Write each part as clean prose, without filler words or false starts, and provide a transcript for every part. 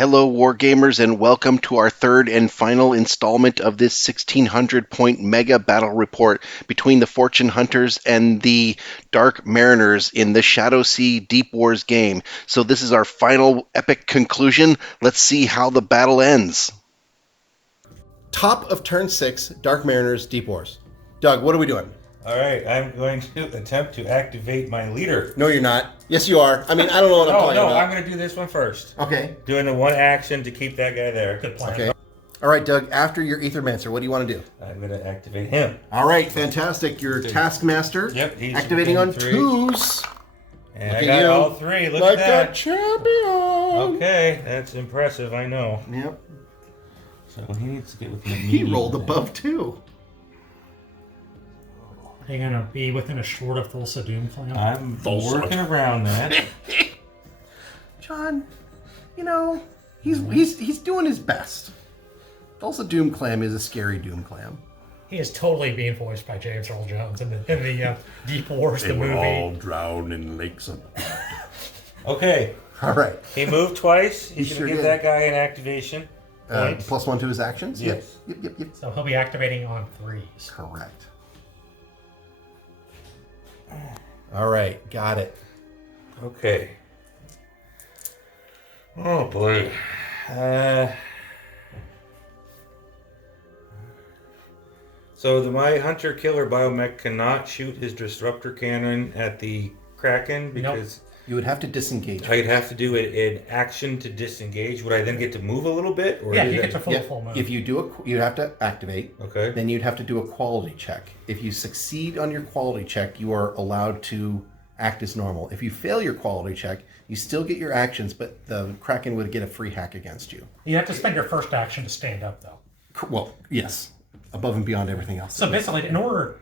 Hello, Wargamers, and welcome to our third and final installment of this 1600-point mega battle report between the Fortune Hunters and the Dark Mariners in the ShadowSea DeepWars game. So this is our final epic conclusion. Let's see how the battle ends. Top of turn 6, Dark Mariners, DeepWars. Doug, what are we doing? All right, I'm going to attempt to activate my leader. No, you're not. Yes, you are. I mean, I don't know what I'm talking about. I'm going to do this one first. Okay. Doing the one action to keep that guy there. Good plan. Okay. All right, Doug, after your Aethermancer, what do you want to do? I'm going to activate him. All right, fantastic. Your Taskmaster. Yep, he's activating on three. 2s. And Look I at got you. all three. Look like at that. a champion. Okay, that's impressive, I know. Yep. So he needs to get within He rolled above 2. Are you going to be within a short of Thulsa Doom Clan? I'm working around that. John, you know, he's doing his best. Thulsa Doom Clam is a scary Doom Clam. He is totally being voiced by James Earl Jones in the Deep Wars, the movie. all drowned in lakes of... Okay. All right. He moved twice. He's sure going to give did. that guy an activation point. +1 to his actions? Yes. Yep. So he'll be activating on 3s. Correct. All right, got it. Okay. Oh boy. So my hunter killer biomech cannot shoot his disruptor cannon at the Kraken because You would have to disengage. I'd have to do an action to disengage. Would I then get to move a little bit? Or Yeah, is you that- get to full move. If you do you have to activate. Okay. Then you'd have to do a quality check. If you succeed on your quality check, you are allowed to act as normal. If you fail your quality check, you still get your actions, but the Kraken would get a free hack against you. You have to spend your first action to stand up, though. Well, yes, above and beyond everything else. So basically, in order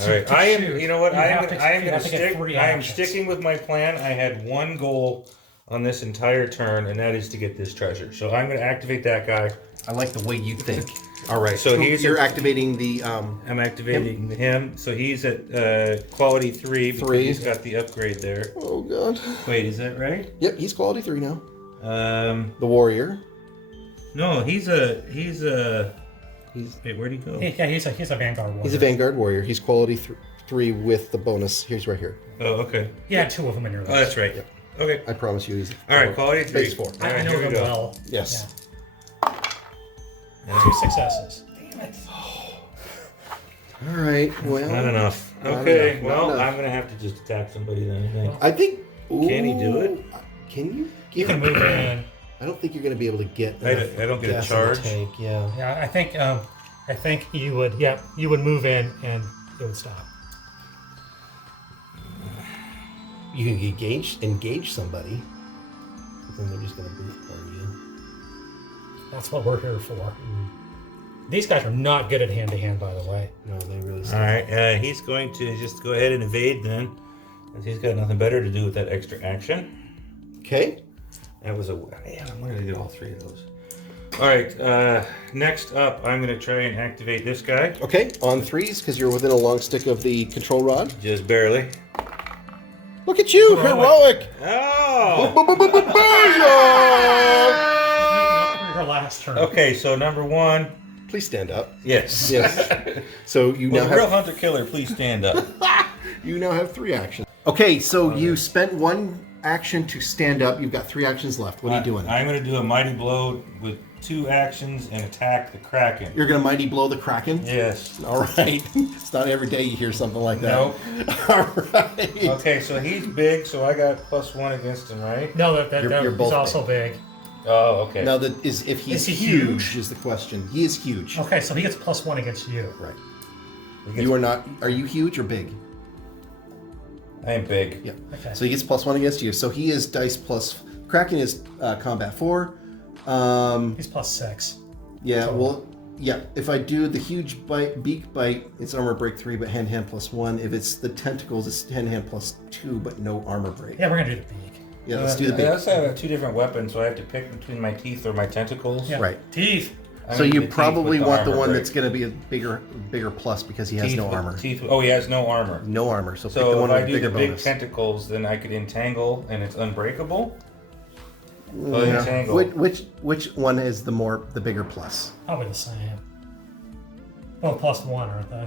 All right. to I am. shoot, You know what? you I have am to- going you to have to get stick. 3 I am actions. sticking with my plan. I had one goal on this entire turn, and that is to get this treasure. So I'm going to activate that guy. I like the way you think. All right, So you're activating the. I'm activating him. So he's at quality 3 because 3. he's got the upgrade there. Oh God. Wait, is that right? Yep, he's quality 3 now. The warrior. No, he's wait, where'd he go? Yeah, he's a Vanguard warrior. He's a Vanguard warrior. He's quality 3 with the bonus. He's right here. Oh, okay. You had 2 of them in your list. Oh, that's right. Yep. Okay. I promise you, he's All right, quality 3. Base 4. All I right, know here we them go. well. Yes. Yeah. 2 successes. Damn it. All right. Well, Not enough. Not Okay, enough, not well, enough. I'm going to have to just attack somebody then, I think. I think. Can he do it? Can you? You can move in. I don't think you're going to be able to get. I don't get a gas in the charge. tank. Yeah. Yeah, I think you would. Yeah, you would move in and it would stop. You can engage somebody, but then they're just going to boost for you. That's what we're here for. These guys are not good at hand-to-hand, by the way. No, they really. All right, he's going to just go ahead and evade then, because he's got nothing better to do with that extra action. Okay. That was yeah, I'm going to get all 3 of those. All right, next up, I'm going to try and activate this guy. Okay. On 3s, because you're within a long stick of the control rod. Just barely. Look at you, heroic! Oh! Your last turn. Okay, so number 1. Please stand up. Yes. Yes. So you Well, now the real have hunter killer, please stand up. 3 actions. Okay, so you spent 1 action to stand up. You've got 3 actions left. What are you doing? I'm going to do a mighty blow with 2 actions and attack the Kraken. You're gonna mighty blow the Kraken? Yes. All right. It's not every day you hear something like that. Nope. All right. Okay, so he's big, so I got +1 against him, right? No, You're both he's also big. Oh, okay. Now that is if he's Is he huge huge? is the question. He is huge. Okay, so he gets +1 against you. Right. He gets- You are not. Are you huge or big? I am big. Yeah. Okay. So he gets +1 against you. So he is dice plus. Kraken is combat 4. He's +6. Yeah. Well. Yeah. If I do the huge beak bite, it's armor break 3, but hand +1. If it's the tentacles, it's hand +2, but no armor break. Yeah, we're gonna do the beak. Yeah. Let's do the beak. I also have 2 different weapons, so I have to pick between my teeth or my tentacles. Yeah. Right. Teeth. I'm So gonna you do teeth probably with want the armor one break. that's going to be a bigger plus because he has Teeth no with- armor. Oh, he has no armor. No armor. So pick the So one if I with do bigger the big bonus. tentacles, then I could entangle, and it's unbreakable. Oh, Yeah. entangle. Which one is the bigger plus? Probably the same. Oh, +1, aren't they?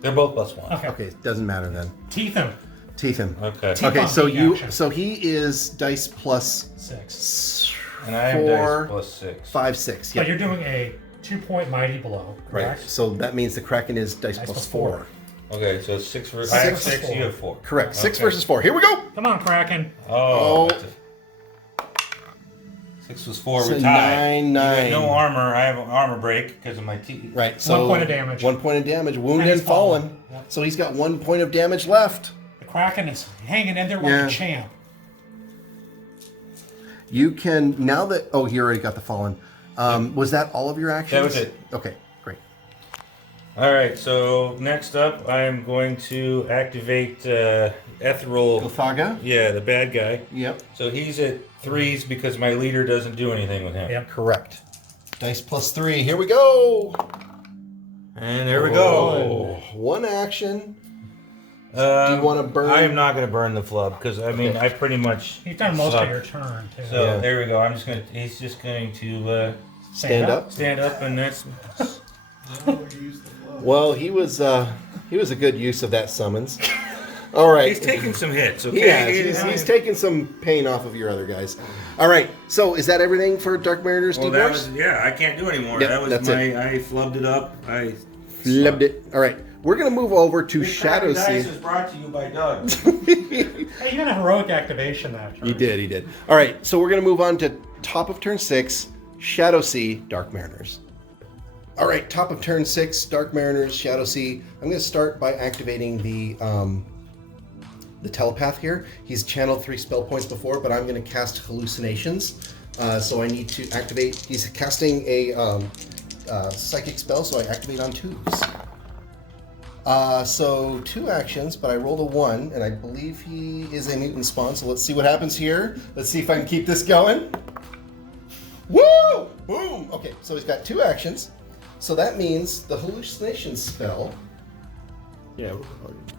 They're both +1. Okay. Okay, doesn't matter then. Teeth him. Teeth him. Okay. Teeth Okay, on so the action. he is dice plus 6. And I am 4, dice +6. 5, 6. So Yeah, you're doing a 2-point mighty blow, right. correct? So that means the Kraken is dice plus plus 4. 4. Okay, so it's 6 versus... Six I have versus 6, four. you have 4. Correct. 6 Okay. versus 4. Here we go. Come on, Kraken. Oh. Oh. 6 was 4, So we're tied. 9, You got 9. no armor. I have an armor break because of my teeth. Right. So 1 point of damage. 1 point of damage. Wounded And and he's fallen. fallen. Yep. So he's got 1 point of damage left. The Kraken is hanging in there like Yeah. a champ. You can now that he already got the fallen. Was that all of your actions? That was it. Okay, great. All right, so next up, I'm going to activate Ethereal. Gothaga? Yeah, the bad guy. Yep. So he's at 3s because my leader doesn't do anything with him. Yep. Correct. Dice plus 3. Here we go. And there we go. One action. Do you want to burn? I am not going to burn the flub because I mean I pretty much. You've done most suck. of your turn, too. So Yeah. there we go. I'm just going to. He's just going to Stand up. stand up, and that's. Well, he was a good use of that summons. All right. He's taking some hits. Okay. He has. He's taking some pain off of your other guys. All right. So is that everything for Dark Mariners Well, that DeepWars? was I can't do anymore. Yep, that was that's my. it. I flubbed it up. I. Loved it. All right. We're gonna move over to This Crappy Dice ShadowSea. is brought to you by Doug. Hey, you had a heroic activation that turn. He did. All right, so we're going to move on to top of turn 6, ShadowSea, Dark Mariners. All right, top of turn 6, Dark Mariners, ShadowSea. I'm going to start by activating the telepath here. He's channeled 3 spell points before, but I'm going to cast hallucinations. So I need to activate. He's casting a psychic spell, so I activate on 2s. So 2 actions, but I rolled a 1, and I believe he is a mutant spawn. So let's see what happens here. Let's see if I can keep this going. Woo! Boom! Okay, so he's got 2 actions. So that means the hallucination spell. Yeah.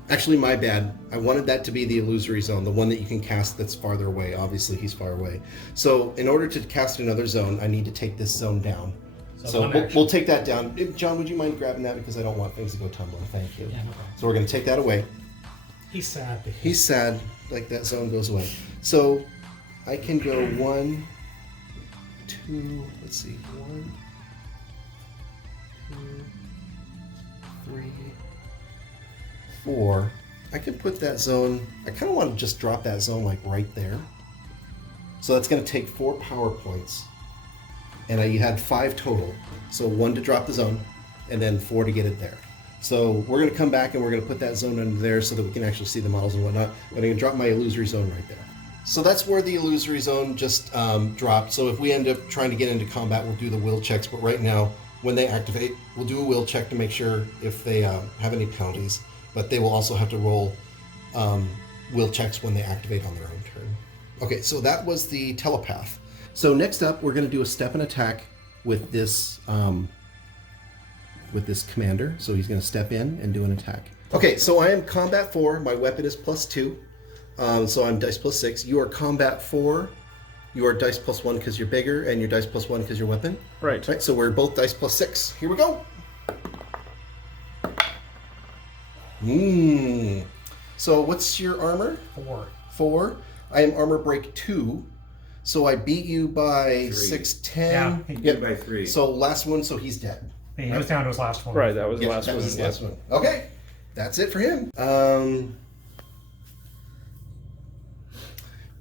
Actually, my bad. I wanted that to be the illusory zone, the one that you can cast that's farther away. Obviously, he's far away. So in order to cast another zone, I need to take this zone down. So one we'll take that down. John, would you mind grabbing that because I don't want things to go tumbling. Thank you. Yeah, no problem. So we're going to take that away. He's sad. He's sad, like that zone goes away. So I can go 1, 2, let's see, 1, 2, 3, 4. I can put that zone, I kind of want to just drop that zone like right there. So that's going to take 4 power points. And you had 5 total. So 1 to drop the zone, and then 4 to get it there. So we're going to come back and we're going to put that zone under there so that we can actually see the models and whatnot. But I'm going to drop my illusory zone right there. So that's where the illusory zone just dropped. So if we end up trying to get into combat, we'll do the will checks. But right now, when they activate, we'll do a will check to make sure if they have any penalties. But they will also have to roll will checks when they activate on their own turn. Okay, so that was the telepath. So next up, we're going to do a step and attack with this commander. So he's going to step in and do an attack. Okay, so I am combat 4. My weapon is +2. So I'm dice +6. You are combat 4. You are dice +1 because you're bigger, and you're dice +1 because your weapon. Right. Right. So we're both dice +6. Here we go. So what's your armor? 4. 4. I am armor break 2. So I beat you by 6, 10. Yeah, he beat by 3. So last one, so he's dead. He was down to his last one. Right, that was the Yeah, last that one. was the yeah. last one. Okay, that's it for him.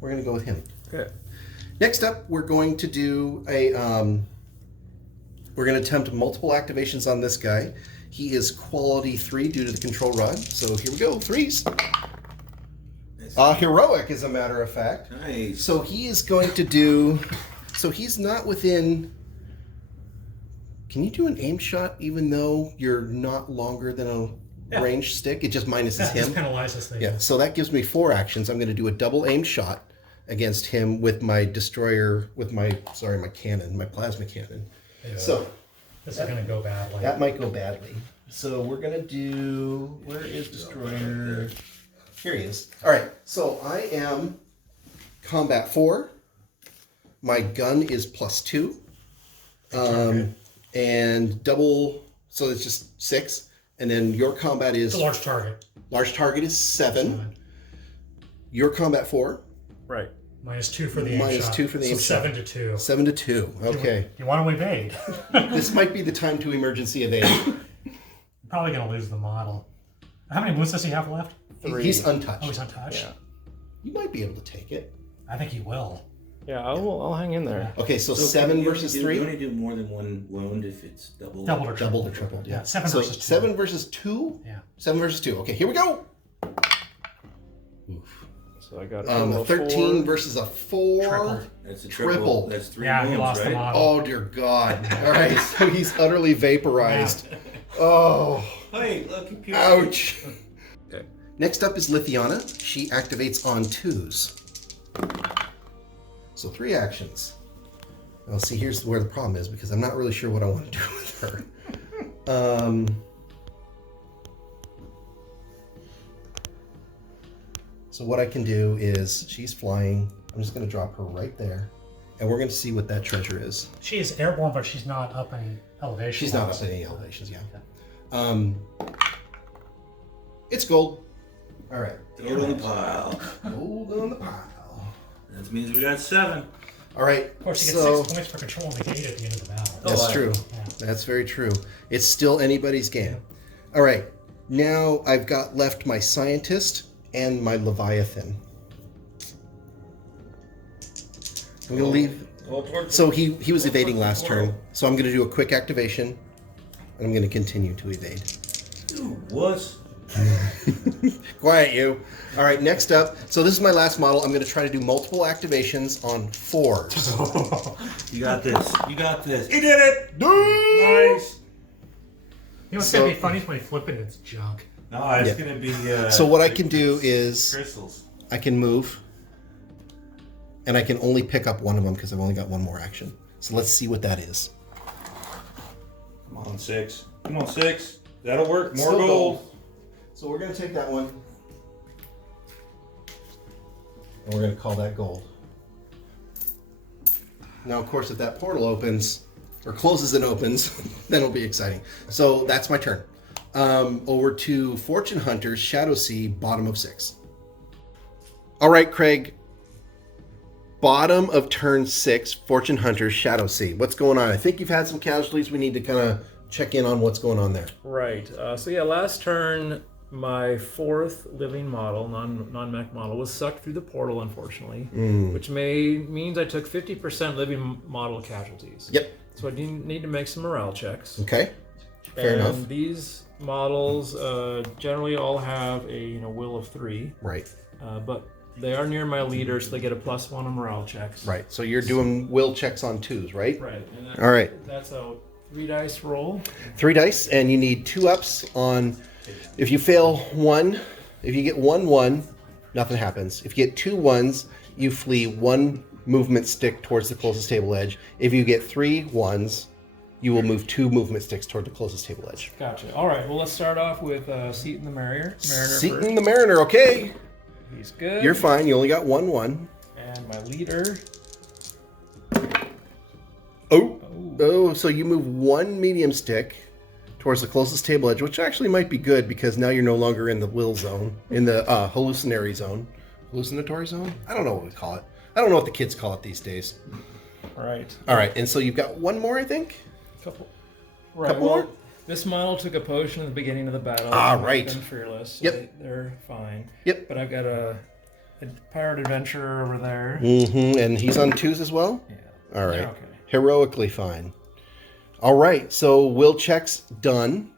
We're gonna go with him. Okay. Next up, we're going to do a. We're gonna attempt multiple activations on this guy. He is quality 3 due to the control rod. So here we go, 3s. Heroic, as a matter of fact. Nice. So he is going to do. So he's not within. Can you do an aim shot even though you're not longer than a ranged stick? It just minuses Yeah, him. just penalizes things. Yeah, so that gives me 4 actions. I'm going to do a double aim shot against him with my destroyer, with my cannon, my plasma cannon. Yeah. So This is going to go badly. that might go badly. So we're going to do, where is destroyer? Here he is. All right, so I am combat 4. My gun is +2. And double, so it's just 6. And then your combat is... It's a large target. Large target is 7. Your combat 4. Right. -2 for the aim shot. -2 for the aim so shot. 7-2. 7-2. Okay. You want to evade. This might be the time to emergency evade. You're probably going to lose the model. How many wounds does he have left? 3. He's untouched. Oh, he's untouched? Yeah. You might be able to take it. I think he will. Yeah, I'll hang in there. Okay, so So 7 can you versus do- 3? You only do more than one wound if it's double. Doubled or tripled. Doubled or tripled, yeah. 7 so versus 2. 7 versus 2? Yeah. 7 versus 2. Okay, here we go. So I got A 13 versus a 4. Tripled. That's a Triple. triple. That's 3 Yeah, wounds, he lost right? the model. Oh, dear God. All right, so he's utterly vaporized. Oh, Hey, look, you peeled ouch. Okay. Next up is Lithiana. She activates on 2s. So 3 actions. Well, see, here's where the problem is, because I'm not really sure what I want to do with her. So what I can do is, she's flying. I'm just going to drop her right there. And we're going to see what that treasure is. She is airborne, but she's not up any elevation. She's not up at any elevations, yeah. It's gold. All right. Throw it on the pile. Gold on the pile. That means we got 7. All right. Of course, you so, get 6 points for controlling the gate at the end of the battle. That's true. Yeah. That's very true. It's still anybody's game. All right. Now I've got left my scientist and my Leviathan. I'm going to leave. So he was evading last turn. So I'm going to do a quick activation. And I'm going to continue to evade. Ooh, wuss. Quiet you. All right, next up. So this is my last model. I'm going to try to do multiple activations on 4s. You got this. You got this. He did it! Nice. You know what's So- going to be funny is when you flip it, it's junk. No, it's Yeah. going to be... So what I can do is crystals. I can move. And I can only pick up one of them because I've only got one more action. So let's see what that is. Come on, 6. Come on, 6. That'll work. More Still gold. So we're going to take that one. And we're going to call that gold. Now, of course, if that portal opens, or closes and opens, then it'll be exciting. So that's my turn. Over to Fortune Hunters, ShadowSea, bottom of 6. All right, Craig. Bottom of turn 6, Fortune Hunters, ShadowSea. What's going on? I think you've had some casualties. We need to kind of check in on what's going on there. Right. So yeah, last turn, my 4th living model, non-mech model, was sucked through the portal, unfortunately, which means I took 50% living model casualties. Yep. So I need to make some morale checks. Okay. Fair and enough. These models generally all have a will of 3, Right. but they are near my leader, so they get a +1 on morale checks. Right. So you're doing will checks on 2s, right? Right. And All right. That's a 3 dice roll. 3 dice, and you need 2 ups on. If you fail 1, if you get 1-1, nothing happens. If you get 2 1s, you flee 1 movement stick towards the closest table edge. If you get 3 1s, you will move 2 movement sticks toward the closest table edge. Gotcha. All right. Well, let's start off with Seaton the Mariner. Seaton first. the Mariner, okay. He's good. You're fine. You only got 1-1. And my leader. Oh, so you move 1 medium stick towards the closest table edge, which actually might be good because now you're no longer in the will zone, in the hallucinatory zone. Hallucinatory zone? I don't know what we call it. I don't know what the kids call it these days. Right. All right, and so you've got 1 more, I think? Couple. Right. Couple well, more? this model took a potion at the beginning of the battle. Ah, to make right. them fearless. So Yep. they're fine. Yep. But I've got a pirate adventurer over there. Mm-hmm, and he's on 2s as well? Yeah. All right. Yeah, okay. Heroically fine. All right, so will checks done.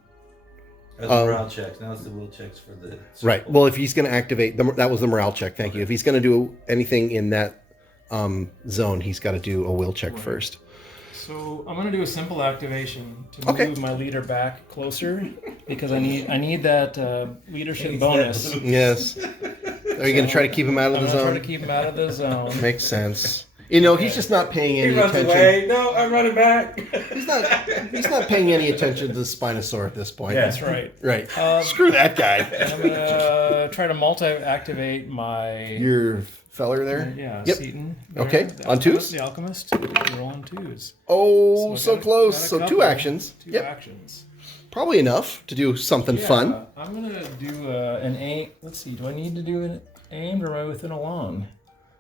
That's the morale checks. Now it's the will checks for the... Right. Well, if he's going to activate, that was the morale check, thank you. If he's going to do anything in that zone, he's got to do a will check first. So I'm gonna do a simple activation to Okay. move my leader back closer because I need that leadership bonus. Yes. Are you going to try to keep him out of I'm the gonna try to zone? keep him out of the zone. Makes sense. You know, he's just not paying He any runs attention. away. No, I'm running back. He's not paying any attention to the Spinosaur at this point. Yeah. That's right. Right. Screw that guy. I'm gonna try to multi-activate my Your feller there? yeah, Yep. Seaton. Okay, The on twos? The Alchemist. Roll on twos. Oh, I so got close. got a So couple. 2 actions. Two Yep. actions. Probably enough to do something fun. I'm gonna do an aim. Let's see. Do I need to do an aimed or am I within a long?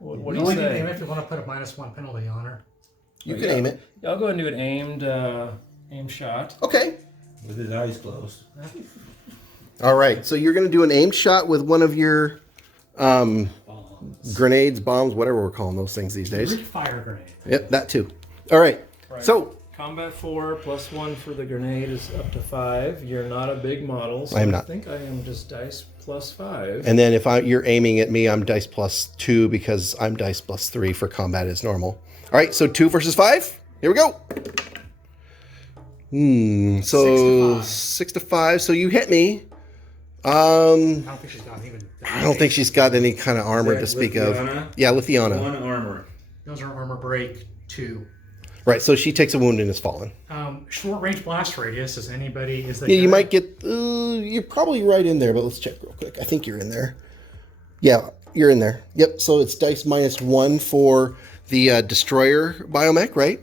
What do you You only need to aim say? if you want to put a -1 penalty on her. You can aim it. I'll go and do an aimed shot. Okay. With his eyes closed. All right. So you're going to do an aimed shot with one of your grenades, bombs, whatever we're calling those things these days. Root fire grenade. Yep, that too. All right. So Combat 4 +1 for the grenade is up to 5. You're not a big model, so I am not. I think I am just dice +5. and then if you're aiming at me, I'm dice +2 because I'm dice +3 for combat as normal. All right. So 2 versus 5. Here we go. So 6 to 5. So you hit me. I don't think she's got even. I don't think she's got any kind of armor to speak of. Lithiana? Yeah, Lithiana. 1 armor. Those are armor break 2. Right, so she takes a wound and is fallen. Short range blast radius. Is anybody? Is that? Yeah, you might get. You're probably right in there, but let's check real quick. I think you're in there. Yeah, you're in there. Yep. So it's dice -1 for the destroyer biomech, right?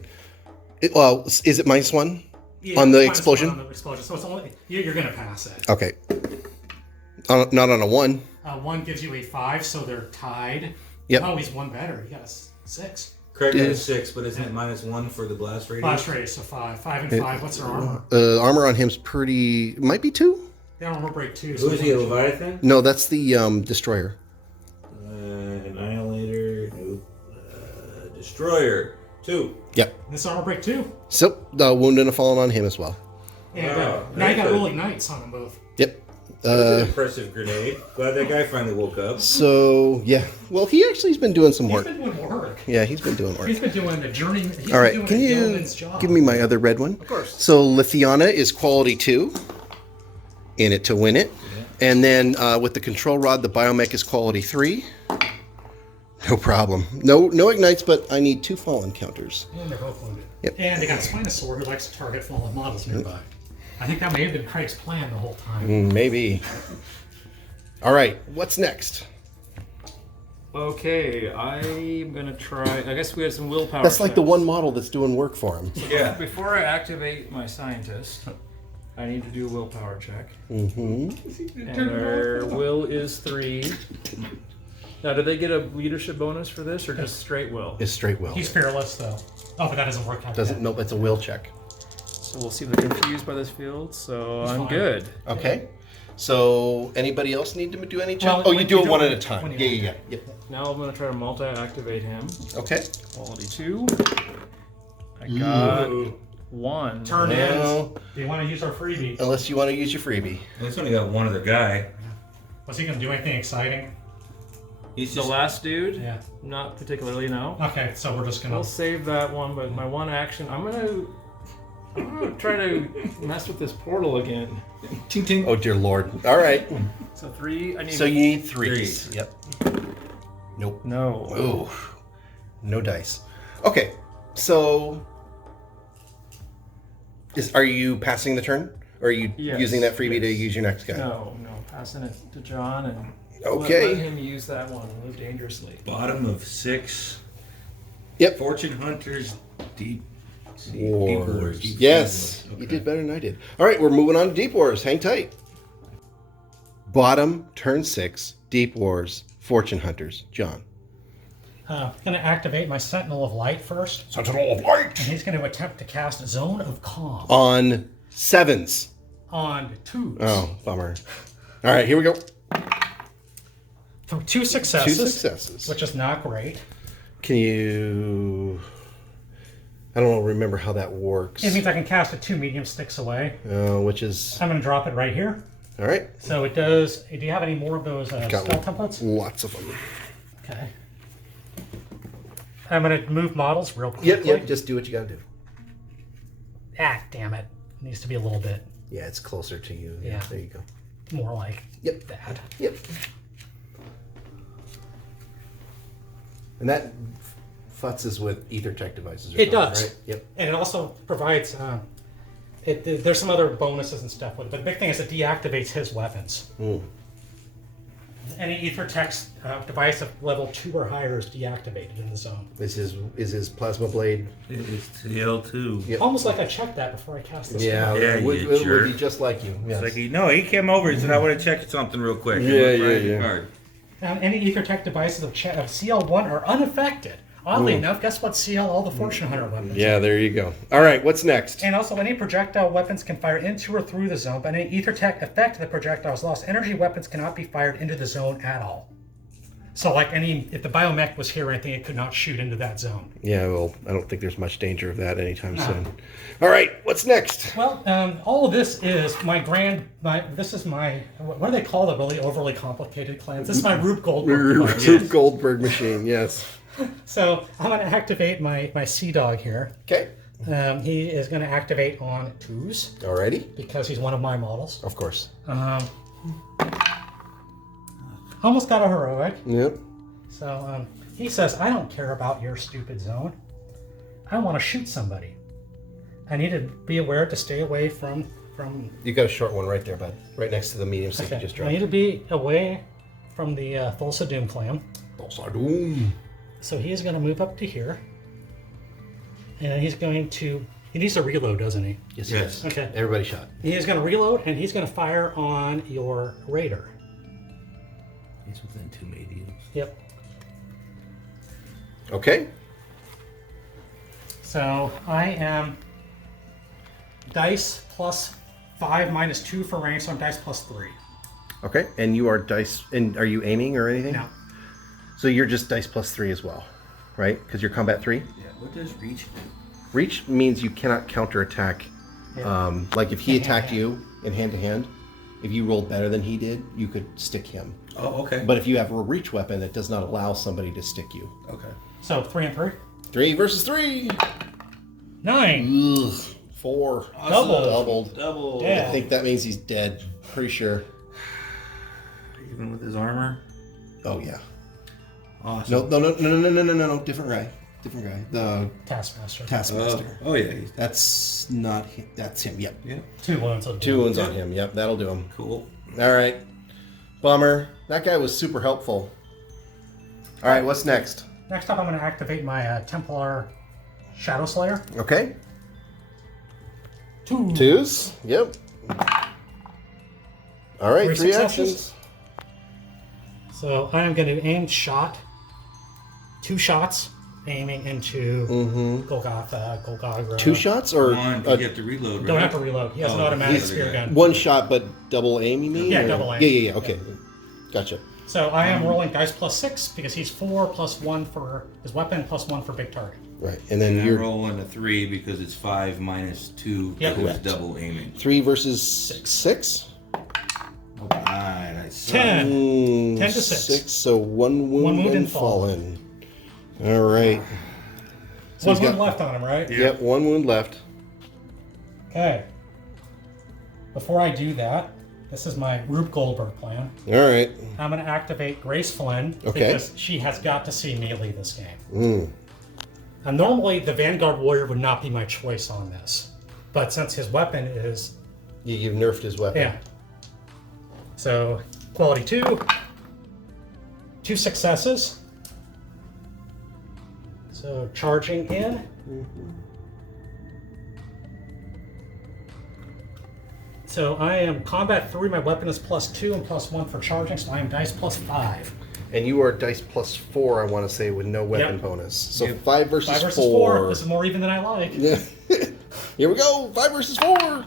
Is it -1 Yeah, on the -1 explosion? on the explosion. So it's only you're gonna pass it. Okay. Not on a 1. 1 gives you a 5, so they're tied. Yep. Oh, he's 1 better. He got a 6. Craig got a 6, but isn't it -1 for the blast radius? Blast radius, so 5. 5 and 5. What's their armor? Armor on him's pretty. Might be 2. They armor break 2. Who is he, a Leviathan? No, that's the destroyer. Annihilator. Nope. Destroyer. 2. Yep. This armor break 2. So the wound and a fallen on him as well. And Wow, now you got very roll good. ignites on them both. Yep. That's an impressive grenade. Glad that guy finally woke up. So yeah. Well, he actually's been doing some He's work. been doing work. Yeah, he's been doing work. He's been doing the journey. He's All right, been can doing a you yeoman's job. give me my other red one? Of course. So Lithiana is quality 2. In it to win it. And then with the control rod, the biomech is quality 3. No problem. No ignites, but I need 2 fallen counters. And they're both wounded. Yep. And they got a Spinosaur who likes to target fallen models nearby. I think that may have been Craig's plan the whole time. Maybe. All right, what's next? Okay, I'm gonna try. I guess we had some willpower. That's like the checks. one model that's doing work for him. Yeah. Before I activate my scientist, I need to do a willpower check. Mm-hmm. And their will is 3. Now, do they get a leadership bonus for this, or just straight will? Is straight will. He's fearless, though. Oh, but that doesn't work out. Doesn't yet. nope, it's a will check. So we'll see if they're confused by this field. So I'm fine. good. Okay. So anybody else need to do any check? Well, Oh, you when do you it one do at a it, time. when you Yeah, do yeah, it. yeah. Yep. Now I'm gonna try to multi-activate him. Okay. Quality 2. I got 1. Turn in. No, Do you want to use our freebie? unless you want to use your freebie. It's only got one other guy. Was he going to do anything exciting? He's The just last dude, Yeah. not particularly, no. Okay, so we're just going We'll to. save that one, but my one action, I'm gonna try to mess with this portal again. ting ting. Oh dear lord. All right. So 3. I need. So you need 3s. Yep. Nope. No. Oh. No dice. Okay. So are you passing the turn? Or are you Yes, using that freebie to yes. use your next guy? No. Passing it to John and Okay. let him use that one. Live dangerously. Bottom of 6. Yep. Fortune Hunters. Deep Wars. Deep Yes. Wars. You Okay. did better than I did. All right, we're moving on to Deep Wars. Hang tight. Bottom, turn 6, Deep Wars, Fortune Hunters. John. Going to activate my Sentinel of Light first. Sentinel of Light. And he's going to attempt to cast Zone of Calm On 7s. on 2s. Oh, bummer. All right, here we go. For 2 successes. 2 successes. Which is not great. Can you... I don't remember how that works. It means I can cast it 2 medium sticks away. Which is... I'm going to drop it right here. All right. So it does. Do you have any more of those spell Got templates? lots of them. Okay. I'm going to move models real quickly. Yep, just do what you got to do. Ah, damn it. Needs to be a little bit Yeah, it's closer to you. Yeah. There you go. more like Yep. that. Yep. And that futzes with ether tech devices. Or It something, does. Right? Yep. And it also provides. There's some other bonuses and stuff with it, but the big thing is it deactivates his weapons. Any ether tech device of level 2 or higher is deactivated in the zone. Is his plasma blade? It's TL2. Yep. Almost like I checked that before I cast this. Yeah, Yeah, it you would jerk. be just like you. Yes. It's like he came over and said, I want to check something real quick. Yeah. Card. Any ether tech devices of CL1 are unaffected. Oddly enough, guess what? CL all the Fortune Hunter weapons. Yeah, there you go. All right, what's next? And also, any projectile weapons can fire into or through the zone, but any ether tech effect of the projectile is lost. Energy weapons cannot be fired into the zone at all. So, like if the biomech was here or anything, it could not shoot into that zone. Yeah, well, I don't think there's much danger of that anytime soon. All right, what's next? Well, all of this is this is my, what do they call the really overly complicated clans? This is my Rube Goldberg clan. Rube Goldberg machine, yes. So, I'm going to activate my Sea Dog here. Okay. He is going to activate on 2s Alrighty. because he's one of my models. Of course. Almost got a heroic. Yep. So he says, I don't care about your stupid zone. I want to shoot somebody. I need to be aware to stay away from. You got a short one right there, bud. Right next to the medium stick you just I dropped. need to be away from the Thulsa Doom clan. Doom. So he is going to move up to here. And he's going to. He needs to reload, doesn't he? Yes, Yes. yes. Okay. Everybody shot. He is going to reload and he's going to fire on your raider. He's within 2 mediums. Yep. Okay. So I am dice plus 5 minus 2 for range, so I'm dice plus 3. Okay. And you are dice. And are you aiming or anything? No. So you're just dice plus 3 as well, right? Because you're combat 3. Yeah, what does reach do? Reach means you cannot counterattack. Yeah. Like if he In attacked hand-to-hand. you in hand to hand, if you rolled better than he did, you could stick him. Oh, okay. But if you have a reach weapon, it does not allow somebody to stick you. Okay. So 3 and 3. 3 versus 3. 9. Ugh. 4. Doubled. Double. Yeah. I think that means he's dead. Pretty sure. Even with his armor? Oh yeah. Awesome. No. Different guy. The Taskmaster. Taskmaster. Oh yeah. That's not him. That's him. Yep. Yeah. 2 wounds. 2 wounds on him. Yep. That'll do him. Cool. All right. Bummer. That guy was super helpful. All right. What's next? Next up, I'm going to activate my Templar Shadow Slayer. Okay. 2. 2s. Yep. All right. 3 3 successes. actions. So I am going to aim shot. 2 shots aiming into Golgotha. 2 shots or One, you have to reload, right? Don't have to reload. He has an Oh, automatic he's- spear gun. 1 shot, but double aim, you mean? Yeah, Or- double aim. Yeah. Okay. Gotcha. So I am rolling dice plus 6 because he's 4 plus 1 for his weapon plus 1 for big target. Right. And then And I'm you're rolling a 3 because it's 5 minus 2 Yep. because Correct. double aiming. 3 versus 6. Alright, I suck. 10. 10 to 6. So 1 wound, and fallen. All right. So 1 he's wound got- left on him, right? Yep, 1 wound left. Okay. Before I do that, this is my Rube Goldberg plan. All right. I'm going to activate Grace Flynn Okay. because she has got to see melee this game. And normally, the Vanguard Warrior would not be my choice on this. But since his weapon is... You've nerfed his weapon. Yeah. So, quality 2. 2 successes. So, charging in. So, I am combat 3. My weapon is plus 2 and plus 1 for charging. So, I am dice plus 5. And you are dice plus 4, I want to say, with no weapon Yep. bonus. So 5 versus 5 versus 4. 4. This is more even than I like. Yeah. Here we go. 5 versus 4.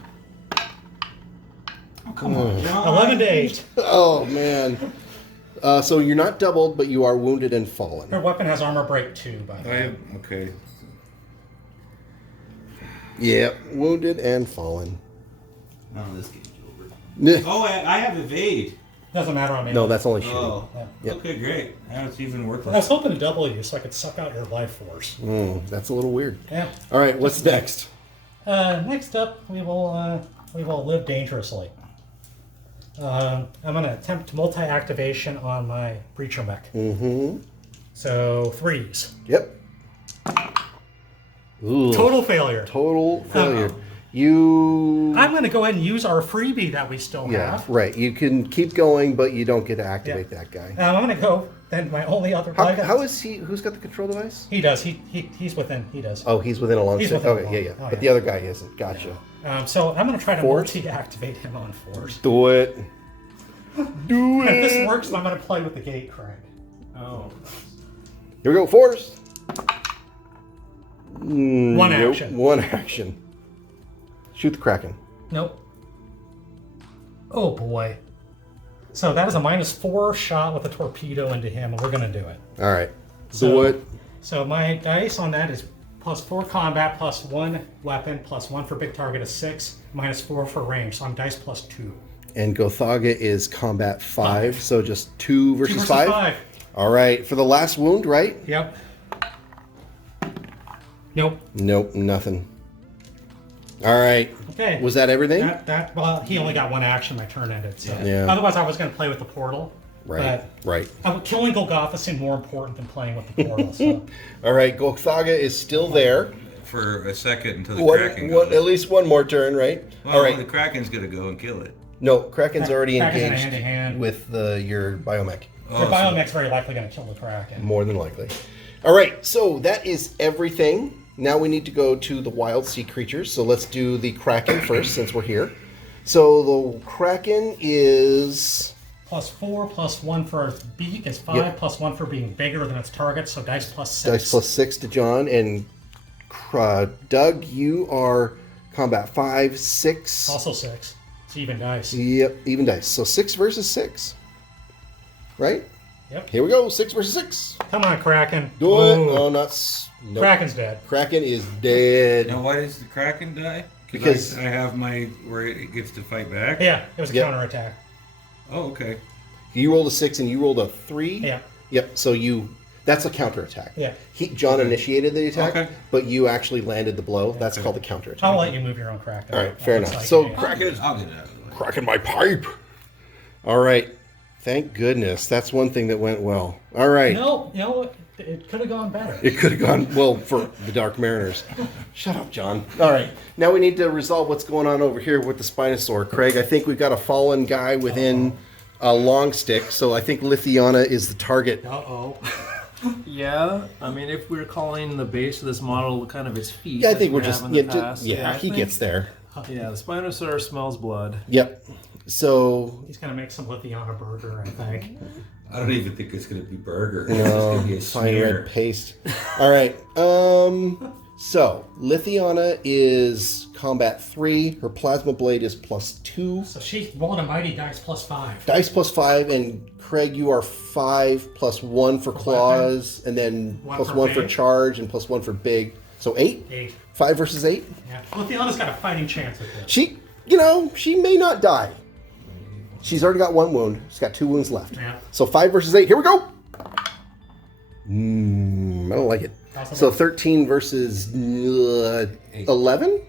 Oh, come on, John. 11 to 8. Oh, man. So you're not doubled, but you are wounded and fallen. Her weapon has armor break 2, by the way. Okay. Yep. Wounded and fallen. Oh, this game's over. No, Oh, I have evade. Doesn't matter on me. that's only shooting. Oh. Yeah. Yep. Okay, great. Now it's even I worthless. was hoping to double you so I could suck out your life force. That's a little weird. Yeah. All right, what's next? Next up, we will live dangerously. I'm going to attempt multi-activation on my breacher mech. Mm-hmm. So 3s. Yep. Ooh, Total failure. total failure. Uh-oh. You. I'm going to go ahead and use our freebie that we still Yeah, have. right. You can keep going, but you don't get to activate that guy. I'm going to go. Then my only other. How is he? Who's got the control device? He does. He's within. He does. Oh, he's within a long He's stick. within a Okay, long- yeah. oh, But yeah. the other guy isn't. Gotcha. So I'm going to try to Force? multi-activate him on force. Do it. Do If it. this works, I'm going to play with the gate crank. Oh. Here we go. Force. One Nope. action. One action. Shoot the Kraken. Nope. Oh boy. So that is a -4 shot with a torpedo into him, and we're going to do it. All right. So- Do it. So my dice on that is +4 combat, +1 weapon, +1 for big target is 6, -4 for range. So I'm dice +2. And Gothaga is combat 5, so just 2 versus, 2 versus 5? 5. All right. For the last wound, right? Yep. Nope. Nope, nothing. All right. Okay. Was that everything? Well, he only got one action. My turn ended. So Yeah. otherwise, I was going to play with the portal. Right. Right. Killing Golgotha seemed more important than playing with the portal. So. All right. Gothaga is still there. For a second until the Kraken One, goes. at least one more turn, right? Well, All right. the Kraken's gonna go and kill it. No, Kraken's already Kraken's in a engaged hand-to-hand. with your biomech. Oh, Your so- biomech's very likely going to kill the Kraken. More than likely. All right, so that is everything. Now we need to go to the wild sea creatures. So let's do the Kraken first, since we're here. So the Kraken is +4 +1 for its beak is 5 Yep. +1 for being bigger than its target. So dice +6. dice +6 to John, and Doug, you are combat 5, 6. Also 6. It's even dice. Yep, even dice. So 6 versus 6. Right? Yep. Here we go. 6 versus 6. Come on, Kraken. Do it. Ooh. Oh, not. Nope. Kraken's dead. Kraken is dead. Now, why does the Kraken die? Because- I have my where it gets to fight back. Yeah, it was a Yep. counterattack. Oh, okay. You rolled a 6 and you rolled a 3. Yeah. Yep. So that's a counterattack. Yeah. John initiated the attack, Okay. but you actually landed the blow. That's called a counterattack. I'll let you move your own Kraken. All right, fair Looks enough. like So it. Kraken is I'll get it out of the way. cracking my pipe. All right. Thank goodness. That's one thing that went well. All right. No, it could have gone better. It could have gone well for the Dark Mariners. Shut up, John. All right. Now we need to resolve what's going on over here with the Spinosaur. Craig, I think we've got a fallen guy within a long stick, so I think Lithiana is the target. Uh-oh. Yeah, I mean, if we're calling the base of this model kind of its feet. Yeah, I as think we we're just have in the past, yeah, I he think- gets there. Yeah, the Spinosaur smells blood. Yep. So He's going to make some Lithiana burger, I think. I don't even think it's gonna be burger. no, It's gonna be a fine smear. red paste. All right. So Lithiana is combat 3. Her plasma blade is +2. So she's rolling a mighty dice +5. Dice +5, and Craig, you are 5 +1 for claws, and then One plus for 1 for big. charge, and +1 for big. So 8? 8. 5 versus 8? Yeah. Lithiana's got a fighting chance at this. She may not die. She's already got 1 wound. She's got 2 wounds left. Yeah. So 5 versus 8. Here we go. I don't like it. So 13 versus 11?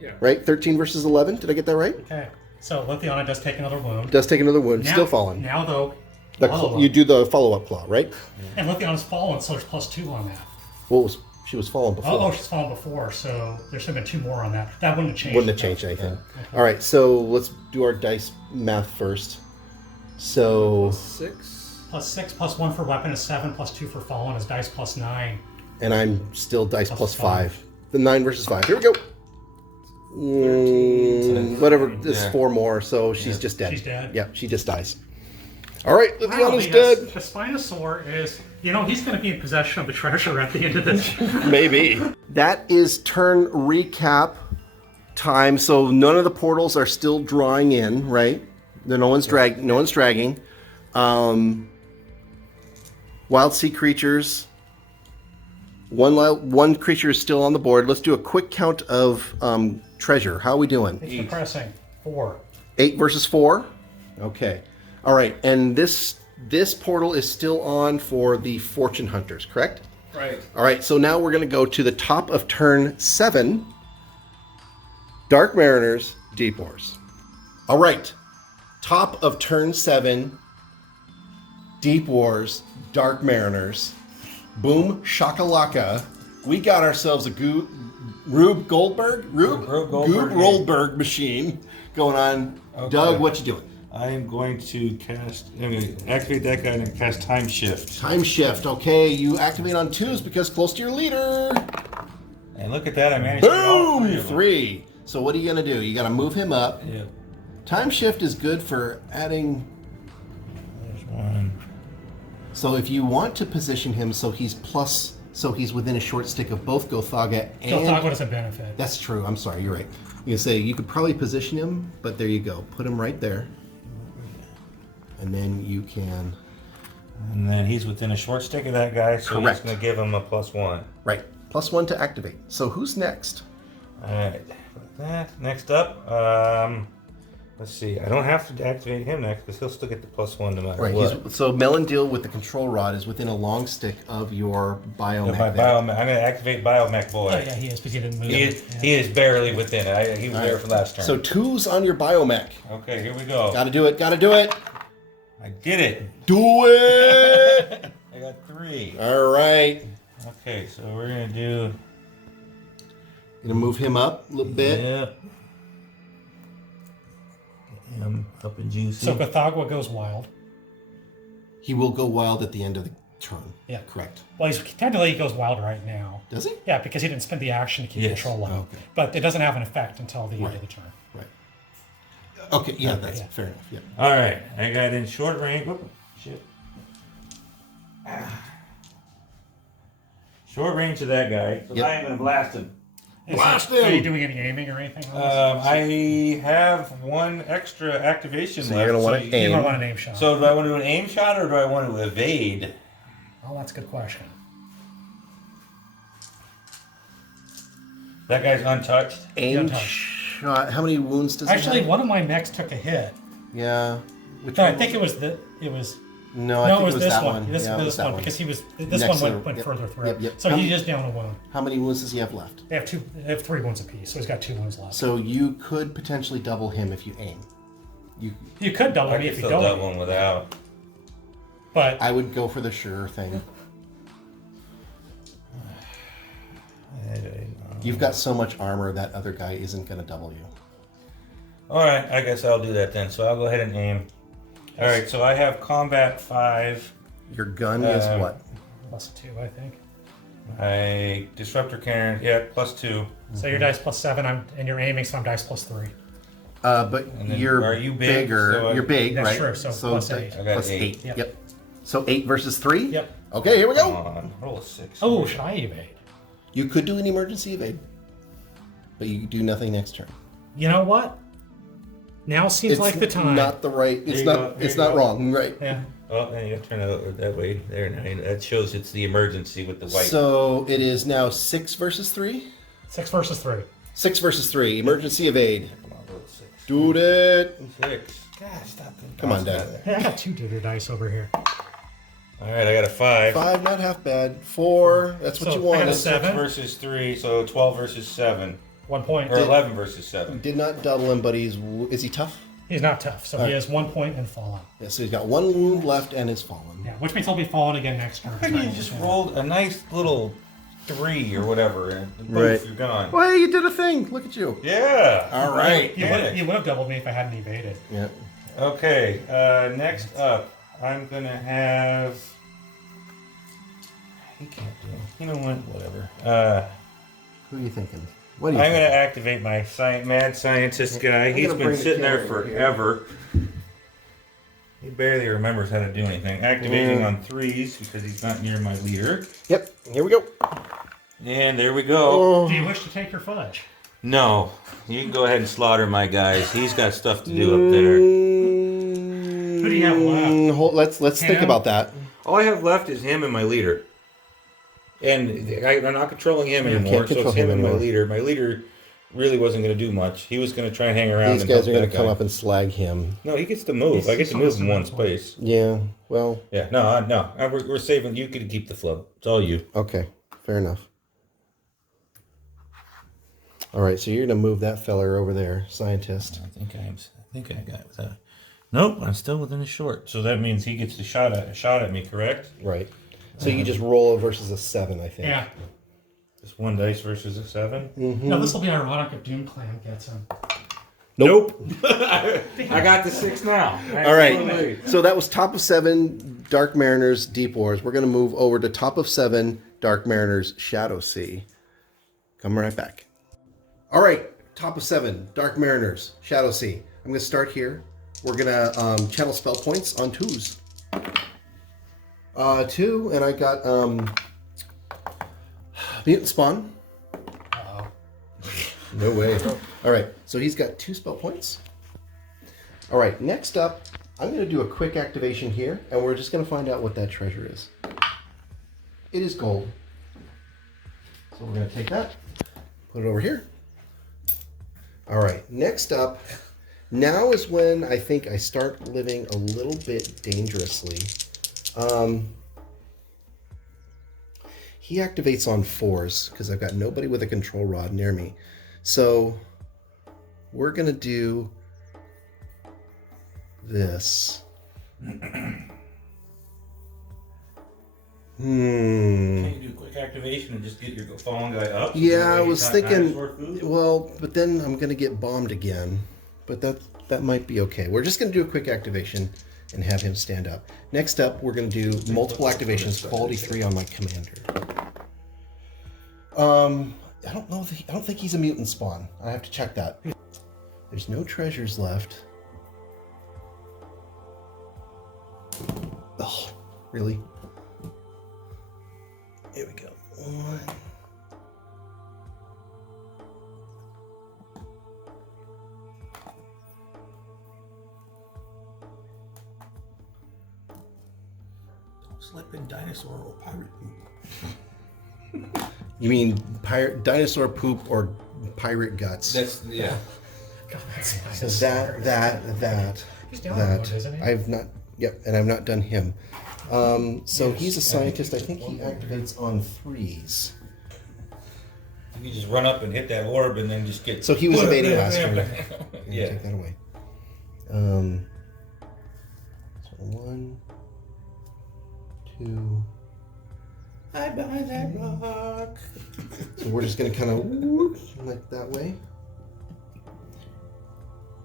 Yeah. Right? 13 versus 11. Did I get that right? Okay. So Lithiana does take another wound. Does take another wound. Now- Still falling. Now, though, You do the follow-up claw, right? and Lithiana's fallen, so there's +2 on that. She was falling before. Oh, she's fallen before, so there should have been 2 more on that. That wouldn't have changed. Wouldn't have changed anything. All right, so let's do our dice math first. So, 6. +6 +1 for weapon is 7, +2 for fallen is dice +9. and I'm still dice plus five. 5. The 9 versus 5. Here we go. Whatever. This is 4 more, so she's just dead. She's dead. Yep, she just dies. All right, Lithiana's Wow, dead. The Spinosaur is, he's going to be in possession of the treasure at the end of this. Maybe. That is turn recap time. So none of the portals are still drawing in, right? No one's dragging. Wild sea creatures. One creature is still on the board. Let's do a quick count of treasure. How are we doing? It's depressing. 4. 8 versus 4. Okay. All right. And this portal is still on for the Fortune Hunters, correct? Right. All right, so now we're going to go to the top of turn 7. Dark Mariners, DeepWars. All right, top of turn 7. DeepWars, Dark Mariners. Boom, shakalaka. we got ourselves a Rube Goldberg machine going on. Okay. Doug, what you doing? I am going to activate that guy and cast Time Shift. Time Shift. Okay, you activate on 2s because close to your leader. And look at that, I managed to get all Boom! three of them. 3. So what are you gonna do? You gotta move him up. Yeah. Time Shift is good for adding. There's one. So if you want to position him so he's within a short stick of both Gothaga and. Gothaga doesn't benefit. That's true. I'm sorry. You're right. You say you could probably position him, but there you go. Put him right there, and then you can. And then he's within a short stick of that guy, so Correct. he's going to give him a +1. Right. +1 to activate. So who's next? Alright, next up, let's see. I don't have to activate him next because he'll still get the +1 no matter Right. what. So Melendil with the control rod is within a long stick of your biomech. I'm going to activate Biomech Boy. Oh, yeah, he is because he didn't move. He is barely within it. He was there for last turn. So 2's on your biomech. Okay, here we go. Gotta do it. Gotta do it. I did it. Do it. I got 3. All right. Okay, so we're going to do... Gonna move him up a little bit. Yeah. Get him up and juicy. So Gothaga goes wild. He will go wild at the end of the turn. Yeah. Correct. Well, technically he goes wild right now. Does he? Yeah, because he didn't spend the action to keep Yes. control of it. Okay. But it doesn't have an effect until the end Right. of the turn. Right. Okay. Yeah, that's yeah. fair enough. Yeah. All right, I got in short range. Whoop, shit. Short range to that guy. So Yep. I am going to blast him. Blast Are you him! doing any aiming or anything? On this? I have 1 extra activation So left. you're gonna want to You aim. don't want an aim shot. So do I want to do an aim shot or do I want to evade? Oh, that's a good question. That guy's untouched. Aim Yeah, shot. How many wounds does Actually, he have? one of my mechs took a hit. Yeah. Which No, I one think was it was. No, I No, think it was this that one. one. This, Yeah, it this was that one one. because this Next one level. went Yep. further through. Yep, yep. So How he's many- just down a wound. How many wounds does he have left? They have 3 wounds apiece, so he's got 2 wounds left. So you could potentially double him if you aim. You could double I me can if you still don't. double him without. But I would go for the sure thing. You've got so much armor that other guy isn't going to double you. All right, I guess I'll do that then. So I'll go ahead and aim. All right, so I have combat 5. Your gun is what? +2, I think. I disruptor cannon, yeah, +2. So your dice +7, and you're aiming, so I'm dice +3. But then you're are you big? bigger. So you're big, That's right? true, so +8. I got plus 8. 8. Yep. Yep. So 8 versus 3? Yep. Okay, here we Come go. on, roll a 6. Oh, should I evade? You could do an emergency evade, but you do nothing next turn. You know what? Now seems like the time. Not the right. It's you not. go, here It's you not go. wrong, right? Yeah. Oh, and you got to turn it over that way. There, now that shows it's the emergency with the white. So it is now 6 versus 3. 6 versus 3. 6 versus 3. Emergency evade. Come on, roll a 6. Do it. 6. God, stop. Come on, Dad. Hey, I got 2 digger dice over here. All right, I got a 5. 5, not half bad. 4. That's what So you I got a wanted. 7. 6 versus 3, so 12 versus 7. 1 point. Or 11 versus 7. Did not double him, but is he tough? He's not tough, so he has 1 point and fallen. Yeah, so he's got 1 wound left and is fallen. Yeah, which means he'll be falling again next turn. And you just rolled a nice little 3 or whatever, and boom, Right. you're gone. Well, you did a thing. Look at you. Yeah. All right. You would have doubled me if I hadn't evaded. Yeah. Okay, next up, I'm going to have... He can't do it. You know what? Whatever. Who are you thinking? What are you I'm going to thinking? activate my mad scientist guy. He's gonna been bring the sitting there camera over here. forever. He barely remembers how to do anything. Activating on 3s because he's not near my leader. Yep. Here we go. And there we go. Do you wish to take your fudge? No, you can go ahead and slaughter my guys. He's got stuff to do up there. Who do you have left? Let's think Him? about that. All I have left is him and my leader. And I'm not controlling him You anymore, can't so it's control him him and my anymore. leader. My leader really wasn't going to do much. He was going to try and hang around These and guys help are going that to come guy. up and slag him. No, he gets to move. I get to He's move in one supposed to space. Yeah. Well. Yeah, no. We're saving. You can keep the flow. It's all you. Okay. Fair enough. All right. So you're going to move that feller over there, scientist. I think I got it. Nope, I'm still within the short. So that means he gets the shot at me, correct? Right. So you just roll versus a 7, I think. Yeah. Just one dice versus a 7. No, this will be ironic if Doom Clan gets him. Nope. I got the 6 now. All right. So that was top of 7 Dark Mariners Deep Wars. We're going to move over to top of 7 Dark Mariners ShadowSea. Come right back. All right. Top of 7 Dark Mariners ShadowSea. I'm going to start here. We're going to channel spell points on 2s. 2, and I got Mutant Spawn. Uh-oh. No way. All right, so he's got 2 spell points. All right, next up, I'm going to do a quick activation here, and we're just going to find out what that treasure is. It is gold. So we're going to take that, put it over here. All right, next up, now is when I think I start living a little bit dangerously. He activates on 4s because I've got nobody with a control rod near me. So we're going to do this. Can you do quick activation and just get your fallen guy up? Yeah, I was thinking, well, but then I'm going to get bombed again. But that might be okay. We're just going to do a quick activation and have him stand up. Next up, we're going to do multiple activations, quality 3 on my commander. I don't know. I don't think he's a mutant spawn. I have to check that. There's no treasures left. Oh, really? Here we go. 1. Slip in dinosaur or pirate poop. You mean dinosaur poop or pirate guts? That's yeah. God, that's So that. He's down mode, isn't he? I've not. Yep, and I've not done him. So he's a scientist. I think he activates on 3s. You just run up and hit that orb and then just get. So he was evading last turn. Yeah. Take that away. So 1, 2. I buy that rock. So we're just gonna kind of whoop like that way.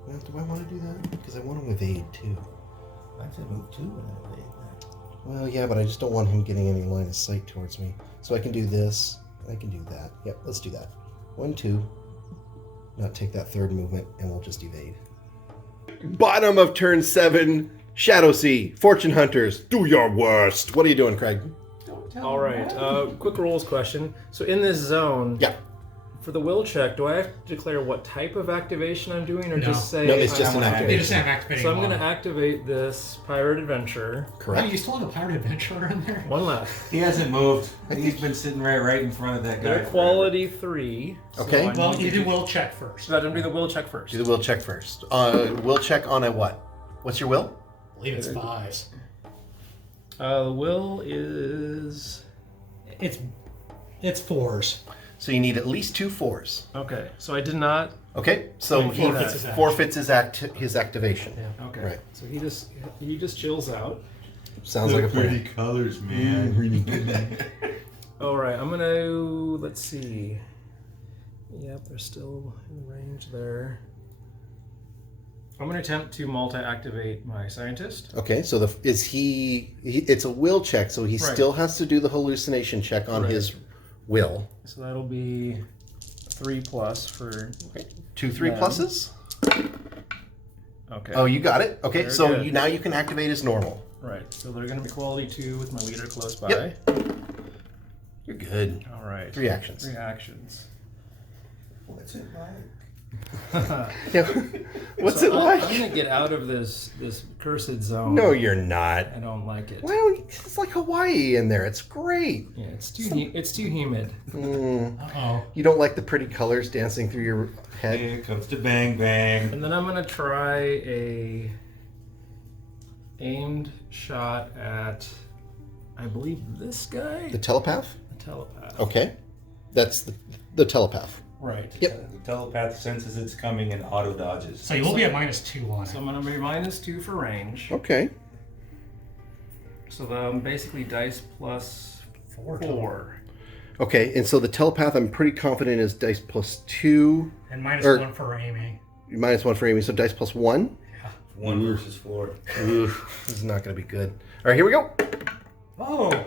Now, do I want to do that? Because I want to evade too. I said move 2 and then evade that. Well, yeah, but I just don't want him getting any line of sight towards me. So I can do this. I can do that. Yep, let's do that. 1, 2. Not take that 3rd movement, and we'll just evade. Bottom of turn 7, ShadowSea, Fortune Hunters, do your worst. What are you doing, Craig? All right. Quick rules question. So in this zone, Yeah. for the will check, do I have to declare what type of activation I'm doing, or No. just say? No, it's just an They activation. just have activating. So I'm going to model. activate this pirate adventure. Oh, Correct. you still have a pirate adventurer in there? One left. He hasn't moved. He's been sitting right in front of that guy. Get a quality 3. Okay. So Well, you do will check first. So I'm going to do the will check first. Do the will check first. Will check on a what? What's your will? I believe it's 5s. The will is It's 4s. So you need at least 2 4s. okay. So I did not. Okay, so Right, he forfeits his action. forfeits his activation. Yeah. Okay. Right. So he just chills out. Sounds like a plan. colors, man. All right. I'm gonna let's see. Yep, they're still in range there. I'm gonna attempt to multi-activate my scientist. Okay, so it's a will check, so he Right. still has to do the hallucination check on Right. his will. So that'll be 3+ for. 2 3 Then- pluses? Okay. Oh, you got it. Okay, Very so good. now you can activate as normal. Right. So they're gonna be quality 2 with my leader close by. Yep. You're good. All right. 3 actions. 3 actions. What's it like? Yeah. What's So it like? I'm gonna get out of this cursed zone. No, you're not. I don't like it. Well, it's like Hawaii in there. It's great. Yeah, it's too humid. Uh-oh. You don't like the pretty colors dancing through your head? Here comes the bang bang. And then I'm gonna try a aimed shot at, I believe, this guy, The telepath? the telepath. Okay. That's the telepath. Right. Yep. The telepath senses it's coming and auto dodges. So you will be at -2 on So it. I'm gonna be -2 for range. Okay. So basically dice plus 4. 4. Okay, and so the telepath I'm pretty confident is dice +2. And minus Or- 1 for Amy. -1 for Amy, so dice +1. 1 versus 4. Oof, this is not going to be good. All right, here we go. Oh!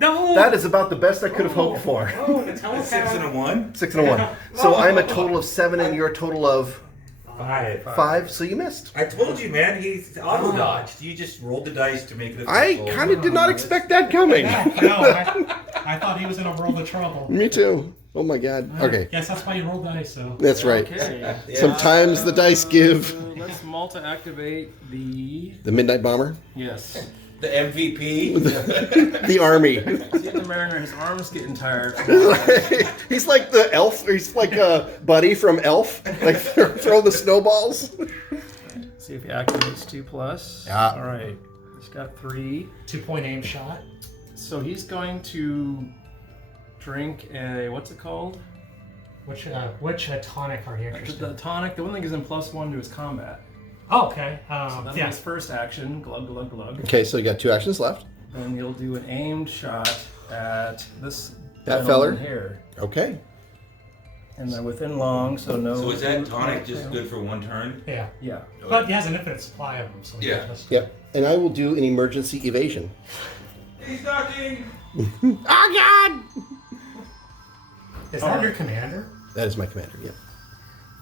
No! That is about the best I could have hoped for. Oh, the telepath. 6 and a 1. 6 and a 1. So I'm a total of 7, and you're a total of 5. 5. So you missed. I told you, man. He auto dodged. You just rolled the dice to make it. I kind of did not expect that coming. No, I thought he was in a world of trouble. Me too. Oh my god. Okay, Yes, that's why you rolled dice, so. that's right. Okay. Sometimes the dice give Let's multi-activate the... the Midnight Bomber, Yes. The MVP. the army. See the Mariner, his arm's getting tired. He's like the elf. He's like a buddy from Elf. Like throw the snowballs. See if he activates 2+. Yeah. All right. He's got 3. 2-point aim shot. So he's going to drink a... What's it called? Which tonic are you interested The in? tonic. The one that gives him +1 to his combat. Oh, okay. So that's Yeah. his first action. Glug, glug, glug. Okay, so you got 2 actions left. And he'll do an aimed shot at this That gentleman feller? here. Okay. And they're within long, so no... So is that tonic just good for 1 turn? Yeah. Yeah. But he has an infinite supply of them, so he Yeah. just... Yep. And I will do an emergency evasion. He's knocking. Oh god! Is that your commander? That is my commander. Yep.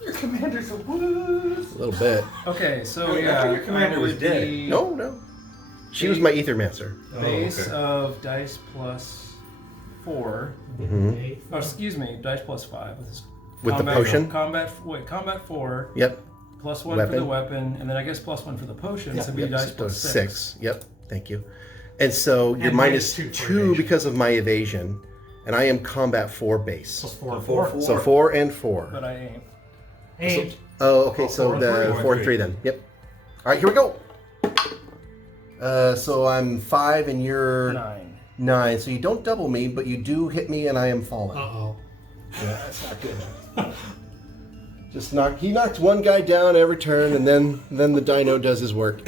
Your commander's a wuss. A little bit. Okay, so Wait, I yeah, thought your commander I was would dead. be No, no. She was my Ethermancer. Base okay. of dice +4. Mm-hmm. Oh, excuse me, dice +5 with his With the combat, potion? Combat 4, Yep. +1 for Weapon. the weapon, and then I guess +1 for the potion. Yeah, So it'd be Yep. dice So +6. 6. Yep. Thank you. And so you're And minus -2 for 2 evasion. because of my evasion, and I am combat 4 base. Plus 4 and Four, 4. So 4 and 4. But I ain't. Aimed. Oh, okay. So 4 and the 3. 4 and 3 then. Yep. All right, here we go. So I'm 5 and you're 9. 9. So you don't double me, but you do hit me, and I am falling. Uh-oh. Yeah, that's not good. Just he knocks one guy down every turn, and then the dino does his work.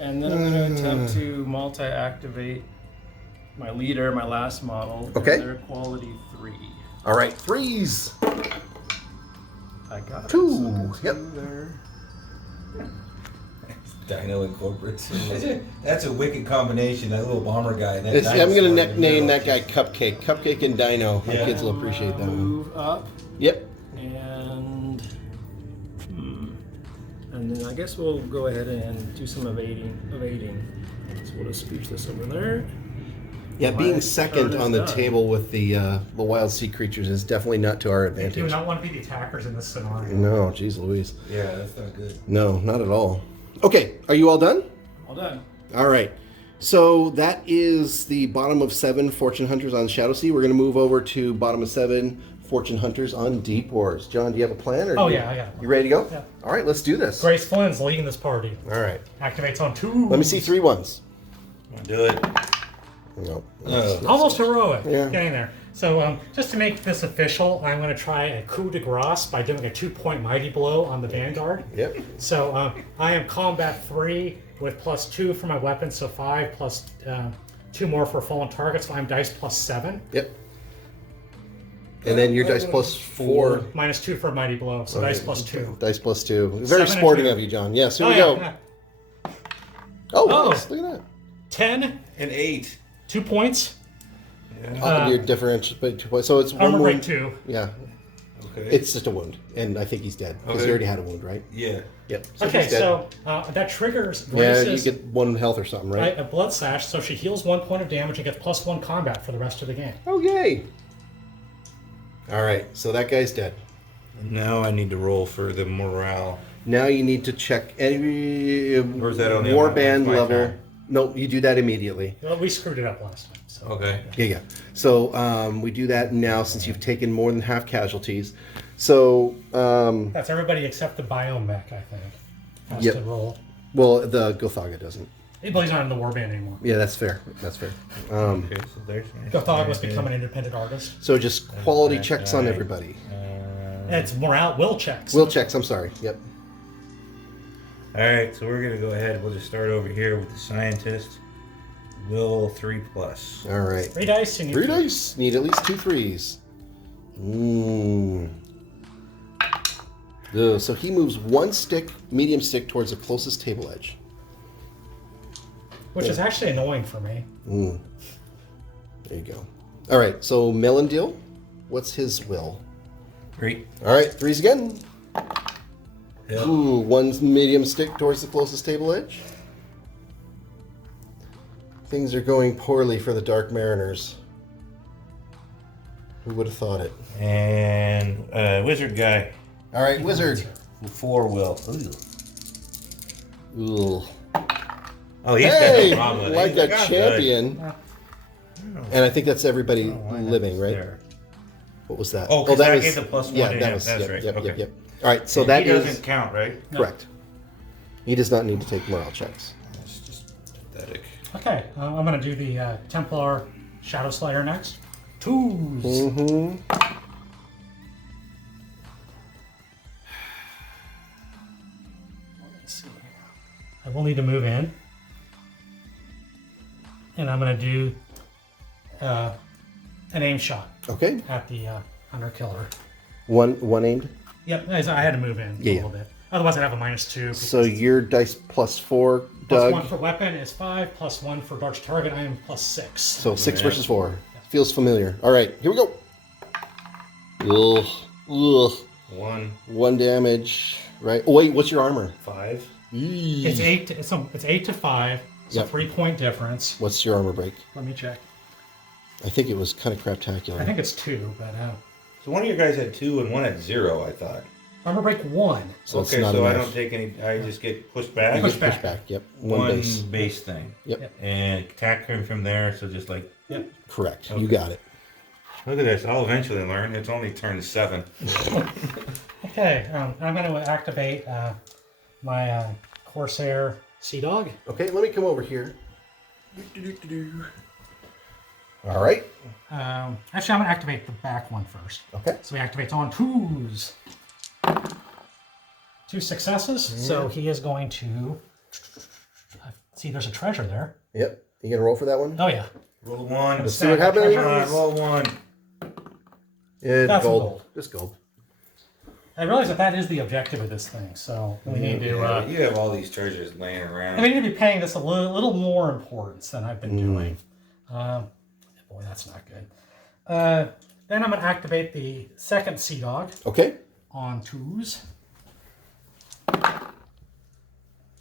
And then I'm going to attempt to multi-activate my leader, my last model. Okay. They're quality 3. All right, 3s. I got 2. it. So that's Yep. 2 there. Dino and corporates. That's a wicked combination. That little bomber guy. And that I'm going to dinosaur. nickname that guy Cupcake. Cupcake and Dino. My Yeah. kids will appreciate that one. Move up Yep. and and then I guess we'll go ahead and do some evading. So we'll just scooch this over there. Yeah, being My second turn on is the done. table with the wild sea creatures is definitely not to our You do advantage. not want to be the attackers in this scenario. No, geez Louise. Yeah, that's not good. No, not at all. Okay, are you all done? All done. All right. So that is the bottom of 7 Fortune Hunters on ShadowSea. We're going to move over to bottom of 7 Fortune Hunters on DeepWars. John, do you have a plan? Or Oh, you- yeah, I got one. You ready to go? Yeah. All right, let's do this. Grace Flynn's leading this party. All right. Activates on 2. Let me see 3 ones. Do it. No. Almost heroic. Yeah. Getting there. So just to make this official, I'm going to try a coup de grace by doing a 2-point mighty blow on the Vanguard. Yep. So I am combat 3 with +2 for my weapon, so 5 plus 2 more for fallen targets. So I'm dice +7. Yep. And then your dice +4. -2 for mighty blow, so dice +2. Dice +2. Very 7 and sporting 2. of you, John. Yes, here Oh, we yeah, go. yeah. Oh, nice. Look at that. 10, An 8. 2 points. Your differential, so it's one Armor break wound. 2. Yeah, Okay. it's just a wound, and I think he's dead because he Okay. already had a wound, right? Yeah. Yep. Okay, he's dead. so that triggers Yeah, you Grace's get 1 health or something, right? a blood sash, so she heals 1 point of damage and gets +1 combat for the rest of the game. Oh, yay! All right, so that guy's dead. Now I need to roll for the morale. Now you need to check any Or is that only warband on my level. turn? No, you do that immediately. Well, we screwed it up last time. So. Okay. Yeah. So we do that now since you've taken more than half casualties. So, That's everybody except the biomech, I think. Has Yep. to roll. well, the Gothaga doesn't. Well, he's not in the warband anymore. Yeah, that's fair. That's fair. Okay, so there's my Gothog was turn. become an independent artist. So just quality checks on everybody. It's morale will checks. Will checks. I'm sorry. Yep. Alright, so we're going to go ahead. We'll just start over here with the scientist. Will 3+. All right. 3 dice. You need 3 dice. Need at least 2 3s. Ugh, so he moves 1 stick, medium stick, towards the closest table edge. Which is actually annoying for me. There you go. All right, so Melendil, what's his will? 3. All right, 3s again. Yep. Ooh, 1 medium stick towards the closest table edge. Things are going poorly for the Dark Mariners. Who would have thought it? And wizard guy. All right, Wizard. 4 will. Ooh. Oh, he's Hey, got no problem with it. like He's a "I'm good." champion. And I think that's everybody Why not? living, right? There. What was that? Oh, 'cause I gave the +1 yeah, to that him. was That's yep, right. Yep, Okay. yep, yep. All right, so And that he is doesn't count, right? correct. He does not need to take morale checks. That's just pathetic. Okay, I'm going to do the Templar Shadow Slayer next. 2s. Mm-hmm. Let's see. I will need to move in. And I'm going to do an aim shot Okay. at the Hunter Killer. One aimed. Yep, I had to move in Yeah, a little bit. Otherwise, I'd have a -2. So your dice +4, Plus Doug. 1 for weapon is 5, +1 for dodge target. I am +6. So 6 Yeah. versus 4. Feels familiar. All right, here we go. Ugh. Ugh. 1, 1 damage. Right. Oh, wait, what's your armor? 5. It's 8. It's 8 to 5. It's Yep. a 3-point difference. What's your armor break? Let me check. I think it was kind of craptacular. I think it's 2, but So one of your guys had 2 and one had 0, I thought. armor break 1. so it's Okay, not so I enough. don't take any. I just get pushed You back. get Push pushed back. back. Yep. One One base. base thing. Yep. And attack came from there, so just like, Yep. Correct. Okay. You got it. look at this. I'll eventually learn. It's only turn 7. Okay, I'm going to activate my Corsair Sea Dog. Okay, let me come over here. All right. Actually, I'm going to activate the back one first. Okay. So he activates on 2s. 2 successes. So he is going to... see, there's a treasure there. Yep. You gonna roll for that one? Oh, yeah. Roll 1. Let's see what happens. Come on, roll 1. Yeah, That's gold. gold. Just gold. I realize that is the objective of this thing, so we need to... Yeah, you have all these treasures laying around. we need to be paying this a little more importance than I've been doing. Boy, that's not good. Then I'm going to activate the second Sea Dog Okay. on 2s.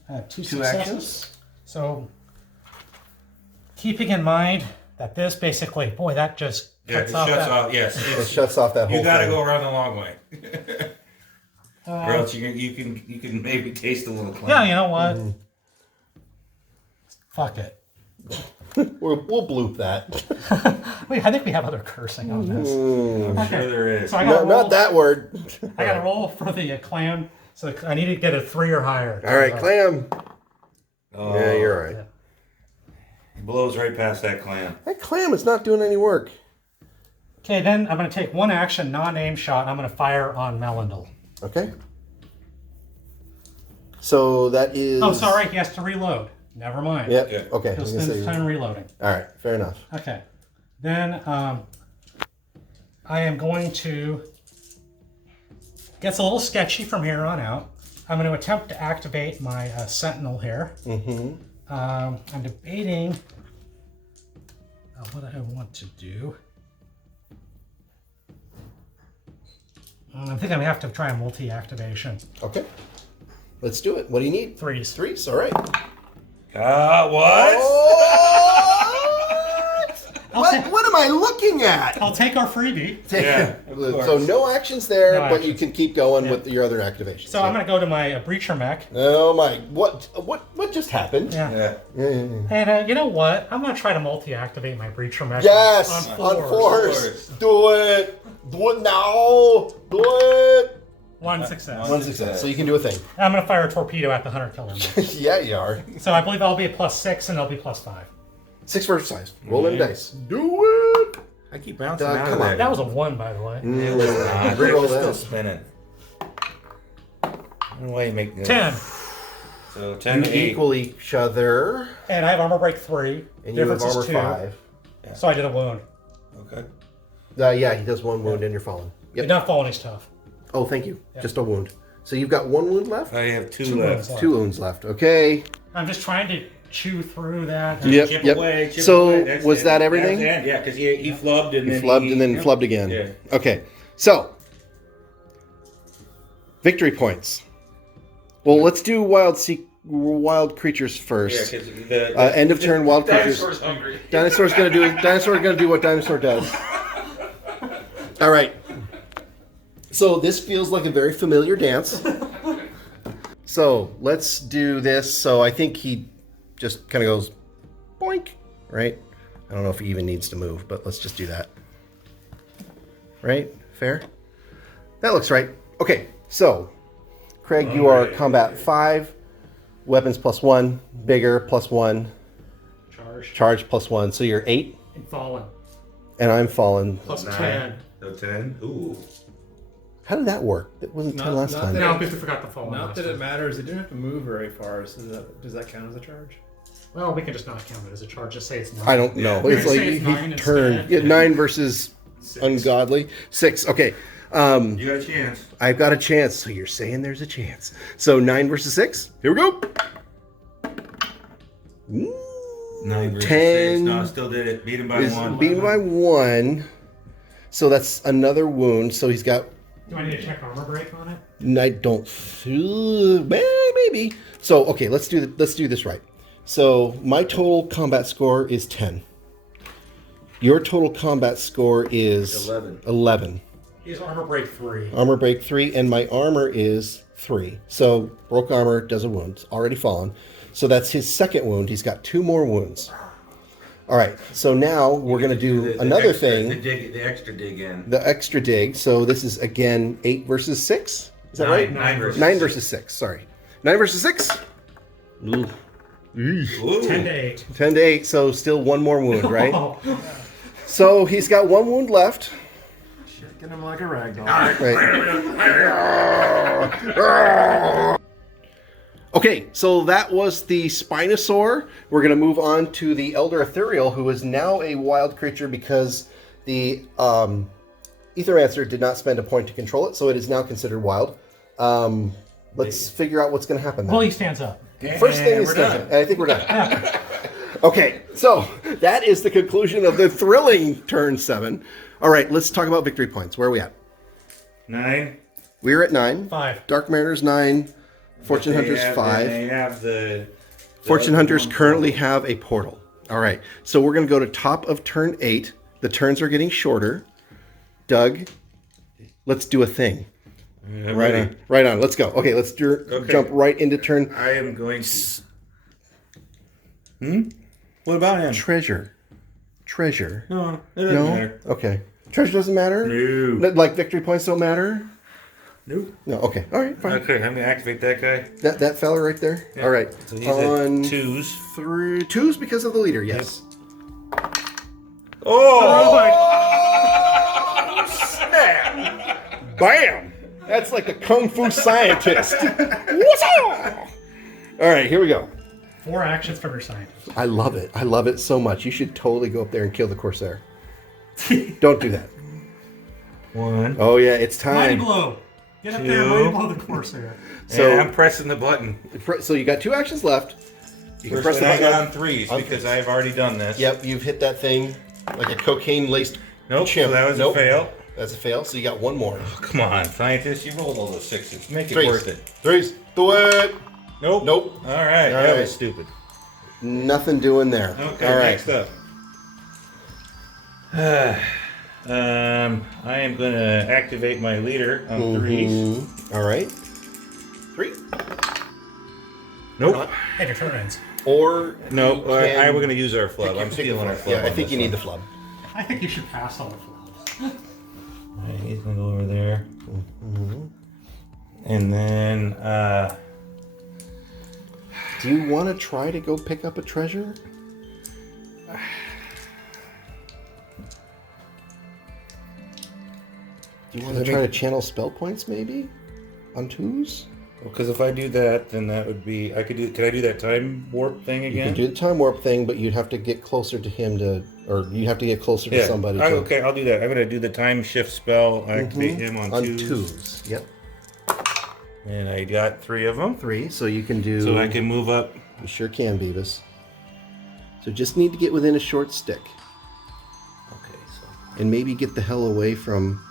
2 Two successes. actions. So, keeping in mind that this basically, boy, that just Yeah, cuts it off shuts that. off. Yes, It it's, shuts off that whole you got to thing. go around the long way, or else you can maybe taste a little. Yeah, you know what? Fuck it. We'll bloop that. Wait, I think we have other cursing on this. I'm sure there is. So I got No, not that word. I got to roll for the clan. So I need to get a 3 or higher. All right, clam. Oh, Yeah, you're all right. He blows right past that clam. That clam is not doing any work. Okay, then I'm going to take 1 action, non-aim shot. I'm going to fire on Melindel. Okay. So that is. Oh, sorry, he has to reload. Never mind. Yep. Yeah. Okay. He'll I was gonna spend say- time reloading. All right. Fair enough. Okay. Then I am going to... Gets a little sketchy from here on out. I'm going to attempt to activate my Sentinel here. Mm-hmm. I'm debating what I want to do. I think I'm going to have to try a multi-activation. Okay. Let's do it. What do you need? 3s. 3s. All right. What? What am I looking at? I'll take our freebie. Yeah, of course. So no actions there, No but you actions. can keep going with your other activations. So I'm going to go to my Breacher Mech. Oh my! What just happened? Yeah. Yeah. And you know what? I'm going to try to multi-activate my Breacher Mech. Yes, on on 4s. fours. Do it. Do it now. Do it. 1 success. One success. So you can do a thing. I'm going to fire a torpedo at the Hunter Killer Mech. Yeah, you are. So I believe I'll be a +6 and it'll be +5. 6 versus size. Roll them Yeah. dice. Do it. I keep bouncing Doug, out come of on. there. That was a 1, by the way. It was not. It Reroll was still that. spinning. I don't know why you make this. 10. So 10 to You 8. equal each other. And I have armor break 3. And you have Difference is armor 2. 5. So I did a wound. Okay. Yeah, he does 1 wound and you're fallen. You're Yep. not falling as tough. Oh, thank you. Just a wound. So you've got 1 wound left? I have 2 Two left. wounds left. 2 wounds left. Okay. I'm just trying to chew through that. Yep, Chip yep. away, chip So away. That's was it. that everything? That's it. Yeah, because he flubbed and You then flubbed and then flubbed again. Yeah. Okay. So, victory points. Well, let's do wild creatures Yeah, first. because the End of turn, wild creatures. dinosaur's hungry. Dinosaur's gonna do what dinosaur does. All right. So this feels like a very familiar dance. So let's do this. So I think he just kind of goes boink, right? I don't know if he even needs to move, but let's just do that. Right? Fair? That looks right. Okay, so Craig, you are combat 5, weapons +1, bigger +1, charge +1. So you're 8, And fallen. and I'm fallen. Plus 9. 10. So 10. Ooh. How did that work? It wasn't 10 last not time. that- No, because we forgot the fallen. Not last that time. it matters. It didn't have to move very far. So does that count as a charge? Well, we can just not count it as a charge. Just say it's 9. I don't know. We It's can like say it's he 9 turned. instead. Yeah, 9 versus ungodly. 6. Okay. You got a chance. I've got a chance. So you're saying there's a chance. So 9 versus 6. Here we go. Ooh, 9 versus 10 6. No, still did it. Beat him by is 1. beaten by 1. So that's another wound. So he's got. Do I need to check armor break on it? I don't. Maybe. So okay, let's do this right. So my total combat score is 10. Your total combat score is 11. 11. He has armor break 3. Armor break 3, and my armor is 3. So broke armor does a wound. It's already fallen. So that's his second wound. He's got 2 more wounds. All right. So now we're going to do another thing. The extra dig in. The extra dig. So this is again 8 versus 6. Is that right? 9 versus 9 versus 6. Sorry. 9 versus 6. Ooh. Ooh. 10 to 8. 10 to 8. So still 1 more wound, right? Oh, So he's got 1 wound left. Get him like a ragdoll. Right. Okay, so that was the Spinosaur. We're going to move on to the Elder Ethereal, who is now a wild creature because the Aetherancer did not spend a point to control it, so it is now considered wild. Let's figure out what's going to happen then. well, he stands up. First thing is we're done. done. And I think we're done. Okay, so that is the conclusion of the thrilling turn 7. All right, let's talk about victory points. Where are we at? 9. We're at 9. 5. Dark Mariners 9. Fortune They Hunters have- 5. They have the Fortune other Hunters one currently portal. have a portal. All right, so we're going to go to top of turn 8. The turns are getting shorter. Doug, let's do a thing. I'm Right ready. on. Right on. Let's go. Okay, let's jump right into turn I am going to. What about him? treasure. Treasure. No, it doesn't No? matter. Okay. Treasure doesn't matter? No. Like victory points don't matter? Nope. No. Okay. All right, fine. Okay, I'm gonna activate that guy. That fella right there? All right. So he's On at 2s. 2s because of the leader, yes. Oh! Bam! That's like a kung fu scientist. What's all right, here we go. 4 actions from your scientist. I love it. I love it so much. You should totally go up there and kill the Corsair. Don't do that. 1. Oh, yeah, it's Mighty time. blow. Get up there, 2. mighty blow the Corsair. So, Yeah, I'm pressing the button. so you got 2 actions left. You can press the I button. got on 3s because I've already done this. Yep, you've hit that thing like a cocaine-laced Nope, chimp. so that was Nope. a fail. That's a fail, so you got 1 more. Come on, scientist, you rolled all those 6s. Make it 3s. worth it. 3s. Do it. Nope. Nope. All right, All that right. was stupid. Nothing doing there. Okay, All right. next up. I am going to activate my leader on 3s. Mhm. All right. 3. Nope. And your turn ends. Or No, you can we're going to use our flub. I'm pick stealing the our flub. flub. Yeah, I on think this you need one. the flub. I think you should pass on the flowers. All right, he's going to go over there. And then, Do you want to try to go pick up a treasure? Do you want to try to channel spell points maybe? On 2s? Because if I do that, then that would be Could I do that time warp thing You again? can do the time warp thing, but you'd have to get closer to him or you have to get closer to somebody. Okay, I'll do that. I'm gonna do the time shift spell. Activate him on twos. twos. Yep. And I got 3 of them. 3, so you can do. So I can move up. You sure can, Beavis. So just need to get within a short stick. Okay, so And maybe get the hell away from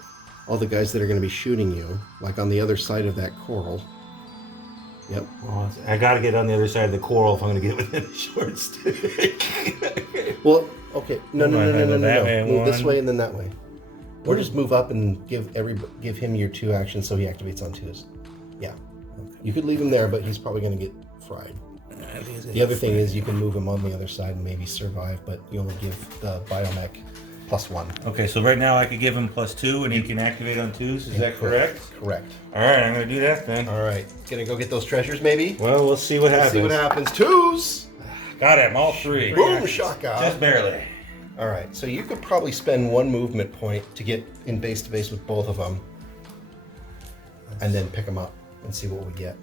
all the guys that are going to be shooting you, like on the other side of that coral. Yep. well, I gotta get on the other side of the coral if I'm gonna get within a short stick. Well, okay. No. That way, Move this one. way and then that way. Or just move up and give him your 2 actions so he activates on 2s. Yeah. You could leave him there, but he's probably going to get fried. The other thing is you can move him on the other side and maybe survive, but you only give the biomech +1. Okay, so right now I could give him +2 and he can activate on 2s. Is that correct? Correct. Alright, I'm gonna do that then. All right. Gonna go get those treasures, maybe? Well, we'll see what happens. See what happens. 2s! Got him, all 3. Boom, shaka. Just barely. All right. So you could probably spend 1 movement point to get in base to base with both of them, and then pick them up and see what we get.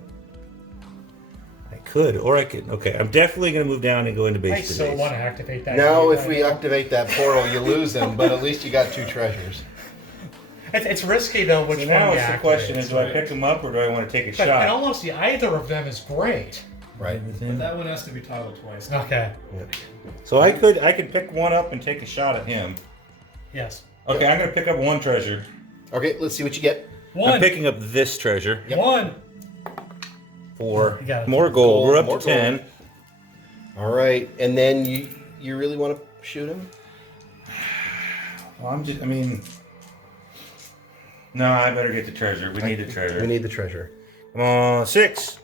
I could, or I could. Okay, I'm definitely gonna move down and go into I base to so base. want to activate that. Now, game if right we now. activate that portal, you lose him, but at least you got 2 treasures. It's risky though. Which So one now you it's the activate. question: is do I pick him up or do I want to take a But in shot? all honesty, either of them is great. Right. But that one has to be toggled twice. Okay. So I could pick one up and take a shot at him. Yes. Okay, I'm gonna pick up 1 treasure. Okay, let's see what you get. One. I'm picking up this treasure One. for You got it. more gold. We're up More to 10. All right, and then you really want to shoot him? Well, no, I better get the treasure. We need the treasure. We need the treasure. Come on, 6.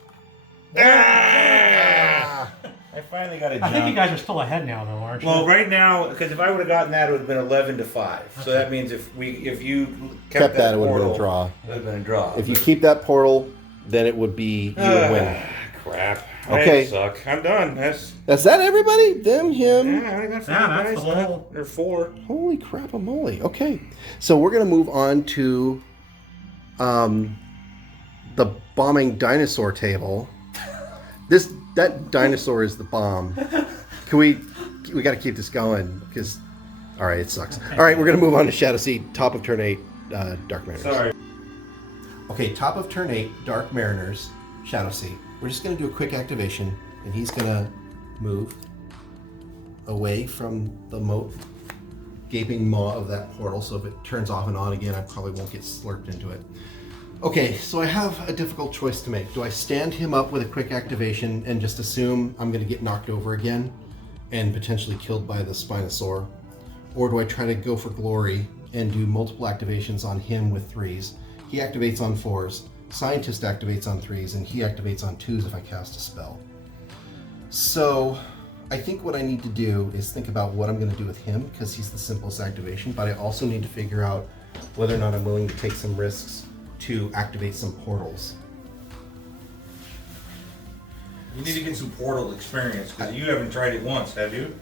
Ah! I finally got a jump. I think you guys are still ahead now, though, aren't you? Well, right now, because if I would have gotten that, it would have been 11 to 5. So that means if you kept That, it would have portal, been a draw. it would have been a draw. If you keep that portal, then it would be you would win. Crap. Okay. I suck. I'm done. That's Is that everybody? Them, him. yeah. I got 5 Yeah, that's guys. the whole- There's 4. Holy crap-a-moly. Okay, so we're gonna move on to the bombing dinosaur table. That dinosaur is the bomb. We got to keep this going because, all right, it sucks. All right, we're gonna move on to ShadowSea, top of turn 8, Dark Mariners. Sorry. Okay, top of turn 8, Dark Mariners, ShadowSea. We're just gonna do a quick activation, and he's gonna move away from the gaping maw of that portal. So if it turns off and on again, I probably won't get slurped into it. Okay, so I have a difficult choice to make. Do I stand him up with a quick activation and just assume I'm going to get knocked over again and potentially killed by the Spinosaur? Or do I try to go for glory and do multiple activations on him with 3s? He activates on 4s, Scientist activates on 3s, and he activates on 2s if I cast a spell. So I think what I need to do is think about what I'm going to do with him because he's the simplest activation, but I also need to figure out whether or not I'm willing to take some risks to activate some portals. You need to get some portal experience because you haven't tried it once, have you?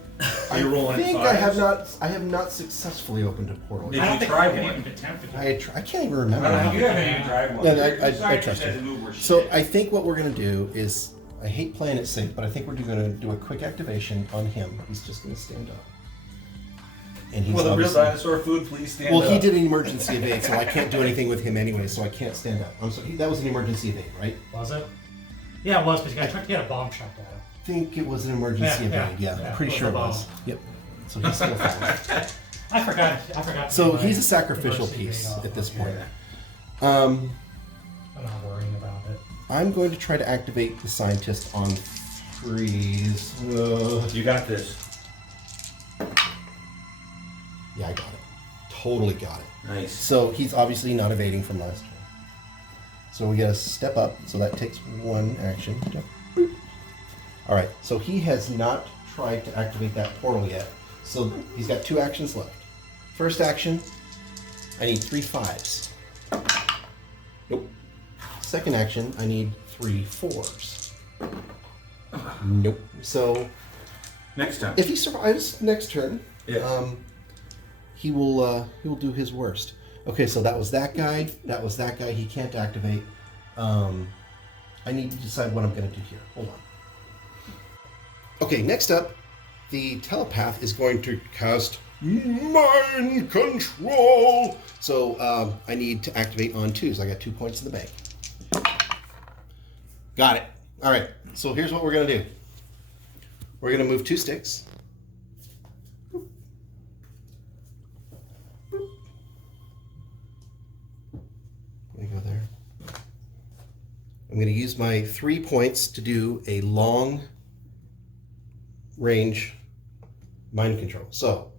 You're rolling I think fives? I have not successfully opened a portal. Did I don't you think try I can one? even attempt to do I can't even remember. You haven't even tried one. No, Your I scientist trust has you. a move where So shit. I think what we're going to do is, I hate playing it safe, but I think we're going to do a quick activation on him. He's just going to stand up. And he's Will the real obviously- dinosaur food please stand Well, up? he did an emergency evade, so I can't do anything with him anyway, so I can't stand up. I'm sorry, that was an emergency evade, right? Was it? Yeah, it was, but you guys tried to get a bomb shot at him. I think it was an emergency Yeah, evade, yeah, yeah. yeah, Pretty it sure it was a was. bomb. Yep. So he's still fine. I forgot. So to he's a do my sacrificial diversity piece rate off at this of point. here. Um, I'm not worrying about it. I'm going to try to activate the scientist on 3s. You got this. Yeah, I got it. Totally got it. Nice. So he's obviously not evading from last turn. So we gotta step up, so that takes 1 action. Boop. All right, so he has not tried to activate that portal yet. So he's got 2 actions left. First action, I need 3 5s. Nope. Second action, I need 3 4s. Nope. So Next time. if he survives next turn, Yeah. he will do his worst. Okay, so that was that guy. That was that guy. He can't activate. I need to decide what I'm going to do here. Hold on. Okay, next up, the telepath is going to cast mind control. So I need to activate on 2s. I got 2 points in the bank. Got it. All right. So here's what we're going to do. We're going to move 2 sticks. Boop. Boop. Let me go there. I'm going to use my 3 points to do a long range mind control. So,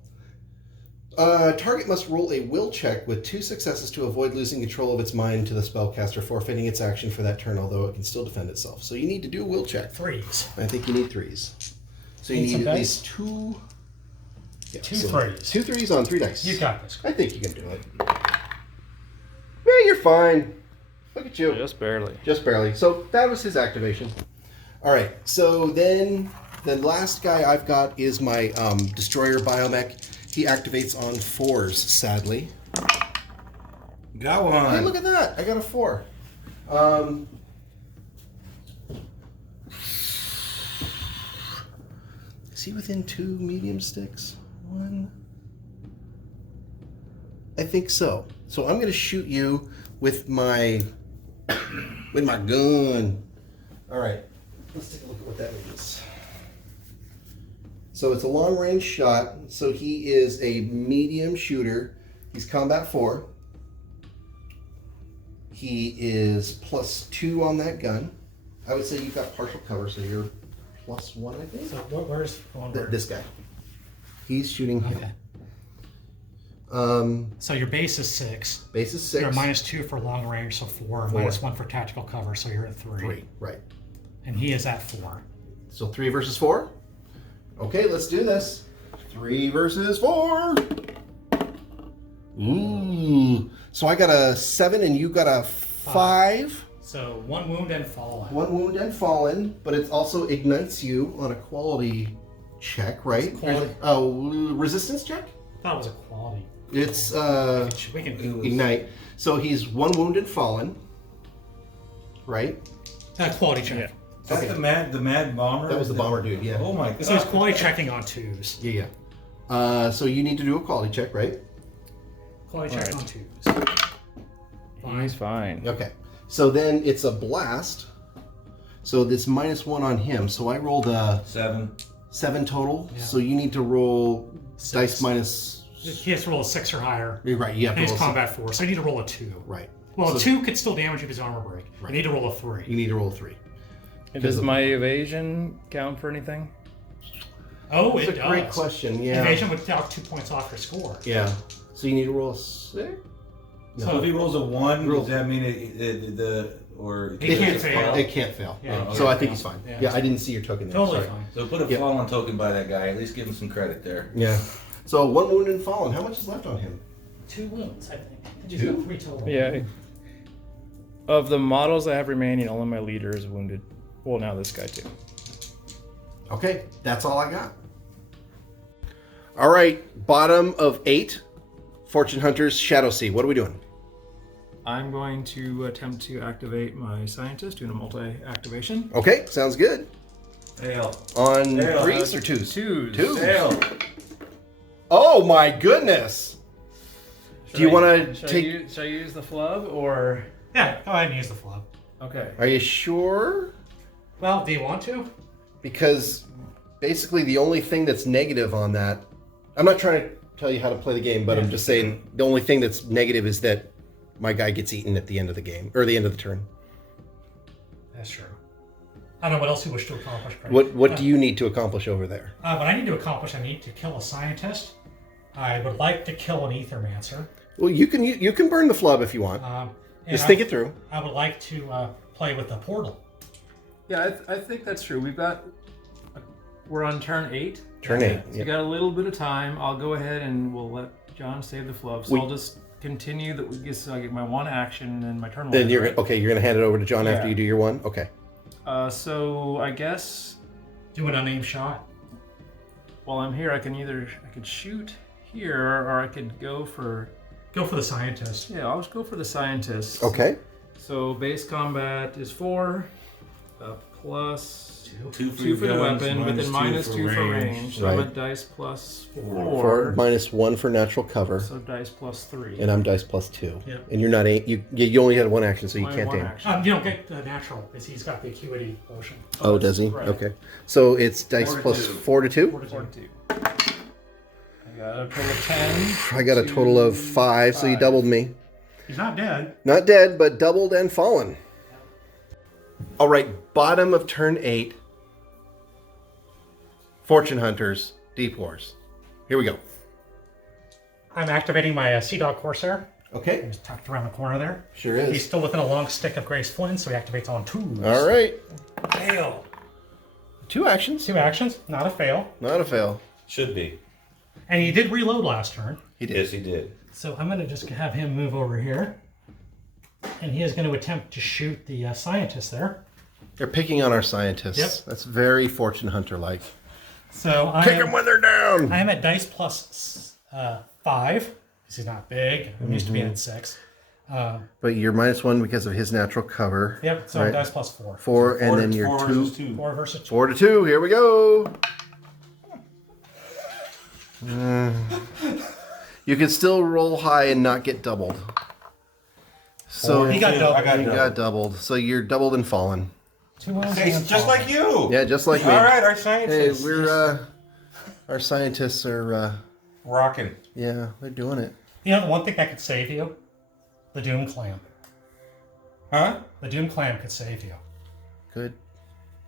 target must roll a will check with 2 successes to avoid losing control of its mind to the spellcaster, forfeiting its action for that turn, although it can still defend itself. So you need to do a will check. 3s. I think you need 3s. So you Need some need at dice? least 2... Yeah, 2 so 3s. 2 3s on 3 dice. You got this. I think you can do it. Yeah, you're fine. Look at you. Just barely. Just barely. So that was his activation. All right. So then the last guy I've got is my Destroyer Biomech. He activates on 4s, sadly. Got one. Hey, look at that. I got a 4. Is he within 2 medium sticks? 1. I think so. So I'm going to shoot you with my gun. All right. Let's take a look at what that means. So it's a long range shot. So he is a medium shooter. He's combat 4. He is +2 on that gun. I would say you've got partial cover, so you're +1, I think. So where's one? This guy. He's shooting him. Okay. Um, So your base is 6. base is 6. You're -2 for long range, so 4. -1 for tactical cover, so you're at 3. 3, right. And he is at 4. So 3 versus 4. Okay, let's do this. 3 versus 4. Ooh. So I got a 7 and you got a 5. So 1 wound and fallen. 1 wound and fallen, but it also ignites you on a quality check, right? It's quality. Resistance check? I thought it was a quality. It's We can do ignite. So he's 1 wound and fallen, right? quality check. Yeah. Is that the mad bomber? That was the bomber dude, yeah. Oh my god. So he's quality checking on 2s. Yeah. So you need to do a quality check, right? Quality check Alright. on 2s. He's fine. Okay. So then it's a blast. So this -1 on him. So I rolled a 7 total. Yeah. So you need to roll 6. dice minus. He has to roll a 6 or higher. You're right. You have And to he's roll. combat 4, so you need to roll a 2. Right. Well, So a 2 could still damage if his armor break. Right. You need to roll a 3. You need to roll 3. And does my evasion count for anything? Oh, That's it a does. great question. Yeah. Evasion would knock 2 points off your score. Yeah. So you need to roll a 6. So if he rolls a 1, Roll- does that mean or He can't fail. It can't fail. Yeah, he So I can't think fail. he's fine. Yeah. Yeah, I didn't see your token there. Totally Sorry. fine. So put a Yep. fallen token by that guy. At least give him some credit there. Yeah. So 1 wound and fallen. How much is left on him? 2 wounds, I think. Did 2? you got 3 total? Yeah. Of the models I have remaining, only my leader is wounded. Well, now this guy too. Okay, that's all I got. All right, bottom of 8, Fortune Hunters, ShadowSea. What are we doing? I'm going to attempt to activate my scientist, doing a multi-activation. Okay, sounds good. Fail. On Fail. 3s or 2s? Twos. 2s. Fail. Oh my goodness! Do you want to take? Should I use the flub or? Yeah, go ahead and use the flub. Okay. Are you sure? Well, do you want to? Because basically the only thing that's negative on that, I'm not trying to tell you how to play the game, but I'm just saying the only thing that's negative is that my guy gets eaten at the end of the game or the end of the turn. That's true. I don't know what else you wish to accomplish. Craig. What do you need to accomplish over there? What I need to accomplish, I need to kill a scientist. I would like to kill an Ethermancer. Well, you can burn the flub if you want. And Just think it through. I would like to play with the portal. Yeah, I think that's true. We're on turn 8. Turn 8. So you got a little bit of time. I'll go ahead and we'll let John save the flub. So I'll just continue that. I get my 1 action and my turn 1. Then you're right? okay. You're gonna hand it over to John after Yeah. you do your 1. Okay. So I guess Do an unaimed shot. while I'm here, I could shoot here, or I could go for. Go for the scientist. Yeah, I'll just go for the scientist. Okay. So base combat is 4. plus Two two for the guns, weapon, but then minus two for range. So I'm Right. at dice plus For 4. -1 for natural cover, So dice plus 3. and I'm dice +2. Yep. And you're not you only had one action, so you Only can't one aim. action. You don't get the natural, because he's got the acuity potion. Oh, does he? Right. Okay. So it's dice 4 to plus 2. 4 to 2? 4 to 2. 42. I got a total of 10. I got a total of 5, so you 5. doubled me. He's not dead. Not dead, but doubled and fallen. All right, bottom of turn 8. Fortune Hunters, Deep Wars. Here we go. I'm activating my Sea Dog Corsair. Okay. He's tucked around the corner there. Sure He's is. still within a long stick of Grace Flynn, so he activates on 2s. All right. Fail. 2 actions. 2 actions, not a fail. Not a fail. Should be. And he did reload last turn. He did. Yes, he did. So I'm going to just have him move over here. And he is going to attempt to shoot the scientist there. They're picking on our scientists. Yep. That's very Fortune Hunter-like. So Kick them when they're down. I am at dice plus 5, because he's not big. I'm used to being at 6. But you're -1 because of his natural cover. Yep, so Right. I'm dice plus 4. 4, and then you're 4 2. versus 2. 4 versus 2. 4 to 2. Here we go. You can still roll high and not get doubled. So He got doubled. I got you doubled. got doubled. So you're doubled and fallen. 2 wounds Hey, and just fall. like you. Yeah, just like me. All right, our Hey, scientists. we're our scientists are rocking. yeah, they're doing it. You know, the one thing that could save you? The Doom Clam. Huh? The Doom Clam could save you. Good.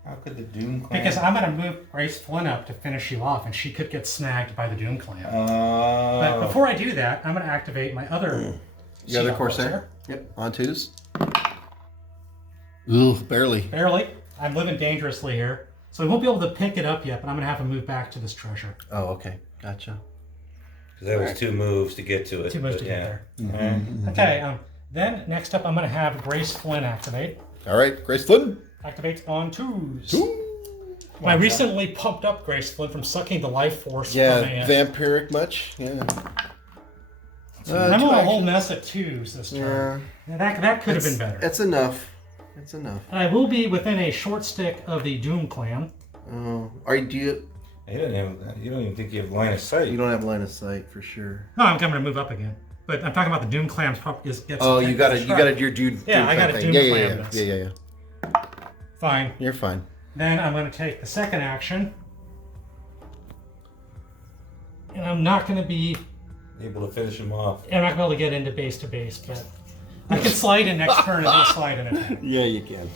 How could the Doom Clan? Because I'm going to move Grace Flynn up to finish you off, and she could get snagged by the Doom Clam. But before I do that, I'm going to activate my other You got a Sea Corsair? Yep. On 2s. Ooh, barely. Barely. I'm living dangerously here. So we won't be able to pick it up yet, but I'm going to have to move back to this treasure. Oh, okay. Gotcha. Because that was 2 moves to get to it. 2 moves but to yeah. get there. Okay, then next up I'm going to have Grace Flynn activate. All right, Grace Flynn. Activates on 2s. I recently pumped up Grace Flynn from sucking the life force Yeah, from a... vampiric much? Yeah. I'm two on a whole actions. mess at 2s this turn. Yeah, that could have been better. It's enough. It's enough. And I will be within a short stick of the Doom Clan. Oh, do you? You don't even think you have line of sight. You don't have line of sight for sure. No, I'm going to move up again. But I'm talking about the Doom Clan's gets Oh, you got it. You got it. it. Your dude. Yeah, I got a thing. Doom Yeah, Clan yeah, mess. yeah. Fine. You're fine. Then I'm going to take the second action. And I'm not going to be... Able to finish him off. I'm not going to be able to get into base to base, but I can slide in next turn and then slide in it. Yeah, you can.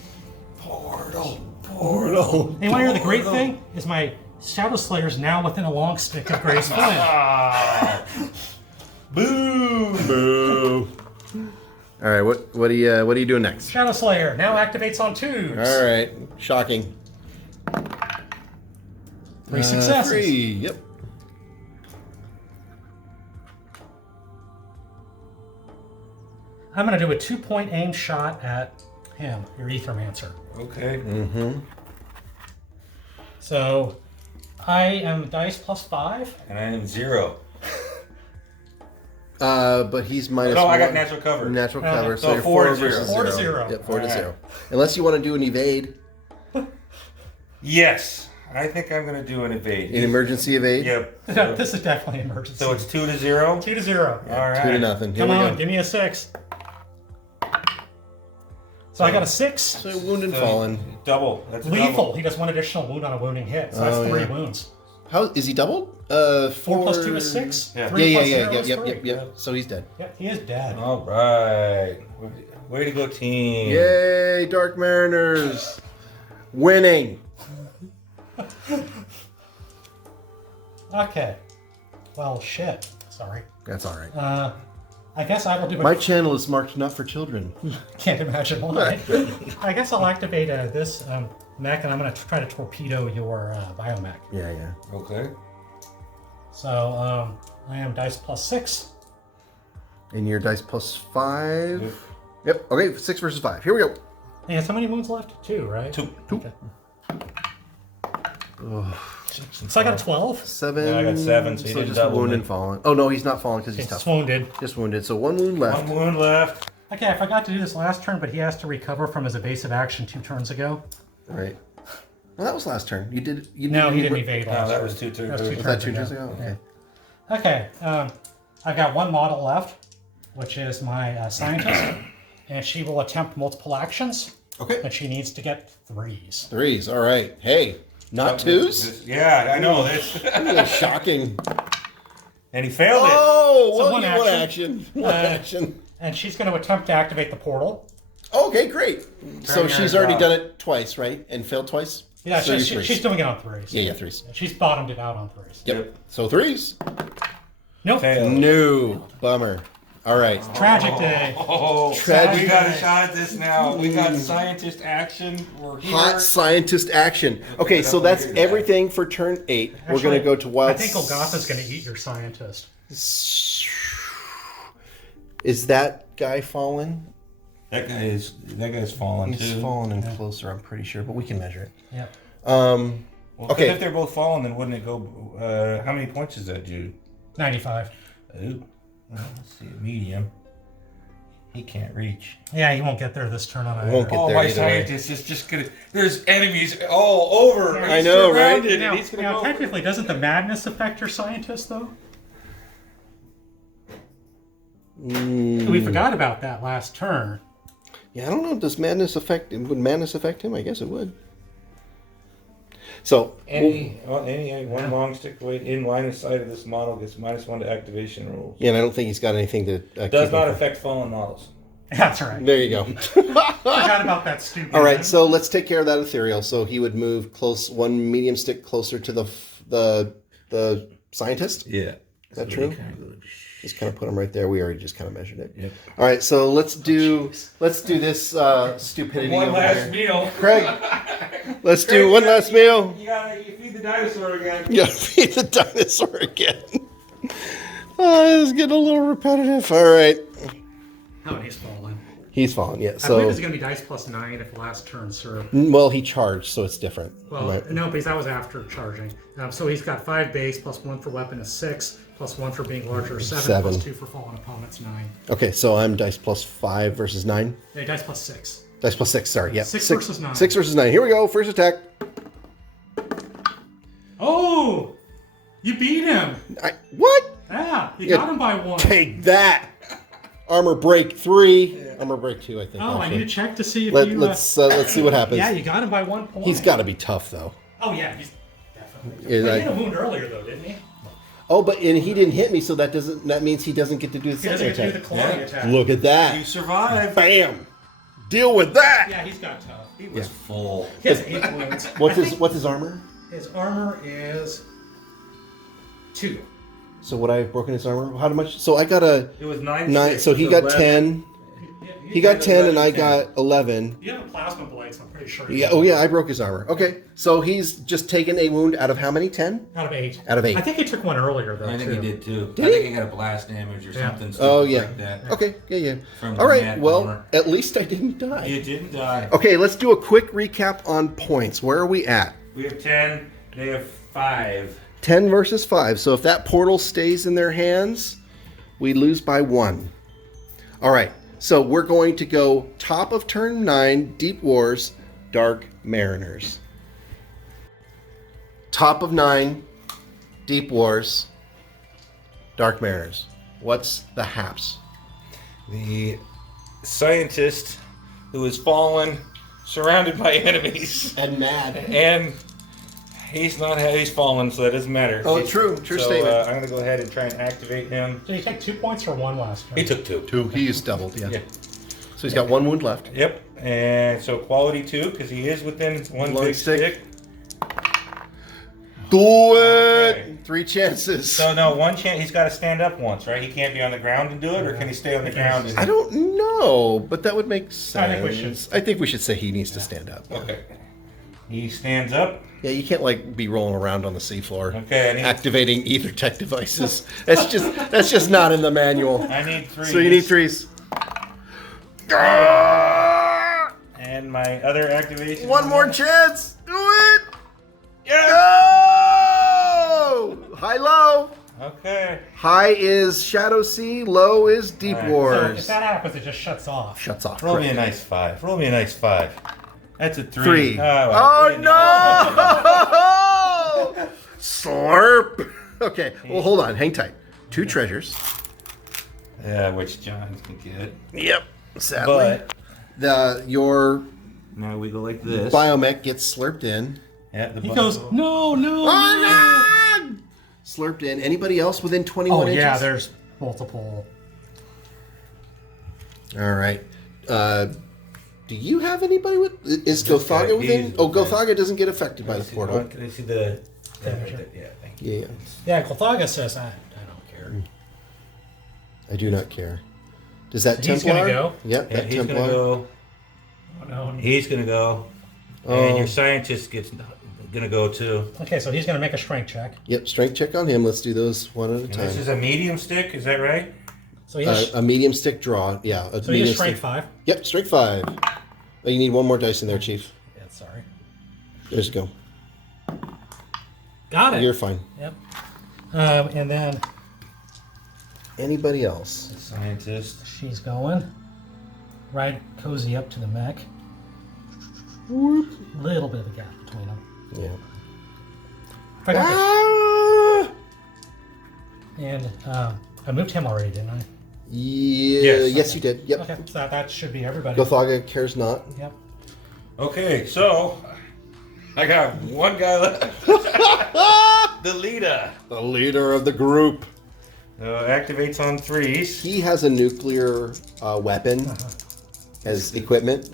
Portal. And you want to hear the great thing? Is my Shadow Slayer's now within a long stick of Grace Flynn. Boo. Boo. All right, what are you doing next? Shadow Slayer now activates on 2s. All right, shocking. 3 successes. 3. Yep. I'm going to do a 2-point aim shot at him, your Aethermancer. Okay. Mm-hmm. So I am dice plus 5. And I am 0. But he's minus. No, I got 1. natural cover. Natural Okay. cover. So you're 4 to 4 versus 0. 4 to 0. Yep, 4 to All right. 0. Unless you want to do an evade, Yes. I think I'm going to do an evade. an emergency evade. Yep. No, this is definitely an emergency. So it's 2 to 0. 2 to 0. All right. 2 to nothing. Here Come we on, go. give me a 6. So I got a 6. So wounded, So, fallen. Double. That's a Lethal. double. He does 1 additional wound on a wounding hit. So that's Oh, 3 yeah. wounds. How is he doubled? 4 plus 2 is 6. Yeah. 3 plus 0 is 3. Yep. So he's dead. Yep, he is dead. Oh. All right. Way to go, team. Yay, Dark Mariners, winning. Okay. Well, shit. Sorry. That's all right. I guess I will do My channel is marked not for children. Can't imagine why. I guess I'll activate this mech, and I'm going to try to torpedo your biomech. Yeah. Okay. So I am dice plus 6. And your dice plus 5. Yep. Okay, 6 versus 5. Here we go. And how many wounds left? 2, right? 2. Okay. So I got a 12. 7. Yeah, I got 7, so you didn't just double wounded me. and fallen. Oh no, he's not fallen because he's It's tough. wounded. Just wounded. So 1 wound left. 1 wound left. Okay, I forgot to do this last turn, but he has to recover from his evasive action 2 turns ago. Right. Well, that was last turn. You did. No, he didn't evade No, last that turn. was 2 turns. That was 2 Was that turns 2 ago. turns ago? Okay. Okay, I've got one model left, which is my scientist, and she will attempt multiple actions, Okay. but she needs to get 3s. 3s. All right. Hey, not 2s. Yeah, I know. That's Shocking. and he failed it. Oh, So well, one one action. action. One action. And she's going to attempt to activate the portal. Okay, great. So Turn she's your already job. done it twice, right? And failed twice? Yeah, So she's, you're she's 3s. doing it on 3s. Yeah, 3s. She's bottomed it out on 3s. Yep. So 3s. Nope. Failed. No. Bummer. All right. Tragic day. Oh, Tragic. we got a shot at this now. We got scientist action. We're here. Hot scientist action. Okay, so that's everything for turn 8. We're going to Actually, go to wild. I think Golgotha's going to eat your scientist. Is that guy fallen? That guy's fallen He's too. fallen and closer, I'm pretty sure, but we can measure it. Yep. Well, 'cause Okay. if they're both fallen, then wouldn't it go? How many points is that, Jude? 95. Ooh. Well, let's see. Medium. He can't reach. Yeah, he won't get there this turn on Won't a. get Oh, there my either way. scientist is just gonna. There's enemies all over. I know, right? Surrounded, Now, and he's gonna now go. technically, doesn't the madness affect your scientist, though? We forgot about that last turn. Yeah, I don't know. Does madness affect him? Would madness affect him? I guess it would. So, Any one long stick blade in line of sight of this model gets -1 to activation rules. yeah, and I don't think he's got anything to. Does keep not him from- affect fallen models. That's right. There you go. Forgot about that stupid. All right, so let's take care of that ethereal. So he would move close, one medium stick closer to the scientist. Yeah. Is that true? Just kind of put him right there. We already just kind of measured it. Yep. All right, so let's do this stupidity One over last there. meal. Craig, let's do one last meal. You feed the dinosaur again. You gotta feed the dinosaur again. Oh, this is getting a little repetitive. All right. Oh, and he's fallen. He's fallen, yeah. I believe So, it's going to be dice +9 if last turn served. well, he charged, so it's different. Well, Right. no, because that was after charging. So he's got 5 base, +1 for weapon is 6, +1 for being larger, 7, Seven. +2 for fallen opponents, 9. Okay, so I'm dice +5 versus 9. Yeah, dice +6. Dice +6, sorry. Yeah. 6 versus 9. 6 versus 9. Here we go. First attack. Oh! You beat him! What? Yeah, you Yeah, got him by 1. Take that. Armor break 3. Armor break 2, I think. Oh, I actually. need to check to see if Let's see what happens. Yeah, you got him by 1 point. He's got to be tough, though. Oh, yeah, he's definitely. Yeah, Well, I- he had a wound earlier, though, didn't he? Oh, but and he didn't hit me, so that means he doesn't get to do the He doesn't second get to do the attack. clawing attack. Look at that. You survived. Bam. Deal with that. Yeah, he's got tough. He was full. He has 8 wounds. What's his armor? His armor is 2. So would I have broken his armor? How much? So I got a It was 9. 9. So he got 11. 10. He got 10, and I got 11. You have a plasma blade, so I'm pretty sure. Yeah. Oh yeah, I broke his armor. Okay. So he's just taken a wound out of how many? 10. Out of 8. Out of 8. I think he took one earlier, though. I think too. he did too. Did I think he? he got a blast damage or Yeah. something. Oh stupid yeah. Like that. Okay. Yeah. From All the right. mat Well, armor. at least I didn't die. You didn't die. Okay. Let's do a quick recap on points. Where are we at? We have 10. They have 5. 10 versus 5. So if that portal stays in their hands, we lose by 1. All right. So we're going to go top of turn 9, Deep Wars, Dark Mariners. Top of 9, Deep Wars, Dark Mariners. What's the haps? The scientist who has fallen, surrounded by enemies, And mad. and he's fallen, so that doesn't matter. Oh, true statement. I'm gonna go ahead and try and activate him. Did he take 2 points or 1 last turn? He took 2. 2. He's doubled, yeah. Yeah. So he's got 1 wound left. Yep. And so quality 2 because he is within one One big stick. stick. Do it! Okay. 3 chances. So no, one chance. He's got to stand up once, right? He can't be on the ground and do it, or can he stay on the ground? And... I don't know, but that would make sense. I think we should. say he needs to stand up. Okay. He stands up. Yeah, you can't like be rolling around on the seafloor, Okay. And activating ether tech devices. That's just not in the manual. I need 3. So you need 3s. And my other activation. One more chance. Do it. Yeah. Go! High low. Okay. High is ShadowSea. Low is Deep Alright. So if Wars. that happens, it just shuts off. Shuts off. Roll me a Correct. nice 5. Roll me a nice 5. That's a 3. 3. Oh, no! Slurp. Okay. Well, hold on. Hang tight. 2 treasures. Yeah, which John's can get. Yep. Sadly, But your now we go like this. biomech gets slurped in. Yeah, the He goes, no. Oh, no! Slurped in. Anybody else within 21 Oh, inches? yeah, there's multiple. All right. Do you have anybody with? Is This guy, Gothaga within? he's Oh, within. Gothaga doesn't get affected by the portal. Can I see the? Yeah, thank you. Yeah, Yeah, Gothaga says, I don't care. I do not care. Does that So he's Templar? gonna go? Yep, Yeah, that he's Templar. gonna go. Oh, no. He's gonna go. Oh. And your scientist gonna go too. Okay, so he's going to make a strength check. Yep, strength check on him. Let's do those one at a And time. this is a medium stick, is that right? So he has, A medium stick draw. Yeah. A so he medium has strength stick. 5. Yep, strength 5. Oh, you need one more dice in there, Chief. Yeah, sorry. There's go. Got it. You're fine. Yep. And then Anybody else? The scientist. she's going. Right, cozy up to the mech. Little bit of a gap between them. Yeah. Forgot Ah! And I moved him already, didn't I? Yeah. Yes, you did. Yep. Okay, so that should be everybody. Gothaga cares not. Yep. Okay, so I got one guy left. The leader. The leader of the group. Activates on 3s. He has a nuclear weapon as equipment.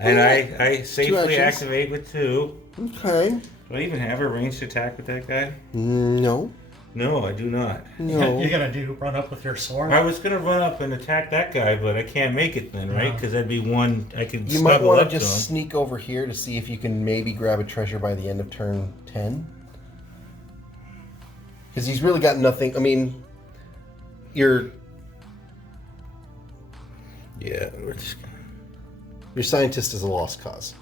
And I safely actions. activate with 2. Okay. Do I even have a ranged attack with that guy? No. No, I do not. No. You're gonna run up with your sword. I was gonna run up and attack that guy, but I can't make it then, right? Because that'd be one. I could. You might snuggle want to up to just him. sneak over here to see if you can maybe grab a treasure by the end of turn 10. Because he's really got nothing. I mean, your Yeah, we're just scientist is a lost cause.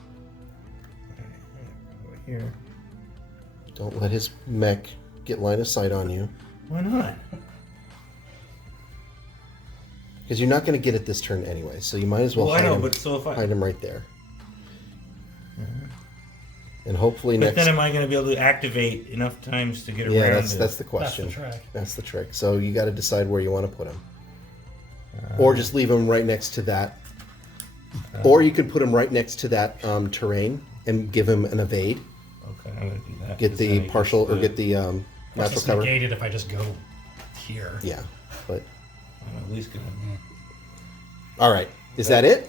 over here. Don't let his mech get line of sight on you. Why not? Because you're not going to get it this turn anyway. So you might as well Well, I hide, know, him, but so if I. hide him right there. And hopefully But next. then am I gonna be able to activate enough times to get Yeah, around? that's it? the That's the question. trick. That's the trick. So you got to decide where you want to put him, or just leave him right next to that, or you could put him right next to that terrain and give him an evade. Okay, I'm gonna do that. Get 'cause the then he partial gets or get the Plus natural it's cover. negated if I just go here. Yeah, but I'm at least gonna. all right. Is that it?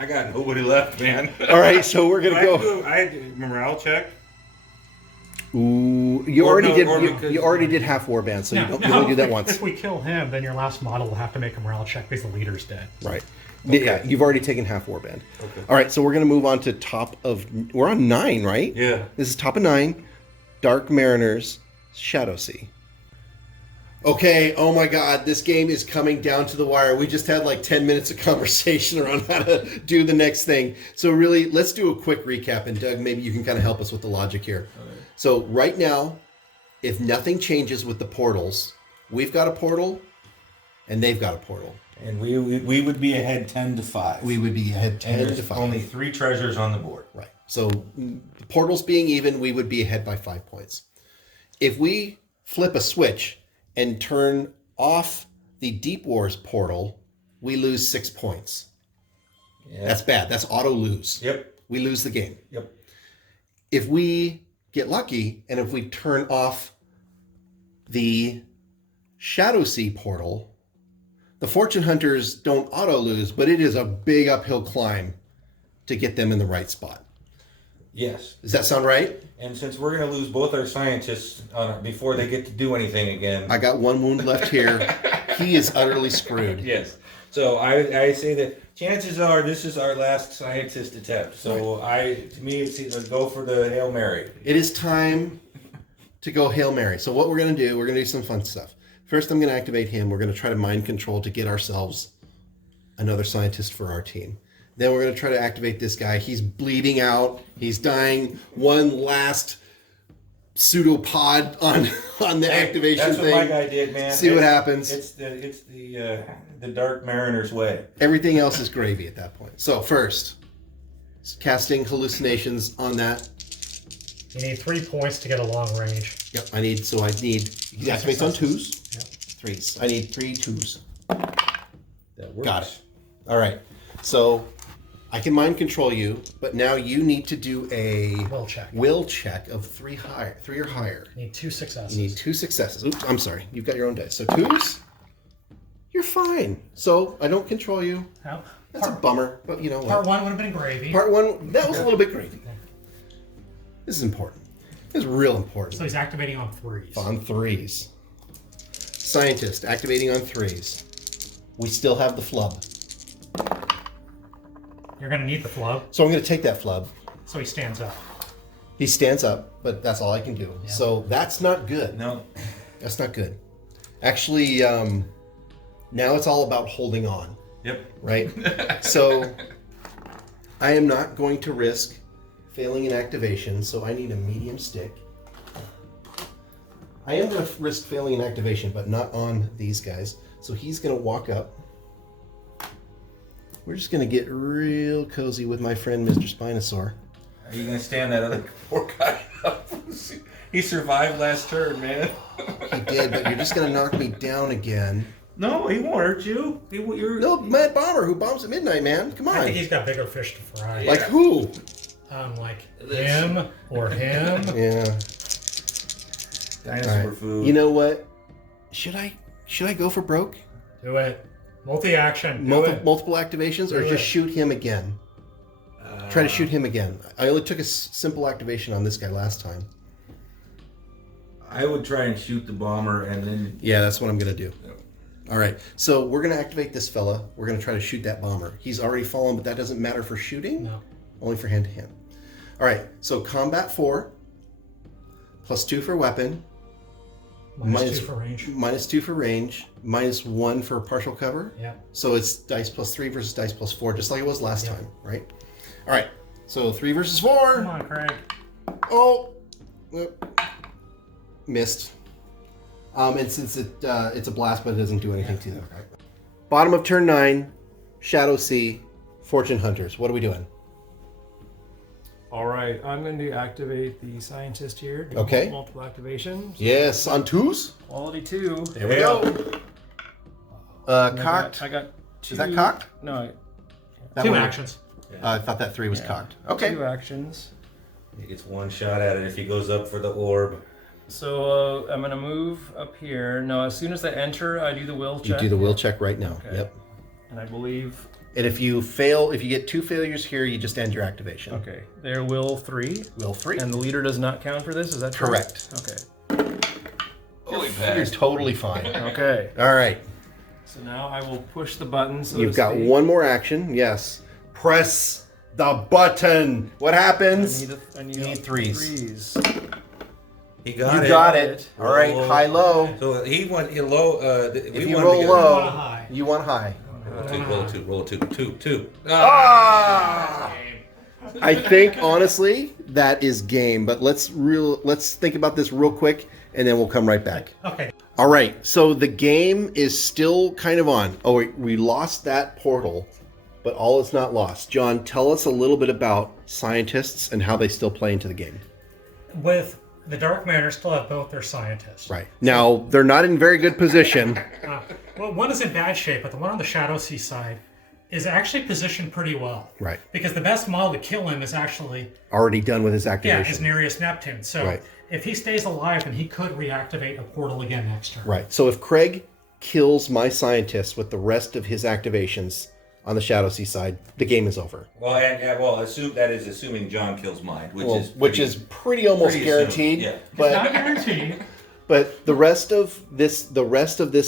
I got nobody left, man. All right. So we're gonna go. I did a morale check. Ooh, you Or already no, did. or You, because- you already did half warband, so you Now, only do that if- once. If we kill him, then your last model will have to make a morale check because the leader's dead. Right. Yeah, you've already taken half warband. Okay. All right, so we're gonna move on to top of. We're on 9, right? Yeah. This is top of 9. Dark Mariners, ShadowSea. Okay, oh my god, this game is coming down to the wire. We just had like 10 minutes of conversation around how to do the next thing. So really, let's do a quick recap, and Doug, maybe you can kind of help us with the logic here. Okay. So right now, if nothing changes with the portals, we've got a portal, and they've got a portal. And we would be ahead 10-5. We would be ahead 10 and to there's 5. only 3 treasures on the board. Right. So the portals being even, we would be ahead by 5 points. If we flip a switch and turn off the DeepWars portal, we lose 6 points. Yeah. That's bad. That's auto lose. Yep. We lose the game. Yep. If we get lucky and if we turn off the ShadowSea portal, the Fortune Hunters don't auto lose, but it is a big uphill climb to get them in the right spot. Yes. Does that sound right? And since we're going to lose both our scientists before they get to do anything again. I got 1 wound left here. He is utterly screwed. Yes. So I say that chances are this is our last scientist attempt. So to me, it's either go for the Hail Mary. It is time to go Hail Mary. So what we're going to do, we're going to do some fun stuff. First, I'm going to activate him. We're going to try to mind control to get ourselves another scientist for our team. Then we're going to try to activate this guy. He's bleeding out. He's dying. One last pseudopod on the activation That's thing. what my guy did, man. See what happens. It's the Dark Mariner's way. Everything else is gravy at that point. So first, casting hallucinations on that. You need 3 points to get a long range. Yep, I need, he activates on 2s. Yep. 3s. I need 3 2s. That works. Got it. All right. So I can mind control you, but now you need to do a Will check. of 3 or higher. You need 2 successes. You need 2 successes. Oops, I'm sorry. You've got your own dice. So 2s, you're fine. So I don't control you. Now, That's a bummer, but you know what? Part 1 would have been gravy. Part 1, that was a little bit gravy. This is important. This is real important. So he's activating on 3s. On 3s. Scientist activating on 3s. We still have the flub. You're going to need the flub. So I'm going to take that flub. So he stands up. He stands up, but that's all I can do. Yeah. So that's not good. No. That's not good. Actually, now it's all about holding on, Yep. right? So I am not going to risk failing an activation, so I need a medium stick. I am going to risk failing an activation, but not on these guys. So he's going to walk up. We're just going to get real cozy with my friend, Mr. Spinosaur. Are you gonna stand that other poor guy up? He survived last turn, man. He did, but you're just going to knock me down again. No, he won't hurt you. You're... No, Mad Bomber who bombs at midnight, man. Come I think on. he's got bigger fish to fry. Like who? Like him or him. Yeah. Dinosaur All right. food. You know what? Should I go for broke? Do it. Multi-action. Do it. Multiple activations, or Do just it. shoot him again? Try to shoot him again. I only took a simple activation on this guy last time. I would try and shoot the bomber and then... Yeah, that's what I'm going to do. Yep. All right. So we're going to activate this fella. We're going to try to shoot that bomber. He's already fallen, but that doesn't matter for shooting. No. Only for hand-to-hand. All right. So combat 4, +2 for weapon, Minus 2 for range. -2 for range, -1 for partial cover. Yeah. So it's dice +3 versus dice +4, just like it was last time, right? All right. So 3 versus 4. Come on, Craig. Oh, missed. And since it's a blast, but it doesn't do anything to them. Right? Bottom of turn 9, ShadowSea, Fortune Hunters. What are we doing? All right, I'm going to activate the scientist here. Do Okay. Multiple activations. Yes, on 2s. Quality 2. There we go. And Cocked. I got 2. Is that cocked? No, That 2 one- actions. I thought that 3 was cocked. Okay. 2 actions. He gets one shot at it if he goes up for the orb. So I'm going to move up here. Now, as soon as I enter, I do the will You check. do the will check right now. Okay. Yep. And I believe... And if you fail, if you get 2 failures here, you just end your activation. Okay, there will 3. Will 3. And the leader does not count for this, is that true? Correct. Okay. Oh, he You're passed. totally fine. Okay. All right. So now I will push the button. So You've to got speak. one more action. Yes. Press the button. What happens? I need You need 3s. He got it. You got it. All right. Roll. High, low. So he went low. If you roll You low, want a high. you want high. Roll a two. Two. Ah! I think honestly that is game, but let's think about this real quick, and then we'll come right back. Okay. All right, so the game is still kind of on. Oh, we lost that portal, but all is not lost. John, tell us a little bit about scientists and how they still play into the game. With the Dark Mariners still have both their scientists. Right. Now, they're not in very good position. Well, one is in bad shape, but the one on the ShadowSea side is actually positioned pretty well. Right. Because the best model to kill him is actually, Already done with his is activation. Nereus Neptune. So Right. if he stays alive, then he could reactivate a portal again next turn. Right. So if Craig kills my scientist with the rest of his activations on the ShadowSea side, the game is over. Well, assume that is assuming John kills mine, Which is pretty almost pretty guaranteed. assumed, yeah. But Not guaranteed. But the rest of this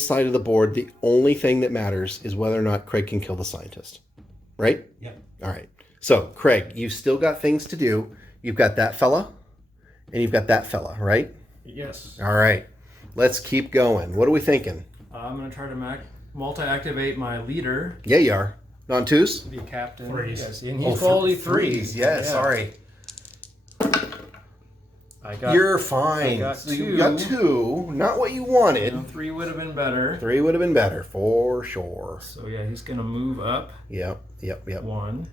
side of the board, the only thing that matters is whether or not Craig can kill the scientist, right? Yep. All right. So Craig, you've still got things to do. You've got that fella, and you've got that fella, right? Yes. All right. Let's keep going. What are we thinking? I'm going to try to multi-activate my leader, Yeah, you are. Non-twos? the captain. 3s. Yes, and he's quality 3s. Yes. Yeah. Sorry. I got, You're fine. I got So you got 2. Not what you wanted. 3 would have been better. 3 would have been better for sure. So yeah, he's going to move up Yep. 1.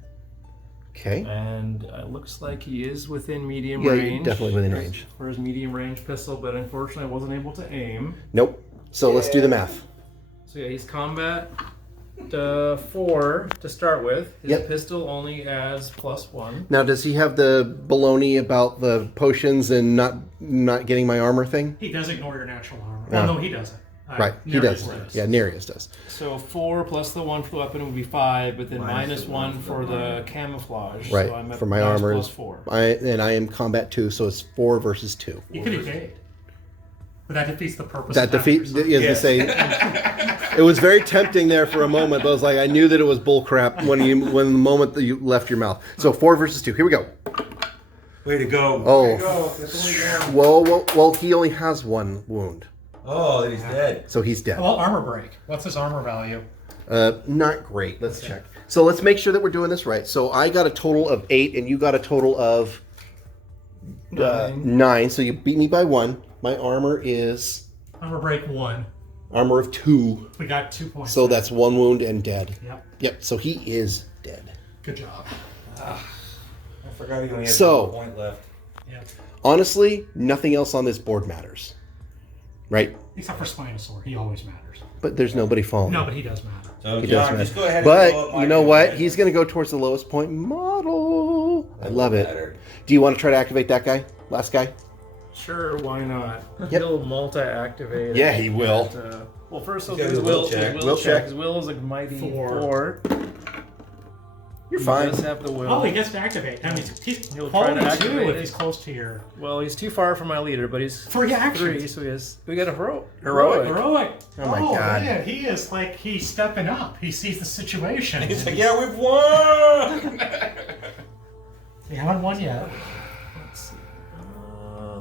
Okay. And it looks like he is within medium Yeah, range. definitely within range. For his medium range pistol, but unfortunately I wasn't able to aim. Nope. So let's do the math. So yeah, he's combat 4 to start with. His Yep. pistol only has +1. Now, does he have the baloney about the potions and not getting my armor thing? He does ignore your natural armor. Yeah. Oh, no, he doesn't. Right, he Nereus does. Yeah, Nereus does. So 4 plus the 1 for the weapon would be 5, but then -1 for the camouflage. Right, So I'm at for my minus armor. +4. And I am combat 2, so it's 4 versus 2. He could evade. But that defeats the purpose That of that. defeats, as they say, it was very tempting there for a moment, but I was like, I knew that it was bull crap when the moment that you left your mouth. So 4 versus 2. Here we go. Way to go. Oh. Way to go. That's only one. Well, he only has 1 wound, Oh, then he's dead. so he's dead. Well, armor break. What's his armor value? Not great. Let's check. So let's make sure that we're doing this right. So I got a total of 8, and you got a total of 9. So you beat me by 1. My armor is Armor break 1. armor of 2. We got 2 points. So that's 1 wound and dead. Yep. Yep. So he is dead. Good job. I forgot he only had So- 1 point left. Yep. Honestly, nothing else on this board matters, right? Except for Spinosaur. He always matters. But there's nobody falling. No, but he does matter. So, He John, does just matter. go ahead and blow up But my you know what? computer. He's going to go towards the lowest point model. I love it. Matter. Do you want to try to activate that guy? Last guy? Sure, why not? Yep. He'll multi-activate. Yeah, he will. But, well, first he'll He's do his gotta do a will will check. check. Will check. His will is a mighty 4. 4. You're He fine. does have the will. Oh, he gets to activate. I mean, he's He'll try quality to 2 activate if it. he's close to your... Well, he's too far from my leader, but he's 3 actions. 3, so he has. We got a heroic. Heroic. Oh my God. Man, he is like, he's stepping up. He sees the situation. He's like, yeah, we've won! We haven't won yet. Let's see.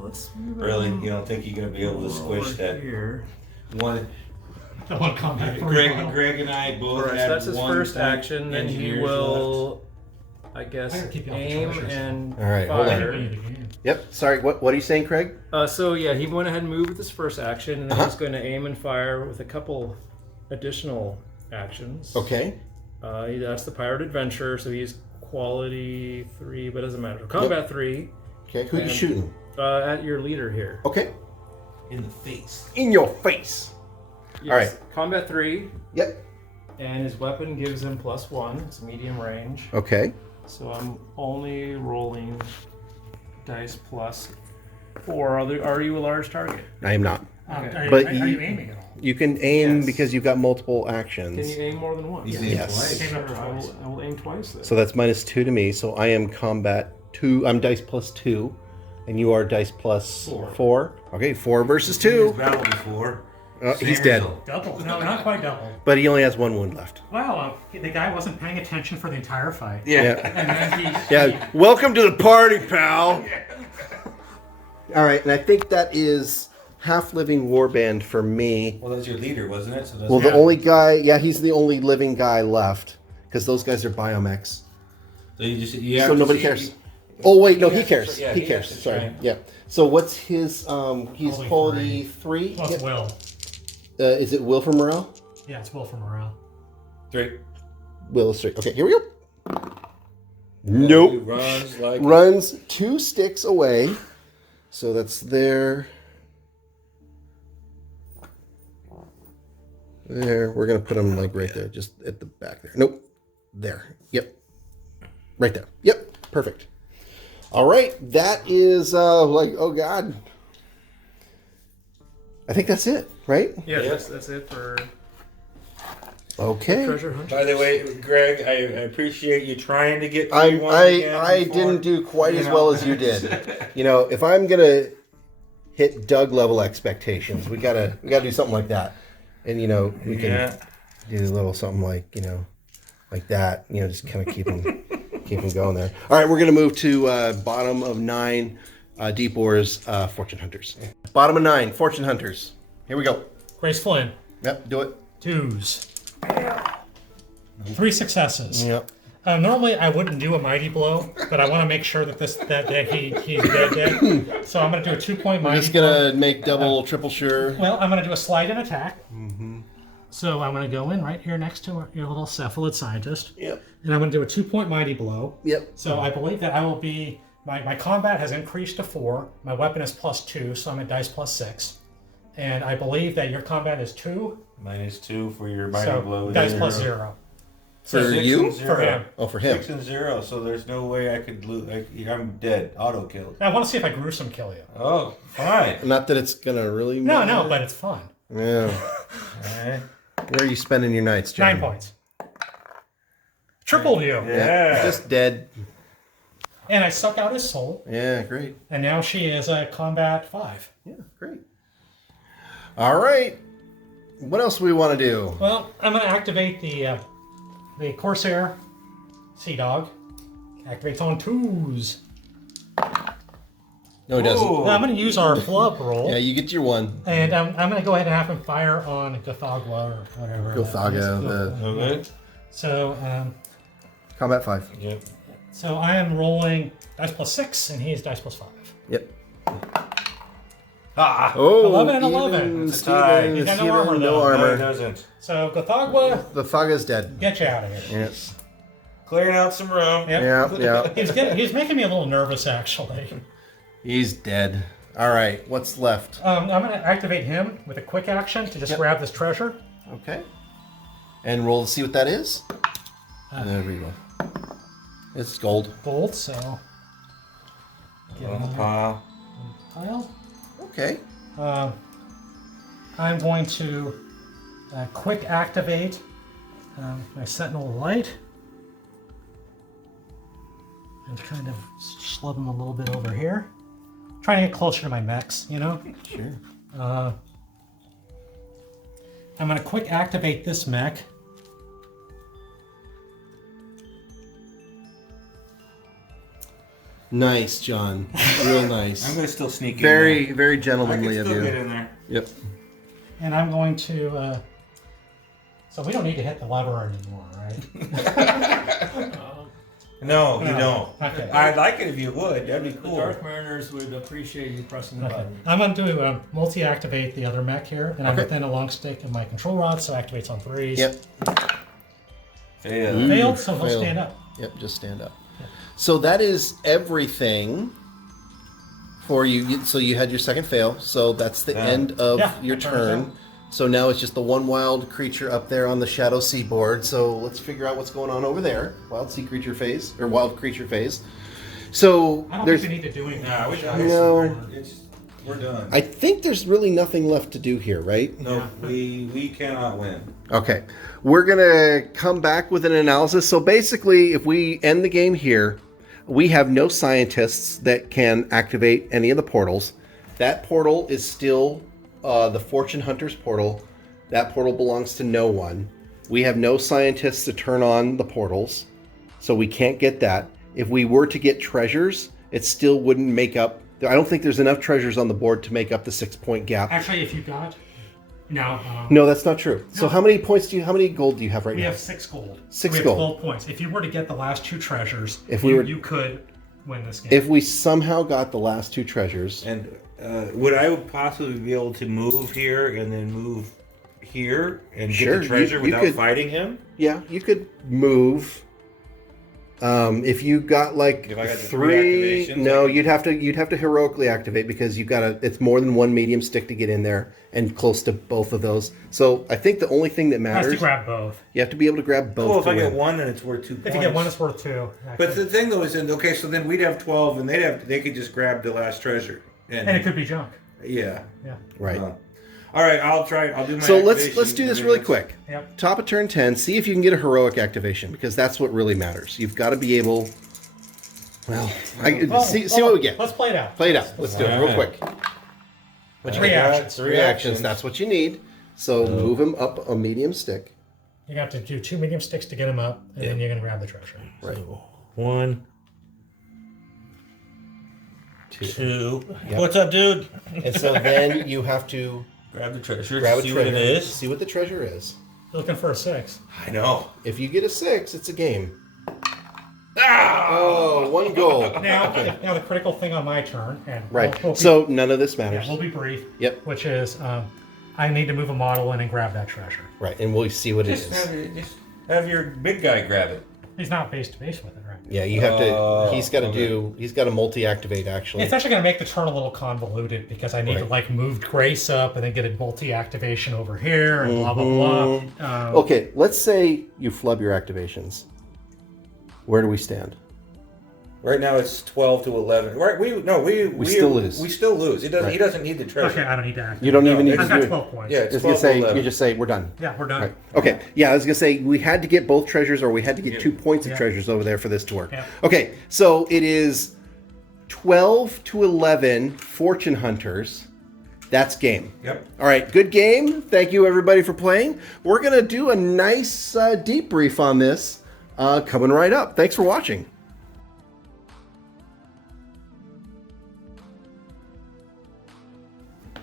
Let's move Really? on You don't think you're going to be able to squish over that here. one? The one combat. Greg and I both Alright, so had that's his one first point action. Then he engineers will, I guess, I gotta keep you off the aim treasures. and All right, hold on. fire. Yep. Sorry. What are you saying, Craig? So yeah, he went ahead and moved with his first action, and then Uh-huh. he's going to aim and fire with a couple additional actions. Okay. That's the pirate adventure, so he's quality 3, but it doesn't matter. Combat 3 Okay. Who are you And- shooting? at your leader here. Okay. in the face. In your face. Yes, All right. Combat 3, Yep. and his weapon gives him +1. It's medium range. Okay. So I'm only rolling dice +4. Are you a large target? I am not. Okay. But are you- you aiming at all? You can aim Yes. because you've got multiple actions. Can you aim more than once? He's Yes. in twice. Aim up Sure, twice. I will aim twice then. So that's -2 to me. So I am combat 2. I'm dice +2, and you are dice +4. Okay, 4 versus 2. He's battled before. He's dead, Double. No, not quite double. but he only has 1 wound left. Wow, the guy wasn't paying attention for the entire fight. Yeah. And then he... Yeah. Welcome to the party, pal. All right, and I think that is half living warband for me. Well, that's your leader, wasn't it? So that's Well, the only guy, yeah, he's the only living guy left because those guys are biomechs. So you have So to nobody see- cares. Oh wait, no, he has to- cares. yeah, He he cares. has to Sorry. try. Yeah. So what's his? He's Quality quality 3. Plus Yep. Will. Is it Will for morale? Yeah, it's Will for morale. 3. Will is 3. Okay, here we go. Nope. He runs like Runs 2 sticks away. So that's there. There. We're gonna put him like right there, just at the back there. Nope. There. Yep. Right there. Yep. Perfect. All right. That is like, oh God. I think that's it, right? Yeah, Yeah. that's it for Okay. treasure hunt. By the way, Greg, I appreciate you trying to get I 3-1 again before. didn't do quite You as know. well as you did. You know, if I'm gonna hit Doug level expectations, we gotta do something like that. And you know, we can Yeah. do a little something like, you know, like that. You know, just kind of keep them going there. All right, we're gonna move to bottom of 9, DeepWars Fortune Hunters. Bottom of 9, Fortune Hunters. Here we go. Grace Flynn. Yep, do it. 2s. 3 successes. Yep. Normally I wouldn't do a mighty blow, but I want to make sure that he's dead. So I'm going to do a 2-point We're mighty just blow. gonna make double, triple sure. Well, I'm going to do a slide and attack. So I'm going to go in right here next to your little cephalid scientist. Yep. And I'm going to do a 2-point mighty blow. Yep. So I believe that I will be... My combat has increased to 4. My weapon is +2, so I'm at dice +6. And I believe that your combat is 2. -2 for your mighty So blow. dice +0. For Six you? and zero. For him. Oh, for him. 6 and 0, so there's no way I could lose. I'm dead. Auto killed. I want to see if I gruesome kill you. Oh, fine. Not that it's gonna really. No, but it's fun. Yeah. Alright. Where are you spending your nights, John? 9 points. Tripled you. Yeah. Just dead. And I suck out his soul. Yeah, great. And now she is a combat 5. Yeah, great. All right. What else do we want to do? Well, I'm going to activate the Corsair Sea Dog. Activates on 2s. No, he doesn't. Ooh. Now I'm going to use our flub roll. Yeah, you get your one. And I'm going to go ahead and have him fire on Gothagwa or whatever. Gothaga, the Okay. So, combat 5. Yep. so I am rolling dice +6, and he's dice +5. Yep. Ah! Oh, 11 and 11. even That's a tie. Steven, He's got no Steven, armor, no though. No, it armor. doesn't. So Gothagwa, The Thaga's dead. get you out of here. Yes. Clearing out some room. Yep. Yeah, yeah. He's making me a little nervous, actually. He's dead. All right, what's left? I'm going to activate him with a quick action to just grab this treasure. Okay. And roll to see what that is. There we go. It's gold. Gold, so... Get On the another pile. pile. Okay. I'm going to quick activate my Sentinel Light. And kind of slub him a little bit over here. Trying to get closer to my mechs, you know? Sure. I'm going to quick activate this mech. Nice, John. Real nice. I'm going to still sneak in Very, very there. I gentlemanly can of still you. get in there. Yep. And I'm going to... so we don't need to hit the lever anymore, right? No, you don't. Okay. I'd like it if you would. That'd be The cool. Dark Mariners would appreciate you pressing the button. I'm going to multi-activate the other mech here, and I'm Okay. within a long stick of my control rod, so activates on 3s. Yep. Fail. Failed, so he'll Failed. stand up. Yep, just stand up. So that is everything for you. So you had your second fail. So that's the end of Yeah, your my turn. turn. So now it's just the one wild creature up there on the ShadowSea board. So let's figure out what's going on over there. Wild sea creature phase, or wild creature phase. So I don't there's, think we need to do anything. Nah, we done. No. We're done. I think there's really nothing left to do here, right? No, we cannot win. Okay. We're going to come back with an analysis. So basically, if we end the game here, we have no scientists that can activate any of the portals. That portal is still the Fortune Hunter's portal. That portal belongs to no one. We have no scientists to turn on the portals, so we can't get that. If we were to get treasures, it still wouldn't make up. I don't think there's enough treasures on the board to make up the 6-point gap. Actually, if you got... No. No, that's not true. So No. how many points do you? How many gold do you have right We now? have 6 gold. 6 we have gold. 12 points. If you were to get the last 2 treasures, If we were- you could win this game. If we somehow got the last 2 treasures, And would I possibly be able to move here and then move here and Sure, get the treasure you without could- fighting him? yeah, you could move. If you got like If I got the 3, three activations, no, I could- you'd have to heroically activate because you've got it's more than one medium stick to get in there and close to both of those. So I think the only thing that has to matters, grab both. you have to be able to grab both. Well, if to I get win. 1, then it's worth 2 points. If you get 1, it's worth 2. But the thing though is, okay, so then we'd have 12, and they could just grab the last treasure. and it could be junk. Yeah. Yeah. Right. All right, I'll try. I'll do my. So let's activation, do this and really then quick. Yep. Top of turn 10, see if you can get a heroic activation because that's what really matters. You've got to be able. Well, see what we get. Let's play it out. Play it out. Let's do it real quick. Three actions. 3 actions. That's what you need. So move him up a medium stick. You have to do 2 medium sticks to get him up, and then you're going to grab the treasure. Right. 1, 2. What's up, dude? And so then you have to Grab the treasure. grab a see treasure. what it is. See what the treasure is. You're looking for a 6. I know. If you get a 6, it's a game. Oh, 1 gold. Now the critical thing on my turn, and Right. we'll be, So none of this yeah, matters. we'll be brief. Yep. Which is, I need to move a model in and grab that treasure. Right, and we'll see what it Just is. have your big guy grab it. He's not face to face with it, right? Yeah, you have to. He's got to okay. do. He's got to multi-activate actually. It's actually going to make the turn a little convoluted because I need to like move Grace up and then get a multi-activation over here and blah blah blah. Okay, let's say you flub your activations. Where do we stand? Right now it's 12 to 11. Right? We still lose. We still lose. He doesn't. Right. He doesn't need the treasure. Okay, I don't need to activate. You don't even need I've to got do 12 points. Yeah, I it's was 12 gonna say to 11. you just say we're done. Yeah, we're done. Right. Okay. Yeah, I was gonna say we had to get both treasures, or we had to get 2 points of Yeah. treasures over there for this to work. Yeah. Okay, so it is 12 to 11 fortune hunters. That's game. Yep. All right, good game. Thank you everybody for playing. We're gonna do a nice debrief on this coming right up. Thanks for watching.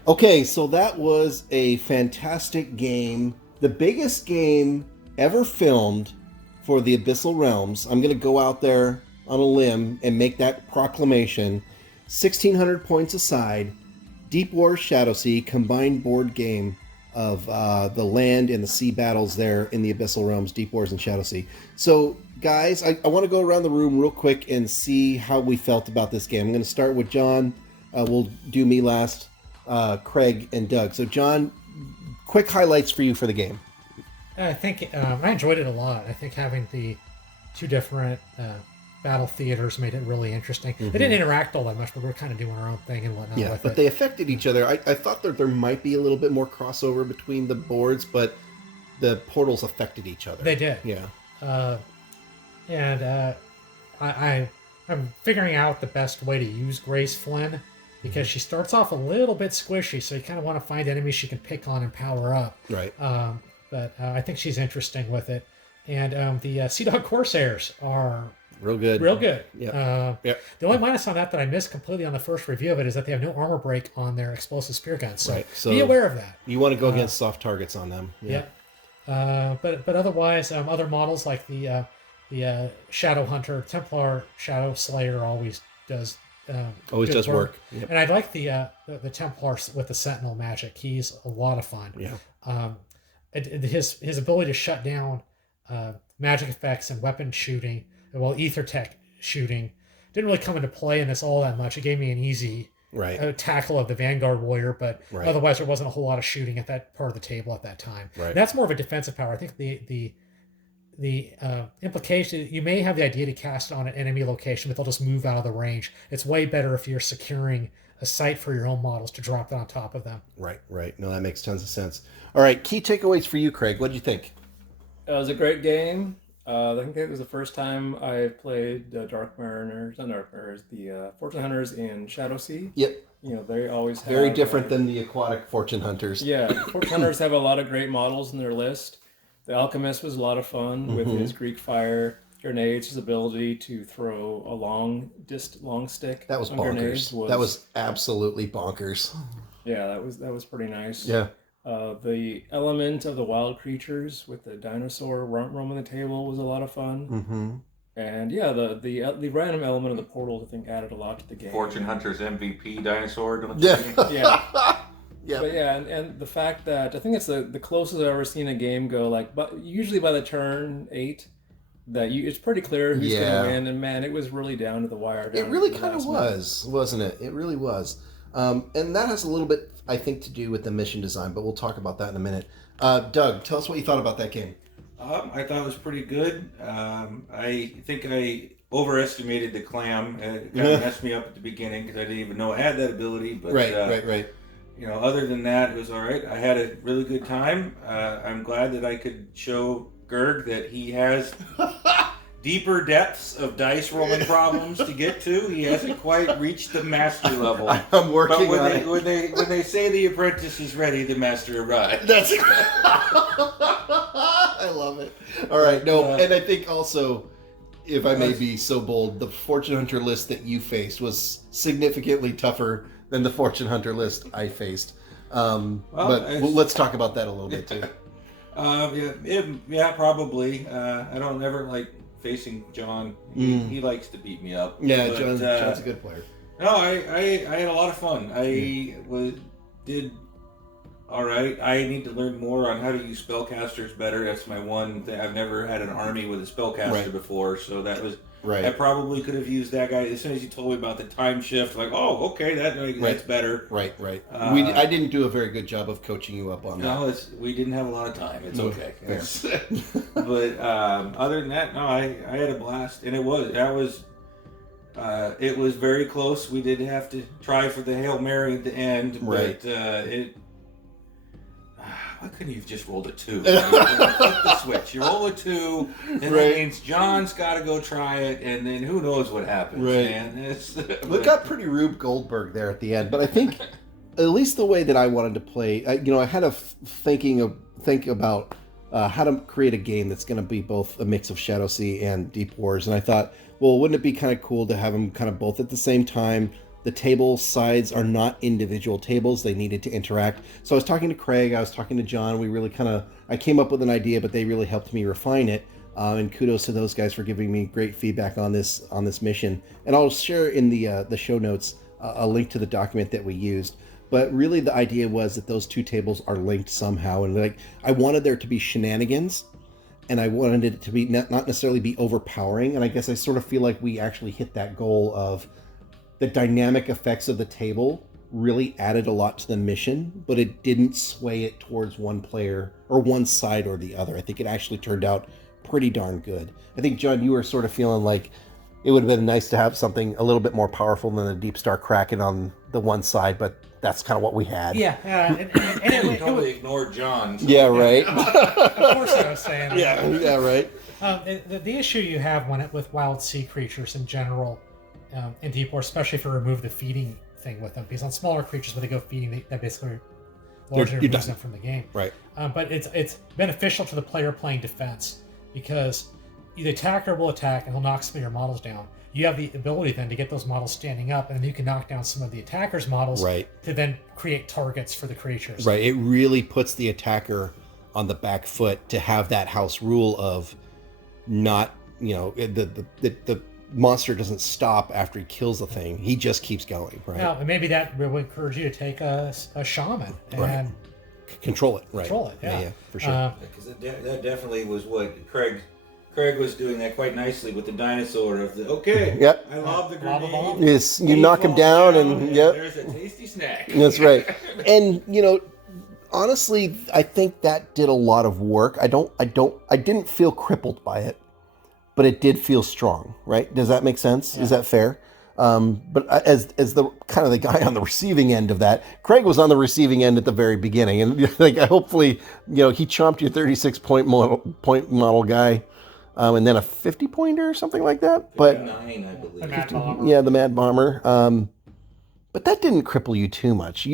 Okay, so that was a fantastic game. The biggest game ever filmed for the Abyssal Realms. I'm going to go out there on a limb and make that proclamation. 1,600 points aside, DeepWars ShadowSea, combined board game of the land and the sea battles there in the Abyssal Realms, DeepWars and ShadowSea. So, guys, I want to go around the room real quick and see how we felt about this game. I'm going to start with John. We'll do me last. Craig and Doug. So, John, quick highlights for you for the game. I think I enjoyed it a lot. I think having the two different battle theaters made it really interesting. They didn't interact all that much, but we were kind of doing our own thing and whatnot. Yeah, with but it. they affected each other. I thought that there might be a little bit more crossover between the boards, but the portals affected each other. They did. Yeah. I'm figuring out the best way to use Grace Flynn because she starts off a little bit squishy, so you kind of want to find enemies she can pick on and power up. Right. But I think she's interesting with it. And the Sea Dog Corsairs are Real good. real good. Yeah. Yep. The only minus on that I missed completely on the first review of it is that they have no armor break on their explosive spear guns. So, Right, so be aware of that. You want to go against soft targets on them. Yeah. But otherwise, other models like the Shadow Hunter, Templar Shadow Slayer always does. Always good does work. Yep. And I like the Templar with the Sentinel magic. He's a lot of fun. Yeah. His ability to shut down magic effects and weapon shooting, well, ether tech shooting, didn't really come into play in this all that much. It gave me an easy tackle of the Vanguard Warrior, but otherwise there wasn't a whole lot of shooting at that part of the table at that time. Right. That's more of a defensive power. I think the implication, you may have the idea to cast it on an enemy location, but they'll just move out of the range. It's way better if you're securing a site for your own models to drop it on top of them. Right. No, that makes tons of sense. All right, key takeaways for you, Craig. What did you think? It was a great game. I think it was the first time I played the the Fortune Hunters in ShadowSea. Yep. You know, they always have... Very different than the aquatic fortune hunters. Yeah, Fortune Hunters have a lot of great models in their list. The Alchemist was a lot of fun with his Greek fire grenades, his ability to throw a long stick. That was on bonkers. grenades That was absolutely bonkers. Yeah, that was pretty nice. Yeah. The element of the wild creatures with the dinosaur roaming the table was a lot of fun. Mm-hmm. And yeah, the random element of the portals I think added a lot to the game. Fortune Hunter's MVP dinosaur. Don't you Yeah. think? Yeah. Yeah. But yeah, and the fact that I think it's the closest I've ever seen a game go, like, but usually by the turn 8, it's pretty clear who's going to win. And man, it was really down to the wire. It really kind of was, wasn't it? It really was. And that has a little bit, I think, to do with the mission design, but we'll talk about that in a minute. Doug, tell us what you thought about that game. I thought it was pretty good. I think I overestimated the clam. It kind of messed me up at the beginning because I didn't even know I had that ability. But, Right. You know, other than that, it was all right. I had a really good time. I'm glad that I could show Gerg that he has deeper depths of dice rolling problems to get to. He hasn't quite reached the master level. I'm working but on it. when they say the apprentice is ready, the master arrives. That's I love it. All right, and I think also, if I may be so bold, the Fortune Hunter list that you faced was significantly tougher than the Fortune Hunter list I faced. Let's talk about that a little bit too. Yeah, probably. I don't ever like facing John. He likes to beat me up. Yeah, but, John's a good player. No, I had a lot of fun. I did all right, I need to learn more on how to use spellcasters better. That's my one thing. I've never had an army with a spellcaster before, so that was I probably could have used that guy as soon as you told me about the time shift. Like, oh, okay, that's better. Right. I didn't do a very good job of coaching you up on that. No, we didn't have a lot of time. It's okay. But other than that, no, I had a blast, and it was very close. We did have to try for the Hail Mary at the end, but why couldn't you have just rolled a 2? Flip the switch. You roll a 2, and that means John's got to go try it, and then who knows what happens, man. It got pretty Rube Goldberg there at the end, but I think at least the way that I wanted to play, I had a think about how to create a game that's going to be both a mix of ShadowSea and DeepWars, and I thought, well, wouldn't it be kind of cool to have them kind of both at the same time? The table sides are not individual tables. They needed to interact. So I was talking to Craig. I was talking to John. We really I came up with an idea, but they really helped me refine it. And kudos to those guys for giving me great feedback on this mission. And I'll share in the show notes a link to the document that we used. But really the idea was that those two tables are linked somehow. And I wanted there to be shenanigans. And I wanted it to be not necessarily be overpowering. And I guess I sort of feel like we actually hit that goal of the dynamic effects of the table really added a lot to the mission, but it didn't sway it towards one player or one side or the other. I think it actually turned out pretty darn good. I think, John, you were sort of feeling like it would have been nice to have something a little bit more powerful than the Deep Star Kraken on the one side, but that's kind of what we had. Yeah, and we totally ignored John. So. Yeah, right. Of course I was saying that. Yeah, right. The issue you have with wild sea creatures in general, in DeepWars, especially if you remove the feeding thing with them, because on smaller creatures, when they go feeding, that basically largely removes them from the game. Right. But it's beneficial to the player playing defense, because the attacker will attack and he'll knock some of your models down. You have the ability then to get those models standing up, and then you can knock down some of the attacker's models to then create targets for the creatures. Right. It really puts the attacker on the back foot to have that house rule of not, the monster doesn't stop after he kills the thing. He just keeps going, right? Now, and maybe that will encourage you to take a shaman and control it, right? Control it, yeah, for sure. Because that definitely was what Craig was doing that quite nicely with the dinosaur of the I love the grenade. Yes, you knock him down and there's a tasty snack. That's right. And honestly, I think that did a lot of work. I didn't feel crippled by it, but it did feel strong, right? Does that make sense? Yeah. Is that fair? But as the kind of the guy on the receiving end of that, Craig was on the receiving end at the very beginning, and hopefully, he chomped your 36-point model guy, and then a 50-pointer or something like that. But 59, I believe. The Mad Bomber. Yeah, the Mad Bomber. But that didn't cripple you too much.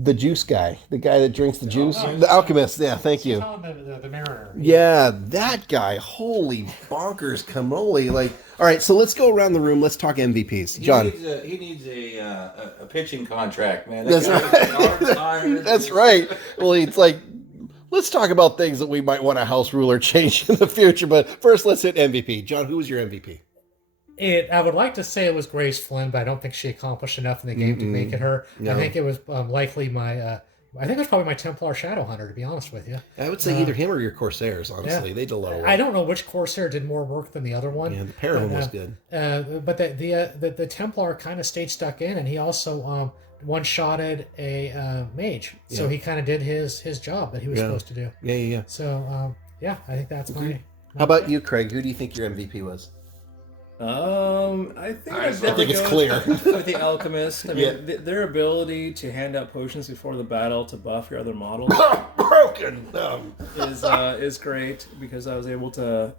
The juice guy, the guy that drinks the juice, the alchemist. Yeah, thank you. The Mariner. Yeah, that guy. Holy bonkers cannoli! All right, so let's go around the room. Let's talk MVPs. John, he needs a pitching contract, man. That's right. That's right. Well, it's let's talk about things that we might want a house ruler change in the future. But first, let's hit MVP. John, who was your MVP? I would like to say it was Grace Flynn, but I don't think she accomplished enough in the game to make it her. No. I think it was likely I think it was probably my Templar Shadowhunter, to be honest with you. I would say either him or your Corsairs, honestly. Yeah. They did a lot of work. I don't know which Corsair did more work than the other one. Yeah, the pair of them was good. But the Templar kind of stayed stuck in, and he also one-shotted a mage. So he kind of did his job that he was supposed to do. Yeah. So, I think that's my How about you, Craig? Who do you think your MVP was? I think it's clear. With the alchemist, I mean, their ability to hand out potions before the battle to buff your other models broken is great, because I was able to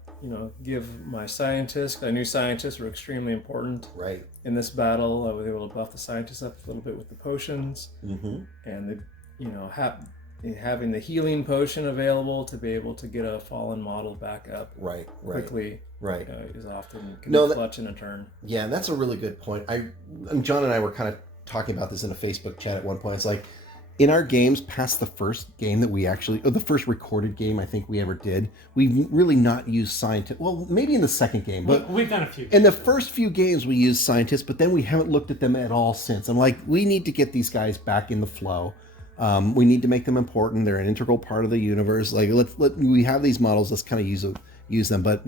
give my scientists. I knew scientists were extremely important. Right. In this battle, I was able to buff the scientists up a little bit with the potions, and having the healing potion available to be able to get a fallen model back up quickly. Right. Is often clutch in a turn. Yeah, that's a really good point. John and I were kind of talking about this in a Facebook chat at one point. It's in our games, past the first game that we actually, or the first recorded game I think we ever did, we've really not used scientists. Well, maybe in the second game, but we've done a few. In the first few games, we used scientists, but then we haven't looked at them at all since. I'm like, we need to get these guys back in the flow. We need to make them important. They're an integral part of the universe. Like, we have these models. Let's kind of use them. But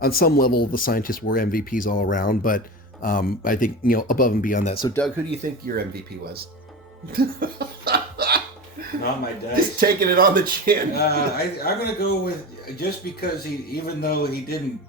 on some level, the scientists were MVPs all around. But I think above and beyond that. So, Doug, who do you think your MVP was? Not my dice. Just taking it on the chin. I'm going to go with, just because even though he didn't,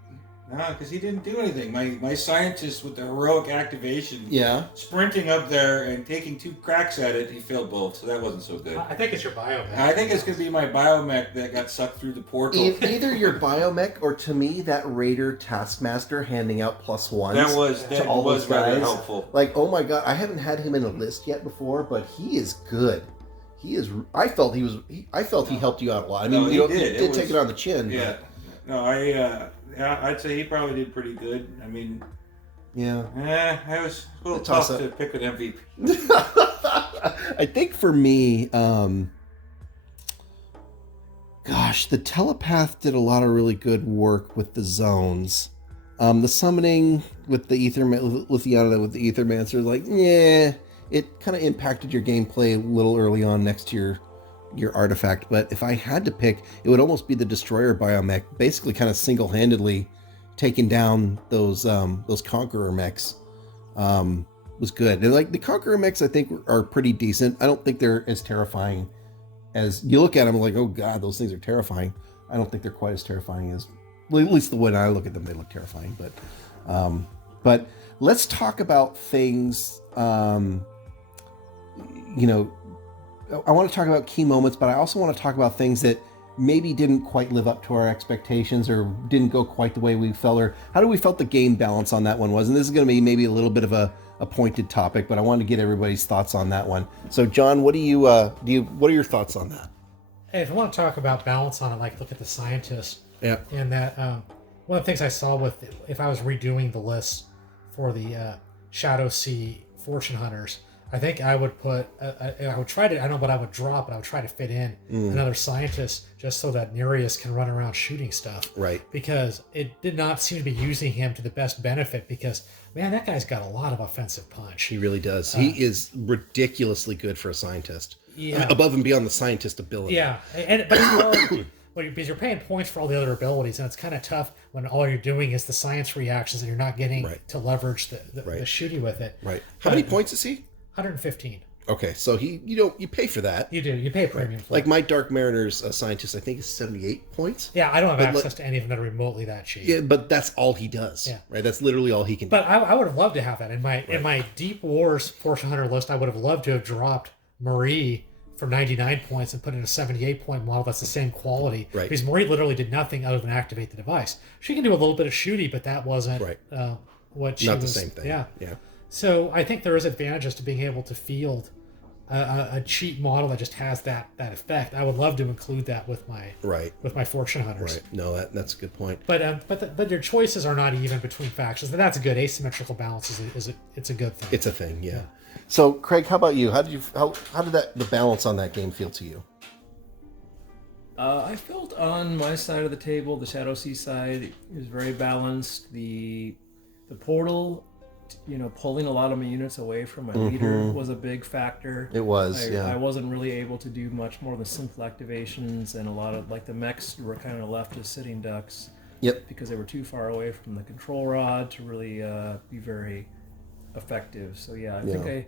because he didn't do anything. My scientist with the heroic activation, sprinting up there and taking 2 cracks at it, he failed both, so that wasn't so good. I think it's your biomech. I think it's going to be my biomech that got sucked through the portal. Either your biomech or, to me, that Raider Taskmaster handing out +1s. That was rather helpful. Like, oh my god, I haven't had him in a list yet before, but he is good. He is. I felt he helped you out a lot. I mean, he did take it on the chin. Yeah. But... No, I'd say he probably did pretty good. I mean, I was a little tough to pick an MVP. I think for me, the telepath did a lot of really good work with the zones. The summoning with the Ethermancer, like, it kind of impacted your gameplay a little early on next to your artifact. But if I had to pick, it would almost be the Destroyer biomech, basically kind of single-handedly taking down those Conqueror mechs. Was good. And like the Conqueror mechs, I think are pretty decent. I don't think they're as terrifying as you look at them. Like, oh god, those things are terrifying. I don't think they're quite as terrifying as, at least the way I look at them, they look terrifying. But let's talk about things. I want to talk about key moments, but I also want to talk about things that maybe didn't quite live up to our expectations or didn't go quite the way we felt, or how do we felt the game balance on that one was. And this is going to be maybe a little bit of a pointed topic, but I wanted to get everybody's thoughts on that one. So, John, what are your thoughts on that? Hey, if I want to talk about balance on it, like look at the scientists. Yeah. And that one of the things I saw with, if I was redoing the list for the ShadowSea Fortune Hunters, I think I would put, I would try to, I don't know what I would drop, but I would try to fit in another scientist just so that Nereus can run around shooting stuff. Right. Because it did not seem to be using him to the best benefit because, man, that guy's got a lot of offensive punch. He really does. He is ridiculously good for a scientist. Yeah. I mean, above and beyond the scientist ability. Yeah. But because you're paying points for all the other abilities, and it's kind of tough when all you're doing is the science reactions and you're not getting to leverage the shooting with it. Right. How many points is he? 115. Okay, so you pay for that. You do. You pay a premium for like it. my Dark Mariner's scientist, I think, is 78 points. Yeah, I don't have access to any of them that are remotely that cheap. Yeah, but that's all he does. Yeah. Right? That's literally all he can do. But I would have loved to have that. In my DeepWars Fortune Hunter list, I would have loved to have dropped Marie for 99 points and put in a 78 point model that's the same quality. Right. Because Marie literally did nothing other than activate the device. She can do a little bit of shooty, but that wasn't what she was. Not the same thing. Yeah. Yeah. So I think there is advantages to being able to field a cheap model that just has that effect. I would love to include that with my Fortune Hunters. Right. No, that's a good point. But your choices are not even between factions. And that's a good asymmetrical balance. It's a good thing. It's a thing. Yeah. So Craig, how about you? How did the balance on that game feel to you? I felt on my side of the table, the ShadowSea side, it was very balanced. The portal, pulling a lot of my units away from my leader was a big factor. It was, I wasn't really able to do much more than simple activations, and a lot of, like, the mechs were kind of left as sitting ducks. Yep. Because they were too far away from the control rod to really be very effective. So yeah, I think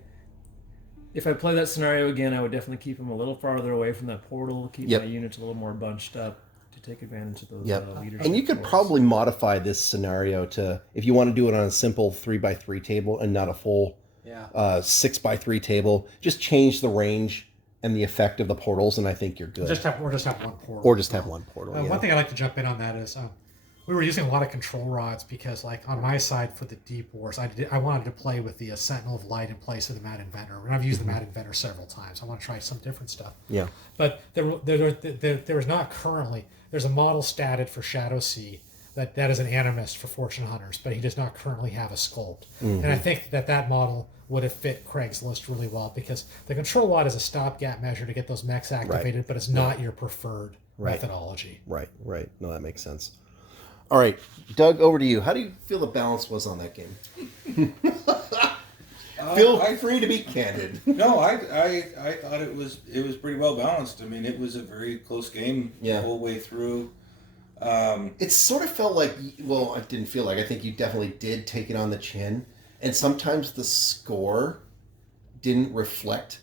if I play that scenario again, I would definitely keep them a little farther away from that portal, keep my units a little more bunched up to take advantage of those leadership. And you could probably modify this scenario to, if you want to do it on a simple 3x3 table and not a full 6x3 table, just change the range and the effect of the portals, and I think you're good. Or just have one portal. Or just have one portal. One thing I'd like to jump in on that is we were using a lot of control rods because, like, on my side for the DeepWars, I wanted to play with the Sentinel of Light in place of the Mad Inventor. And I've used the Mad Inventor several times. I want to try some different stuff. Yeah. But there is not currently, there's a model statted for ShadowSea that is an animist for Fortune Hunters, but he does not currently have a sculpt. And I think that model would have fit Craig's list really well, because the control lot is a stopgap measure to get those mechs activated, but it's not your preferred methodology. Right. No, that makes sense. All right, Doug, over to you. How do you feel the balance was on that game? Feel free to be candid. No, I thought it was pretty well balanced. I mean, it was a very close game the whole way through. It sort of felt like, well, it didn't feel like, I think you definitely did take it on the chin, and sometimes the score didn't reflect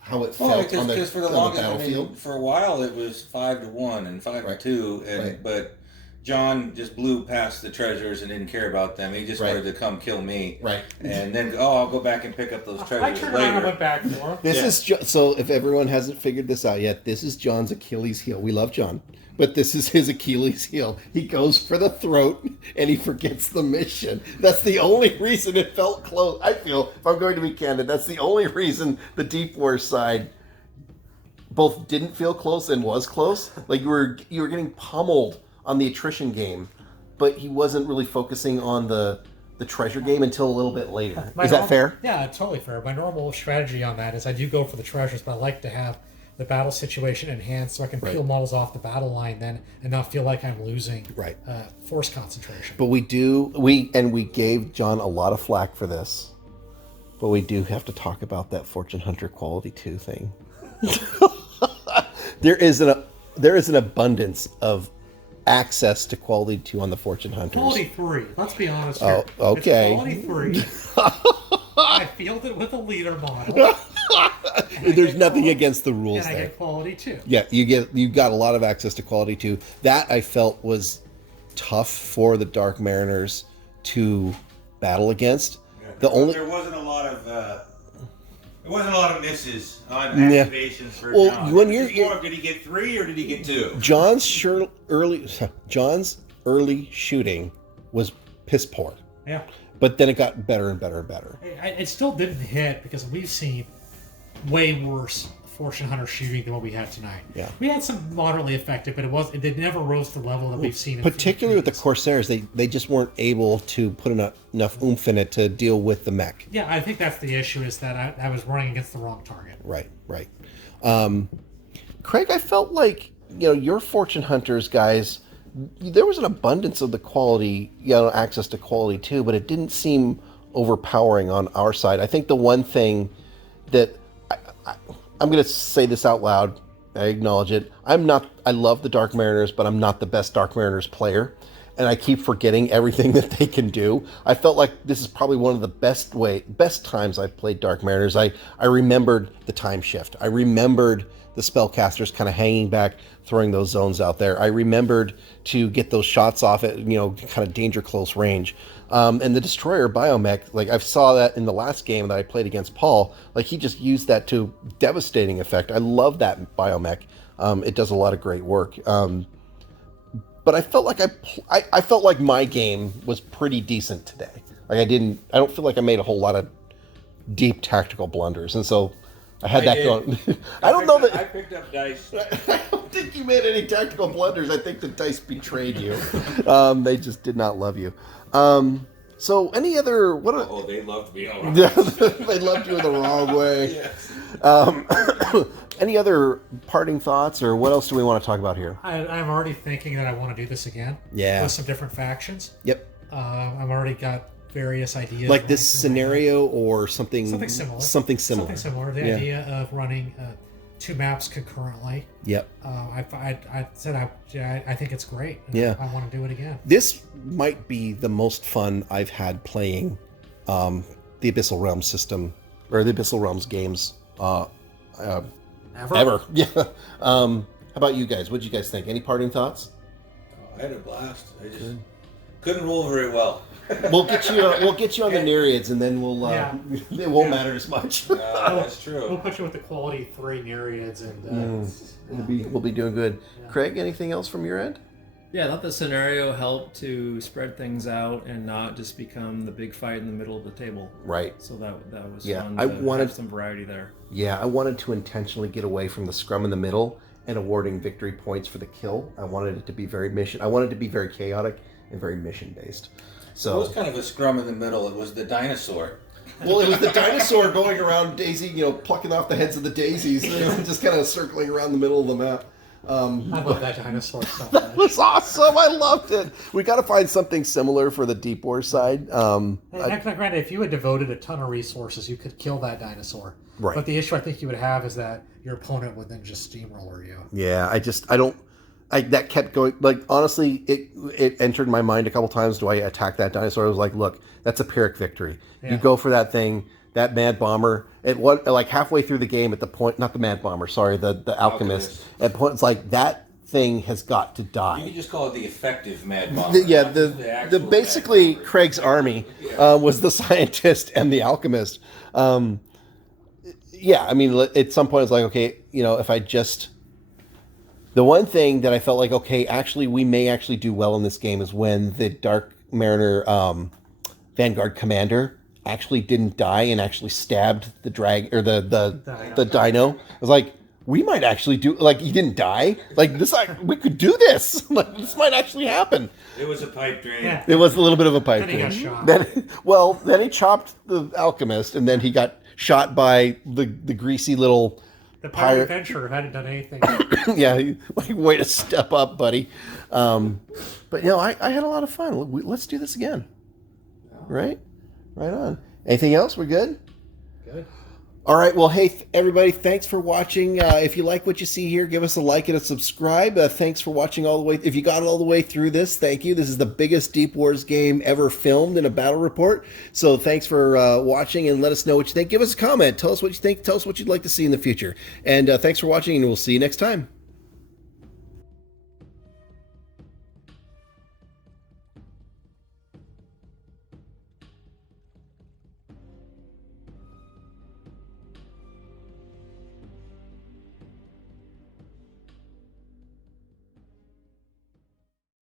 how it felt on the battlefield. I mean, for a while it was 5-1 and 5-2, but John just blew past the treasures and didn't care about them. He just wanted to come kill me. Right. And then, I'll go back and pick up those treasures I turned later. around and went back for him. This is so if everyone hasn't figured this out yet, this is John's Achilles heel. We love John, but this is his Achilles heel. He goes for the throat and he forgets the mission. That's the only reason it felt close. I feel, if I'm going to be candid, that's the only reason the DeepWars side both didn't feel close and was close. Like you were getting pummeled on the attrition game, but he wasn't really focusing on the treasure game until a little bit later. Is that fair? Yeah, totally fair. My normal strategy on that is I do go for the treasures, but I like to have the battle situation enhanced so I can peel models off the battle line then and not feel like I'm losing force concentration. But we gave John a lot of flack for this, but we do have to talk about that Fortune Hunter Quality 2 thing. There is an abundance of access to Quality 2 on the Fortune Hunters. Quality 3. Let's be honest here. Oh, okay. It's Quality 3. I fielded with a leader model. There's nothing against the rules and there. I get Quality 2. Yeah, you got a lot of access to Quality 2. That I felt was tough for the Dark Mariners to battle against. There wasn't a lot of misses on activations for John. Did he get 3 or did he get 2? John's early shooting was piss poor. Yeah. But then it got better and better and better. It still didn't hit because we've seen way worse Fortune Hunter shooting than what we had tonight. Yeah. We had some moderately effective, but it never rose to the level that we've seen. Particularly with the Corsairs, they just weren't able to put enough oomph in it to deal with the mech. Yeah, I think that's the issue, is that I was running against the wrong target. Right. Craig, I felt like, your Fortune Hunters guys, there was an abundance of the quality, access to Quality 2, but it didn't seem overpowering on our side. I think the one thing that I'm going to say this out loud, I acknowledge it. I love the Dark Mariners, but I'm not the best Dark Mariners player. And I keep forgetting everything that they can do. I felt like this is probably one of the best times I've played Dark Mariners. I remembered the time shift. I remembered the spellcasters kind of hanging back, throwing those zones out there. I remembered to get those shots off at, kind of danger close range. And the Destroyer Biomech, like I saw that in the last game that I played against Paul, like he just used that to devastating effect. I love that Biomech. It does a lot of great work. But I felt like I felt like my game was pretty decent today. Like I don't feel like I made a whole lot of deep tactical blunders. And so I had that going. I picked up dice. I don't think you made any tactical blunders. I think the dice betrayed you. They just did not love you. So any other... they loved me. All right. They loved you in the wrong way. Yes. Any other parting thoughts, or what else do we want to talk about here? I'm already thinking that I want to do this again. Yeah. With some different factions. Yep. I've already got various ideas. Like this scenario or something similar. Something similar. The idea of running 2 maps concurrently. Yep. I said I think it's great. Yeah. I want to do it again. This might be the most fun I've had playing the Abyssal Realms system, or the Abyssal Realms games ever. Yeah. How about you guys? What did you guys think? Any parting thoughts? I had a blast. I just couldn't roll very well. We'll get you on the Nereids, and then it won't matter as much. That's true. We'll put you with the Quality 3 Nereids, and we'll be doing good. Yeah. Craig, anything else from your end? Yeah, I thought the scenario helped to spread things out and not just become the big fight in the middle of the table. Right. So that was fun. I wanted have some variety there. Yeah, I wanted to intentionally get away from the scrum in the middle and awarding victory points for the kill. I wanted it to be very mission. I wanted it to be very chaotic and very mission based. It So was kind of a scrum in the middle. It was the dinosaur. well, it was the dinosaur going around Daisy, plucking off the heads of the daisies, just kind of circling around the middle of the map. I love that dinosaur so That much. was awesome. I loved it. We got to find something similar for the DeepWars side. Granted, if you had devoted a ton of resources, you could kill that dinosaur. Right. But the issue I think you would have is that your opponent would then just steamroller you. Yeah, that kept going. Like, honestly, it entered my mind a couple times. Do I attack that dinosaur? I was like, look, that's a Pyrrhic victory. Yeah. You go for that thing, that mad bomber. Like halfway through the game, at the point, not the mad bomber, sorry, the alchemist. At the point, it's like that thing has got to die. You can just call it the effective mad bomber. The basically Craig's army was the scientist and the alchemist. Yeah, I mean, at some point it's like, okay, if I just... The one thing that I felt like, okay, actually, we may actually do well in this game is when the Dark Mariner Vanguard commander actually didn't die and actually stabbed the the dino. I was like, we might actually do, like, he didn't die. Like, we could do this. Like, this might actually happen. It was a pipe dream. Yeah. It was a little bit of a pipe Then he dream. got shot. Then he chopped the alchemist, and then he got shot by the greasy little The pirate adventurer hadn't done anything. yeah, like, way to step up, buddy. But I had a lot of fun. Let's do this again. Right on. Anything else? We're good. Good. All right. Well, hey, everybody, thanks for watching. If you like what you see here, give us a like and a subscribe. Thanks for watching all the way. If you got all the way through this, thank you. This is the biggest DeepWars game ever filmed in a battle report. So thanks for watching, and let us know what you think. Give us a comment. Tell us what you think. Tell us what you'd like to see in the future. And thanks for watching, and we'll see you next time.